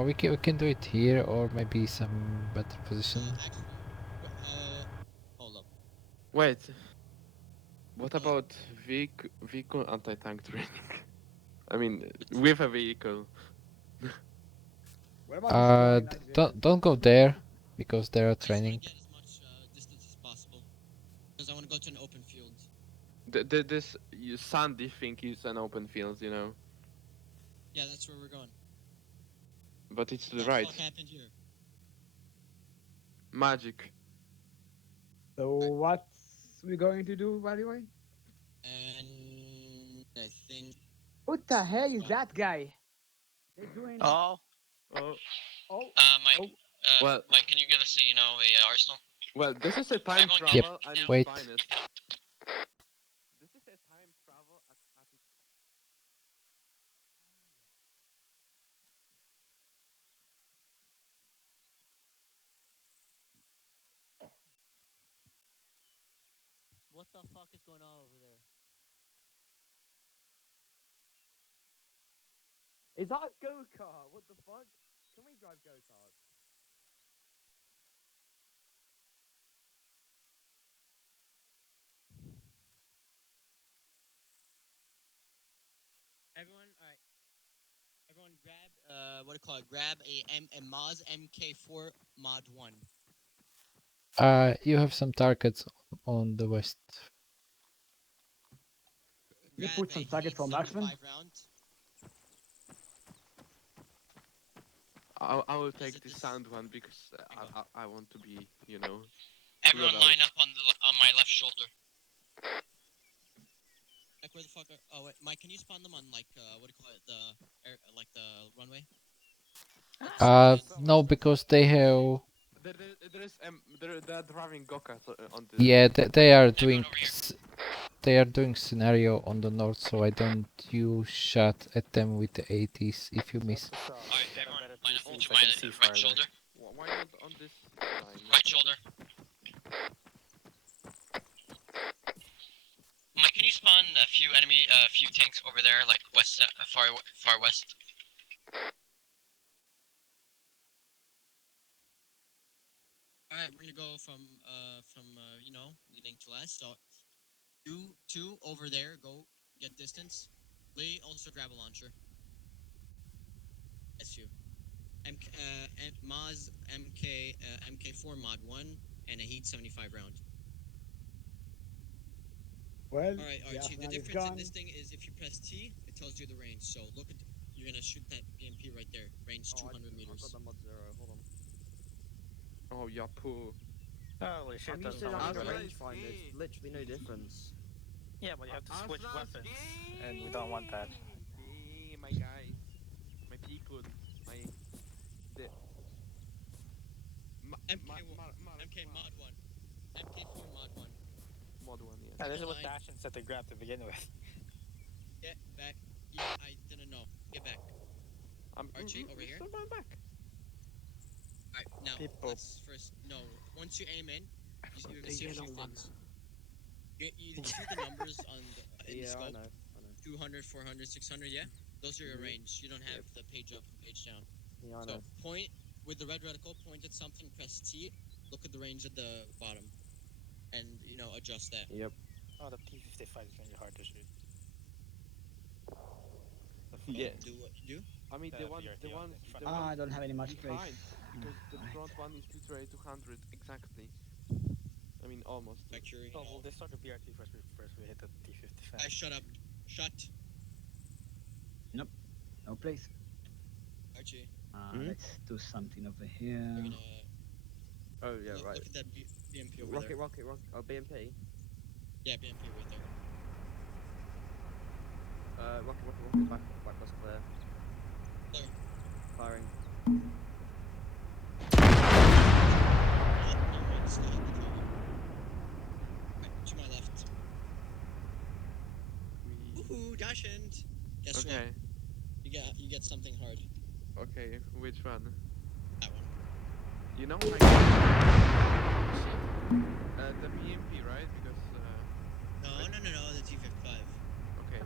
We can do it here or maybe some better position. Hold up. Wait. What about vehicle anti-tank training? I mean, with a vehicle. Don't go there because there are training. Get as much distance as possible because I want to go to an open field. This sandy thing is an open field, you know. Yeah, that's where we're going. But it's to the What right. the fuck happened here? Magic. So what's we going to do, by the way? And I think. What the hell is that guy? They're doing. Oh. Mike. Well, Mike, can you give us a Arsenal? Well, this is a time travel Yep. at its Wait. finest. This is a time travel at its what the fuck is going on over there? Is that a go-kart? What the fuck? Can we drive go-karts? Everyone, all right. Everyone, grab what do you call it? Grab a Maz MK4 Mod 1. You have some targets on the west. You put some target for marksman. I will take the sound one because I want to be, you know. Everyone line up on my left shoulder. Like where the fuck are, oh wait, Mike, can you spawn them on like what do you call it? The air, like the runway? No, because they have. They're driving go-karts on the. Yeah, they are doing. They are doing scenario on the north, so I don't you shot at them with the 80s if you miss. Alright, everyone line up to my right shoulder. Why not on this line? Right shoulder. Mike, can you spawn a few few tanks over there, like west, far west? Alright, we're gonna go from you know, leading to last. So two over there, go get distance. Lee, also grab a launcher. That's you. Maz MK4 Mod 1 and a Heat 75 round. Well, alright, the difference in this thing is if you press T, it tells you the range. So look at, you're gonna shoot that BMP right there, range 200 meters. I've got the mod 0, hold on. Oh, yeah, poor. Holy shit, I'm that's used to not having a good. rangefinder, there's literally no difference. Yeah, but you have to switch weapons, and we don't want that. Hey, my guys, my people, my. MK Mod 1. MK4 Mod 1. Mod 1, yeah. Yeah, this is what Dashin said to grab to begin with. Get back. Yeah, I didn't know. Get back. Archie, over here. I'm back. Alright, now, let's first, no, once you aim in, you can see a few things. You see the numbers on the, in the scope? I know. 200, 400, 600, yeah? Those are your range. You don't have the page up and page down. Yeah, I so know. point, with the red reticle, point at something, press T, look at the range at the bottom, and, you know, adjust that. Yep. Oh, the T-55 is really hard to shoot. Yeah. Do what you do? I mean, the one. I don't have any much space. Because the front one is literally 200 exactly. I mean, almost. Actually, oh, well, they start the BRT first we hit the T-55. I shut up. Shut. Nope. No place. Archie. Let's do something over here. Oh, yeah, right. Look at that BMP over there. Rocket. Oh, BMP? Yeah, BMP right there. Rocket, back, that's clear. There. Firing. Right, to my left. Woohoo, Dashind! Guess what? You get something hard. Okay, which one? That one. You know, like the BMP, right? Because No, the T-55. Okay.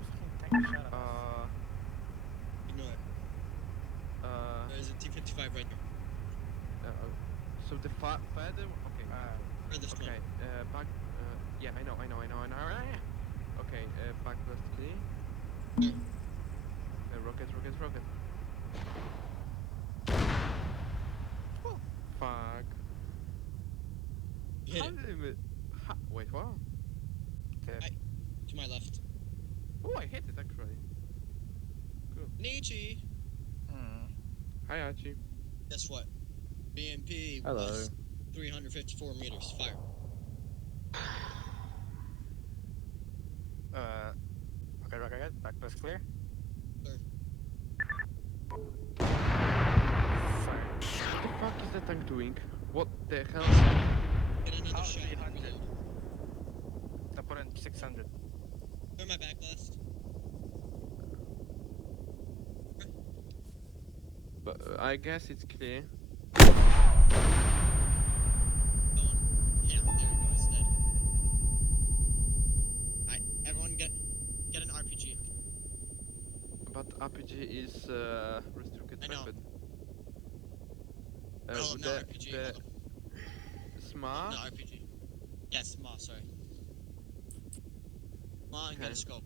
Ignore it. There's a T-55 right there. So the further, okay. Furthest okay. Back. Yeah, I know. Okay. Back west clear. Rocket. Oh, fuck. Hit it. Wait, what? To my left. Oh, I hit it actually. Cool. Nietzsche. Hi, Archie. Guess what? BMP Hello. was 354 meters. Fire. Okay. Back was clear. Clear. What the fuck is that tank doing? What the hell? Get another shot. 300. I put in 600. Clear my backlast. But I guess it's clear. Yeah, there you go. It's dead. RPG is restricted I know. weapon. Hold With up, not RPG. Hold up. SMA? No, RPG. Yeah, SMA, sorry. SMA and get a scope.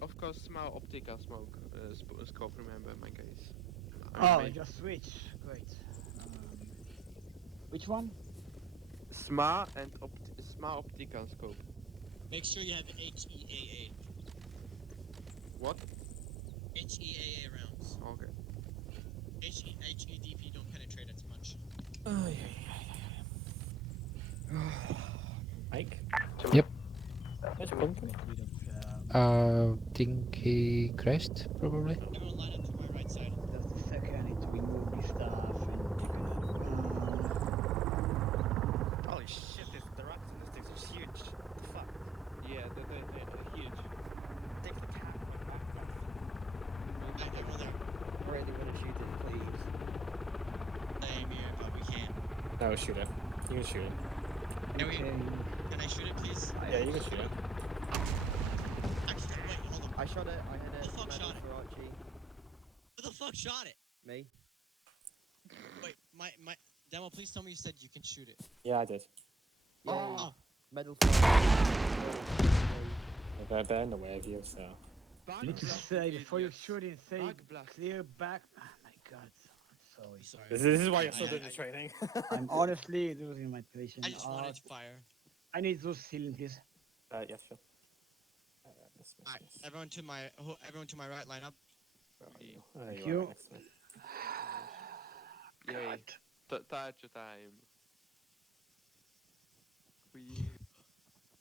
Of course, small optical smoke scope. Remember, my guys. Oh, just switch. Great. Which one? SMA and SMA optical scope. Make sure you have HEAA. What? HEAA rounds. Okay. HEDP don't penetrate as much. Mike? Yep. Where's Pumpkin? Think he crashed, probably. Everyone line up to my right side. Just a second, I need to remove this stuff and take another one. Holy shit, the rockets in this thing are huge. What the fuck? Yeah, they're huge. Take the cap on back. Everyone there. Already want to shoot it, please. Same here, but we can't. No, shoot it. You can shoot it. Can I shoot it, please? Yeah, you can shoot it. Actually, wait, hold on. I shot it. I had Who it. the fuck Medal shot it? for Archie. Who the fuck shot it? Me. Wait, my Demo, please tell me you said you can shoot it. Yeah, I did. Yeah. Oh. Medal for Archie. They're in the way of you, so. You need to say before you shoot it, say clear back. Oh my god, I'm sorry. This is why you're still doing the training. I'm honestly losing my patience. I just wanted to fire. I need those healing, please. Yeah, sure. Alright, everyone to my right, line up. Thank you. Yay. Touch time.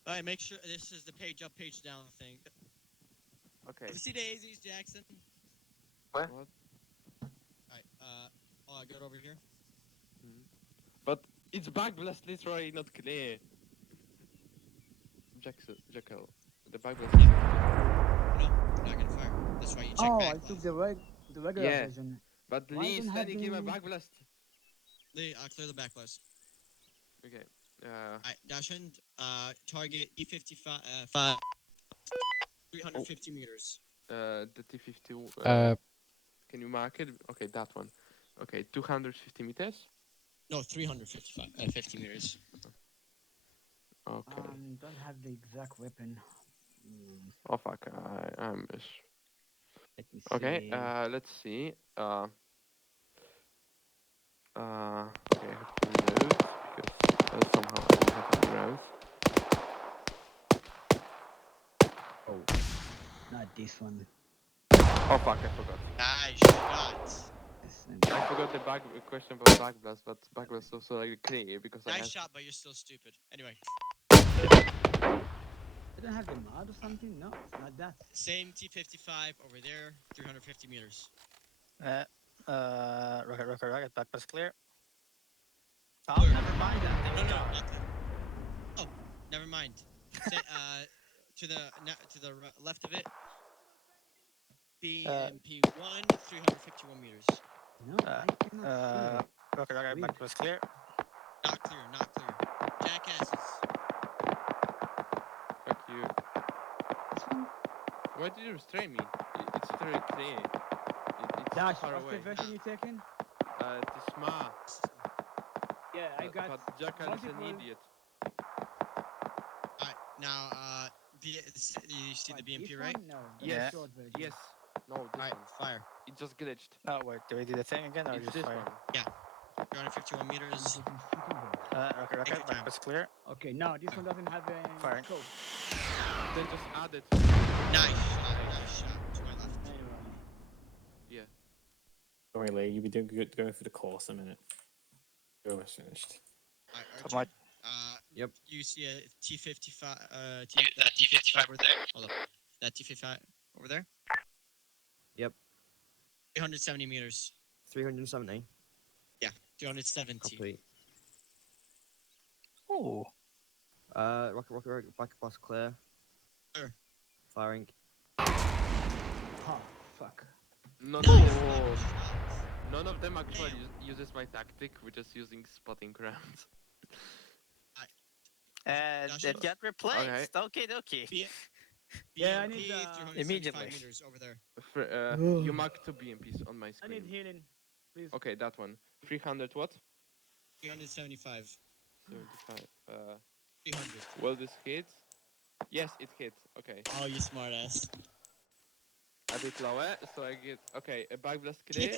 Alright, make sure this is the page up, page down thing. Okay. You see daisies, Jackson? What? Alright, oh, I got over here. But it's backblast literally not clear. Jackal. The backblast is No, we're not gonna fire. That's why you check Oh, backblast. I took the regular version. But Why Lee don't standing have in my the- backblast. Lee, clear the backblast. Okay. Alright, dash in, target E55, 350 meters. The T50. Can you mark it? Okay, that one. Okay, 250 meters. No, 355, 50 meters. Okay. Don't have the exact weapon. Oh fuck, I miss. Let me Okay, see. let's see. Okay, I have to reload because somehow I don't have any rounds. Oh, not this one. Oh fuck, I forgot. Nice shot. I forgot the question about backblast, but backblast also like clear because I Nice have... shot, but you're still stupid. Anyway. I don't have the mod or something? No, it's not that. Same T55 over there, 350 meters. Rocket, backpass clear. Oh, never mind that. No, not clear. Oh, never mind. Say, to the left of it. BMP1, 351 meters. No, I cannot Rocket, backpass clear. Not clear, not clear. Jackasses. Fuck you. Why did you restrain me? It's very clear. It's Dash, far what's away. the version you taking? The SMA. Yeah, I got But Jackal is an multiple- idiot. Alright, now, you see the BMP, this right? one? No, that's Yes. the short version. Yes. No, this Alright, one. fire. It just glitched. Oh, wait, do we do the thing again or It's just this fire? one. Yeah. 351 meters. Rocket, backpass clear. Okay, no, this one doesn't have a Fire. scope. Then just add it. Nice shot to my left. Yeah. Don't worry, Lee, you'll be doing good going through the course in a minute. You're almost finished. Archie, Yep. you see a T55, that T55 over there? Hold up. That T55 over there? Yep. 370 meters. 370. Yeah, 270. Complete. Oh. Rocket, back bus clear. Sure. Firing. Oh, fuck. None of them actually uses my tactic. We're just using spotting rounds. And it got replaced. Okay. Yeah, I BMP, need 375 Immediately. meters over there. You mark 2 BMPs on my I screen. need healing, please. Okay, that one. 300 what? 375. 75. 300. Will this hit? Yes, it hits. Okay. Oh, you smartass. A bit lower, so I get. Okay, a back blast clear.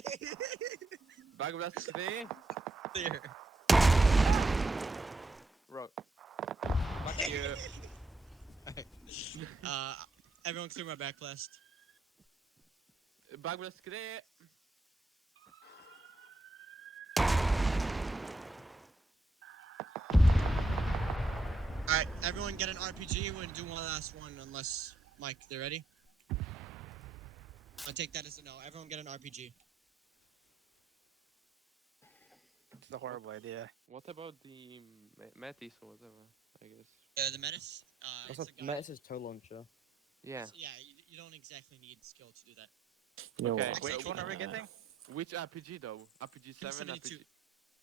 Back blast clear. Clear. Rock. Fuck you. Alright. Everyone clear my back blast. Back blast clear. Alright, everyone get an RPG. We're gonna do one last one, unless Mike, they ready? I'll take that as a no. Everyone get an RPG. It's a horrible idea. What about the Metis or whatever? I guess. The Metis. What's It's up? a guy. Metis is tow launcher. Yeah. So, yeah, you don't exactly need skill to do that. Okay. Which one are we getting? Which RPG though? RPG 7, M72. RPG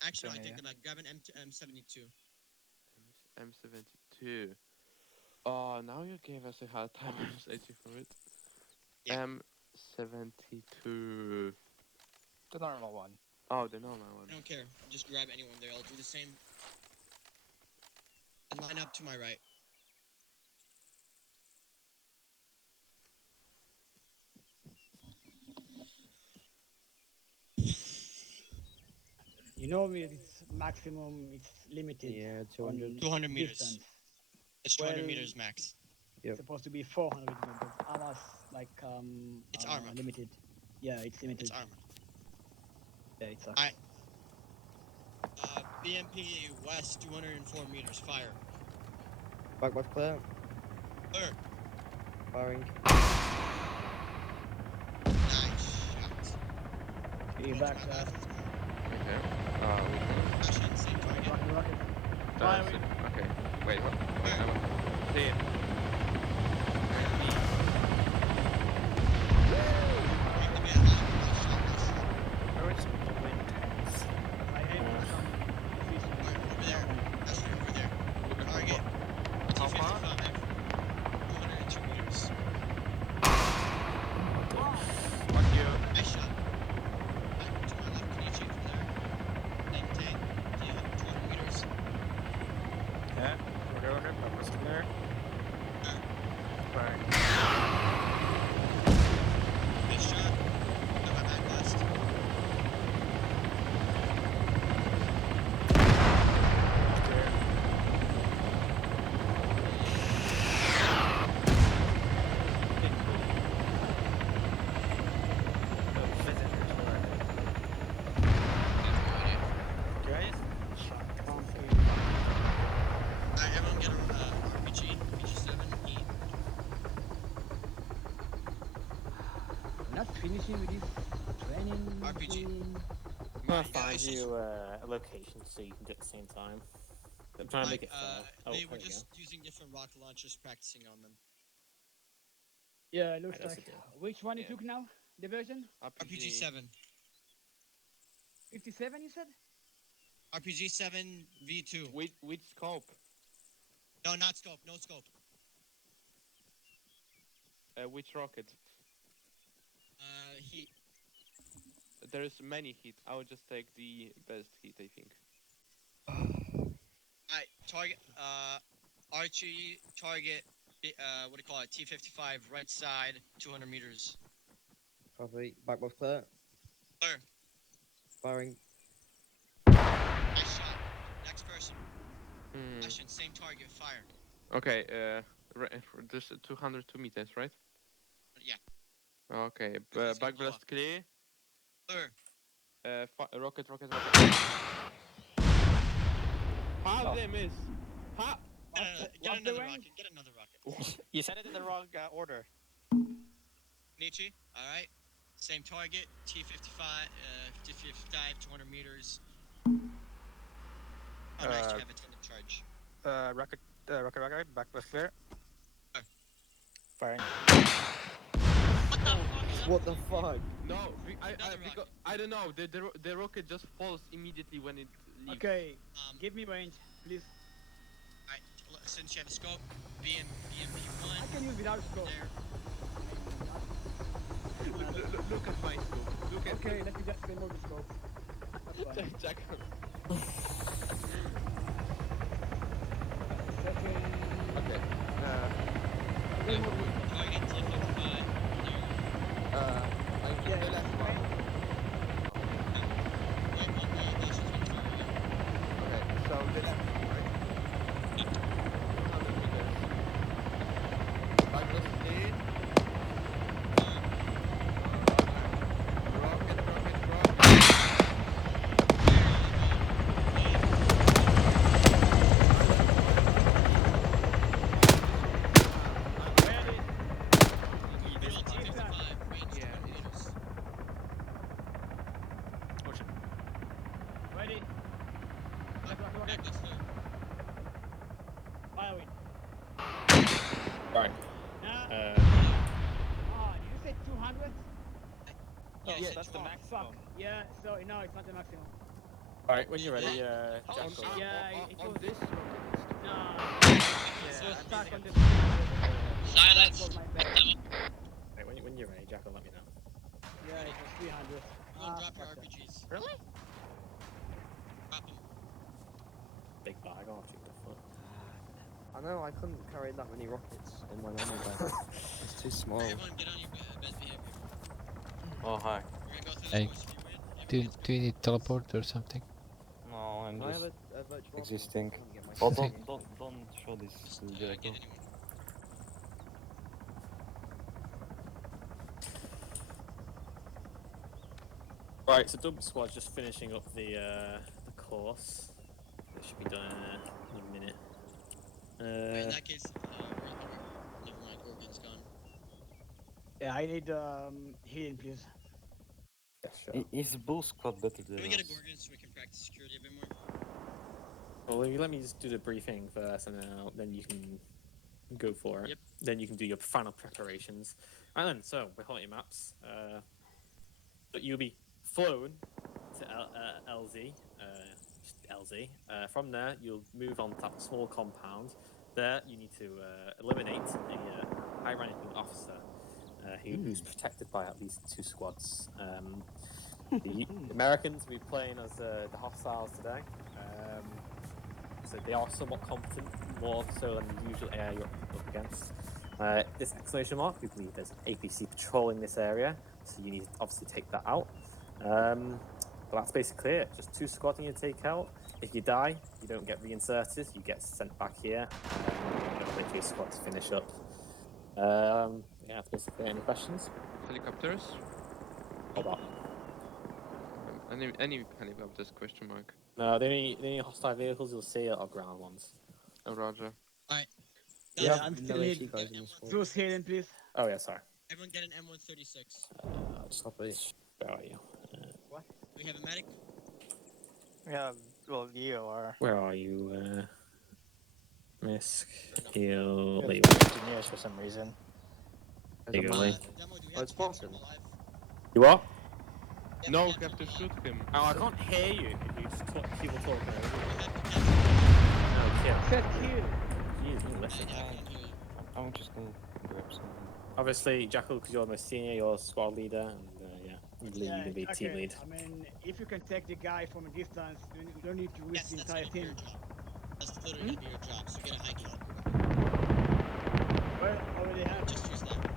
Actually, I Yeah. take them back. Grab an M72. M72. Oh, now you gave us a hard time. I'm searching for it. Yeah. M72. The normal one. Oh, the normal one. I don't care. Just grab anyone there. I'll do the same. And line up to my right. You know, it's maximum, it's limited. Yeah, 200. on 200 meters. distance. It's 200 Well, meters max. Yep. It's supposed to be 400 meters. Arma's like It's Arma. limited. Yeah, it's limited. It's Arma. Yeah, it's Alright. BMP west 204 meters. Fire. Back was clear. Clear. Firing. Nice shot. Be back there. Okay. Russian, same target. Rocket. Fire. Okay. Wait, what? Clear. Where is the wind? I aim for some efficient. Over there. Russian, over there. Target. How far? T55. 202 meters. Fuck you. Nice shot. Back to my left. Can you shoot from there? Then tank. Yeah, 200 meters. Yeah. We're going up. I was there. Right. Nice shot. Got my back blast. Guys? Alright, everyone get a RPG. PG7. E. Not finishing with this training. RPG. thing. I'm gonna Yeah, find it's you a location so you can do it at the same time. I'm trying to make it fair. Oh, They there were we just using different rocket launchers, practicing on them. Yeah, it looks I also like. do. Which one you Yeah. took now? The version? RPG7. 57, you said? RPG7 V2. Which scope? No, not scope. No scope. Which rocket? Heat. There is many hit. I would just take the best hit, I think. Alright, target. Archie, target. What do you call it? T55, right side, 200 meters. Copy. Back was clear. Clear. Firing. Nice shot. Next person. Hmm. Russian, same target, fire. Okay, this 202 meters, right? Yeah. Okay, Let's back go blast up. clear. Clear. Rocket. How Oh. they miss? How? Get another rocket. Get another rocket. You said it in the wrong order. Nietzsche, alright. Same target, T55, 200 meters. Oh, nice, you have attendant charge. Rocket, back was clear. Firing. What the fuck? No, because, I don't know. The rocket just falls immediately when it leaves. Okay, give me range, please. Alright, distance. You have a scope. BMP1. I can use without scope. There. Look at my scope. Look at Okay, let me just remove the scope. That's fine. Jack. Okay. Target to 55. Yeah, the last one. Okay, so the left one, right? 100 meters. Douglas, lead. Rocket. Ready? Firing. Right. Now, did you say 200? Yes, that's the maximum. Yeah, so no, it's not the maximum. All right, when you're ready, Jackal. Yeah, it was this. no. Yeah, So stuck on the. Silence. That was my bad. Right, when you're ready, Jackal, let me know. Yeah, it was 300. Drop your RPGs. Really? Drop them. Big bag, aren't you? I know I couldn't carry that many rockets in my normal bag. It's too small. Everyone get on your best behavior. Oh, hi. We're gonna go through Hey, this course. If you win, do you need teleport or something? No, I'm Can I just have a virtual existing. rocket? I wanna get my Oh, second. don't show this to the director. Right, so Dub Squad's just finishing up the course. It should be done in a minute. in that case, never mind. Gorgon's gone. Yeah, I need healing, please. Yeah, sure. Is Bull Squad better than Can we get a us? Gorgon so we can practice security a bit more? Well, you let me just do the briefing first, and then you can go for it. Yep. Then you can do your final preparations. And then, so we're on your maps. But you'll be flown to LZ, just LZ. From there, you'll move on to that small compound. There, you need to eliminate a high-ranking officer who's protected by at least 2 squads. The Americans will be playing as the hostiles today. So they are somewhat competent, more so than the usual area you're up against. This exclamation mark, we believe there's an APC patrolling this area, so you need to obviously take that out. But that's basically it. Just 2 squads you need to take out. If you die, you don't get reinserted, you get sent back here. Wait for your squad to finish up. Yeah, that's basically any questions? Helicopters? Hold on. Any helicopters, question mark. No, the only hostile vehicles you'll see are ground ones. Oh, roger. Alright. Yeah, I'm still need Zeus healing, please. Oh, yeah, sorry. Everyone get an M136. I'll just copy. Where are you? What? We have a medic? Yeah, well, you are. Where are you? Misk, You're heal, the leave. engineers for some reason. There you go, Lee. Oh, it's Boston. You are? No, you have to shoot him. Oh, I can't hear you. You just talk, people talking over you. No, kill. Said kill. Jeez, you listen. I'm just gonna grab something. Obviously, Jackal, because you're the most senior, you're squad leader, and yeah, Lee, you can be okay. team lead. I mean, if you can take the guy from a distance, you don't need to risk the entire team. That's literally gonna be your job, so get a high caliber. Well, already have. Just use that.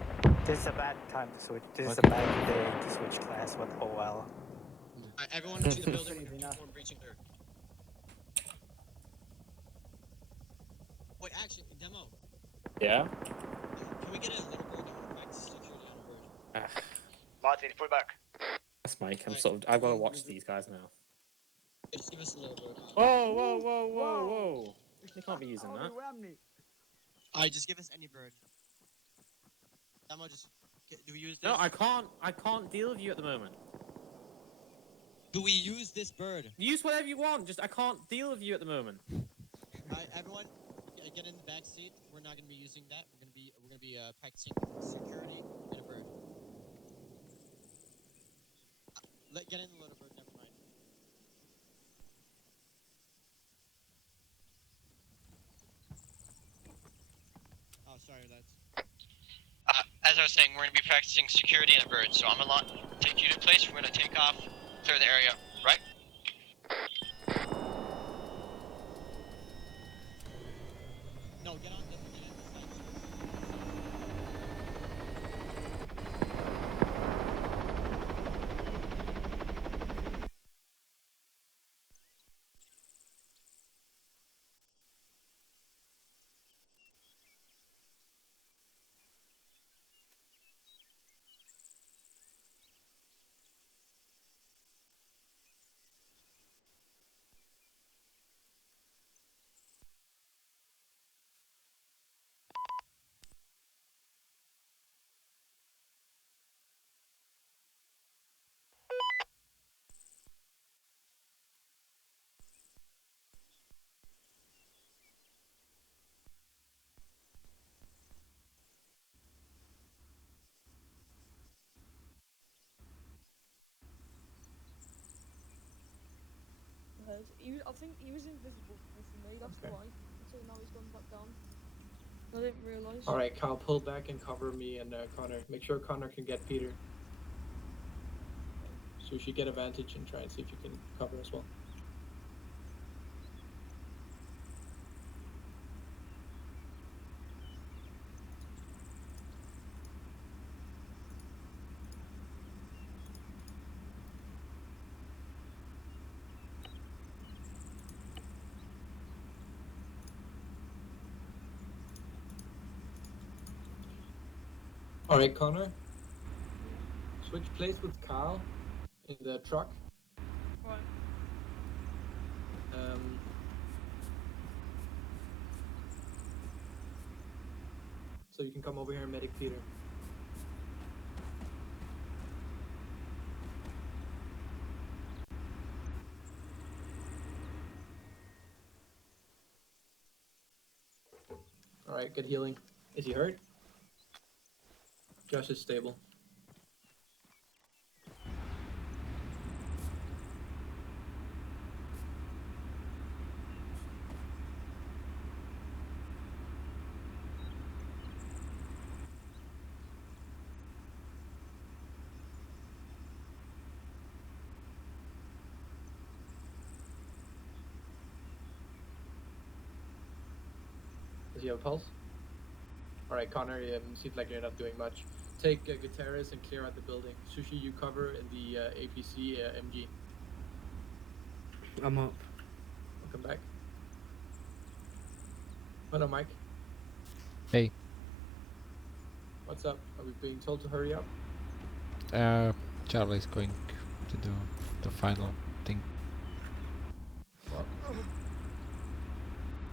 This is a bad time to switch. This is a bad day to switch class with OL. Alright, everyone into the building before breaching clear. Wait, actually, demo. Yeah? Can we get a little bird and practice security on a bird? Martin, pull back. That's Mike. I've got to watch these guys now. Just give us a little bird. Whoa! You can't be using that. Alright, just give us any bird. Demo, just do we use this? No, I can't deal with you at the moment. Do we use this bird? Use whatever you want. Just I can't deal with you at the moment. Alright, everyone, get in the back seat. We're not gonna be using that. We're gonna be practicing security in a bird. Get in the little bird. Never mind. Sorry, lads. As I was saying, we're going to be practicing security and a bird, so I'm going to take you to a place. We're going to take off, clear the area, right? No, get on the site. I think he was invisible for me, that's why. So now he's gone back down. I didn't realise. Alright, Kyle, pull back and cover me and Connor. Make sure Connor can get Peter. So you should get advantage and try and see if you can cover as well. Alright, Connor. Switch place with Kyle in the truck. Right. So you can come over here and medic Peter. Alright, good healing. Is he hurt? Josh is stable. Does he have a pulse? Alright, Connor, seems like you're not doing much. Take Gutierrez and clear out the building. Sushi, you cover in the APC MG. I'm up. Welcome back. Hello, Mike. Hey. What's up? Are we being told to hurry up? Charlie's going to do the final thing.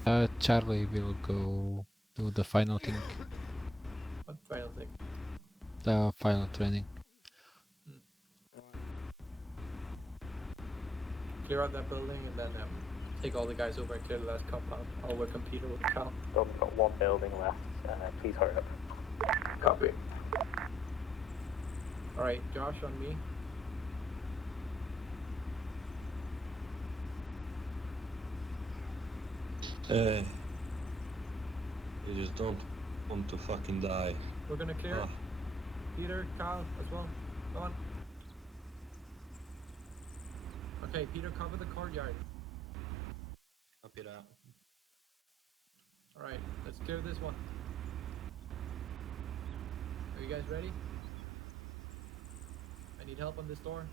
What? Charlie will go do the final thing. What final thing? The final training. Clear out that building and then take all the guys over and clear the last compound. I'll work on Peter with Cal. We've got one building left. Please hurry up. Copy. Alright, Josh on me. You just don't want to fucking die. We're gonna clear. Ah. Peter, Kyle, as well. Go on. Okay, Peter, cover the courtyard. Copy that. Alright, let's clear this one. Are you guys ready? I need help on this door.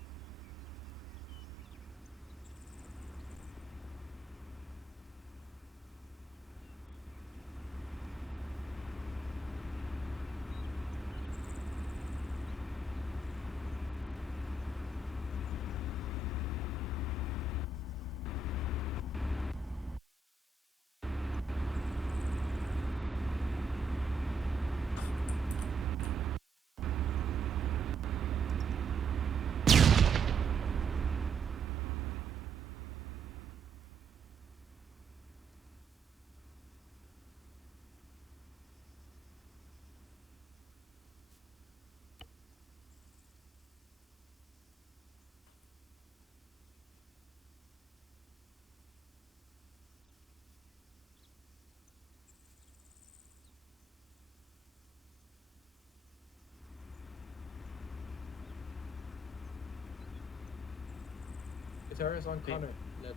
Guitarist on Connor.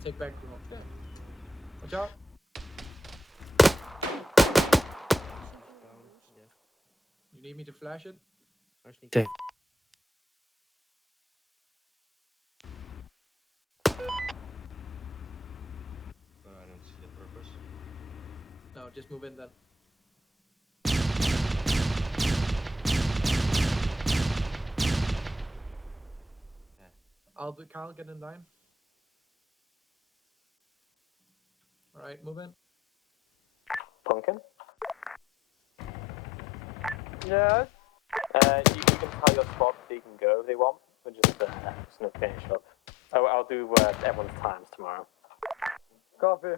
Take back room. Yeah. Watch out. You need me to flash it? Okay. I don't see the purpose. No, just move in then. Yeah. Kyle, get in line. Alright, move in. Pumpkin? Yes. You can tell your squad so you can go if they want. We're just gonna finish up. I'll do everyone's times tomorrow. Copy.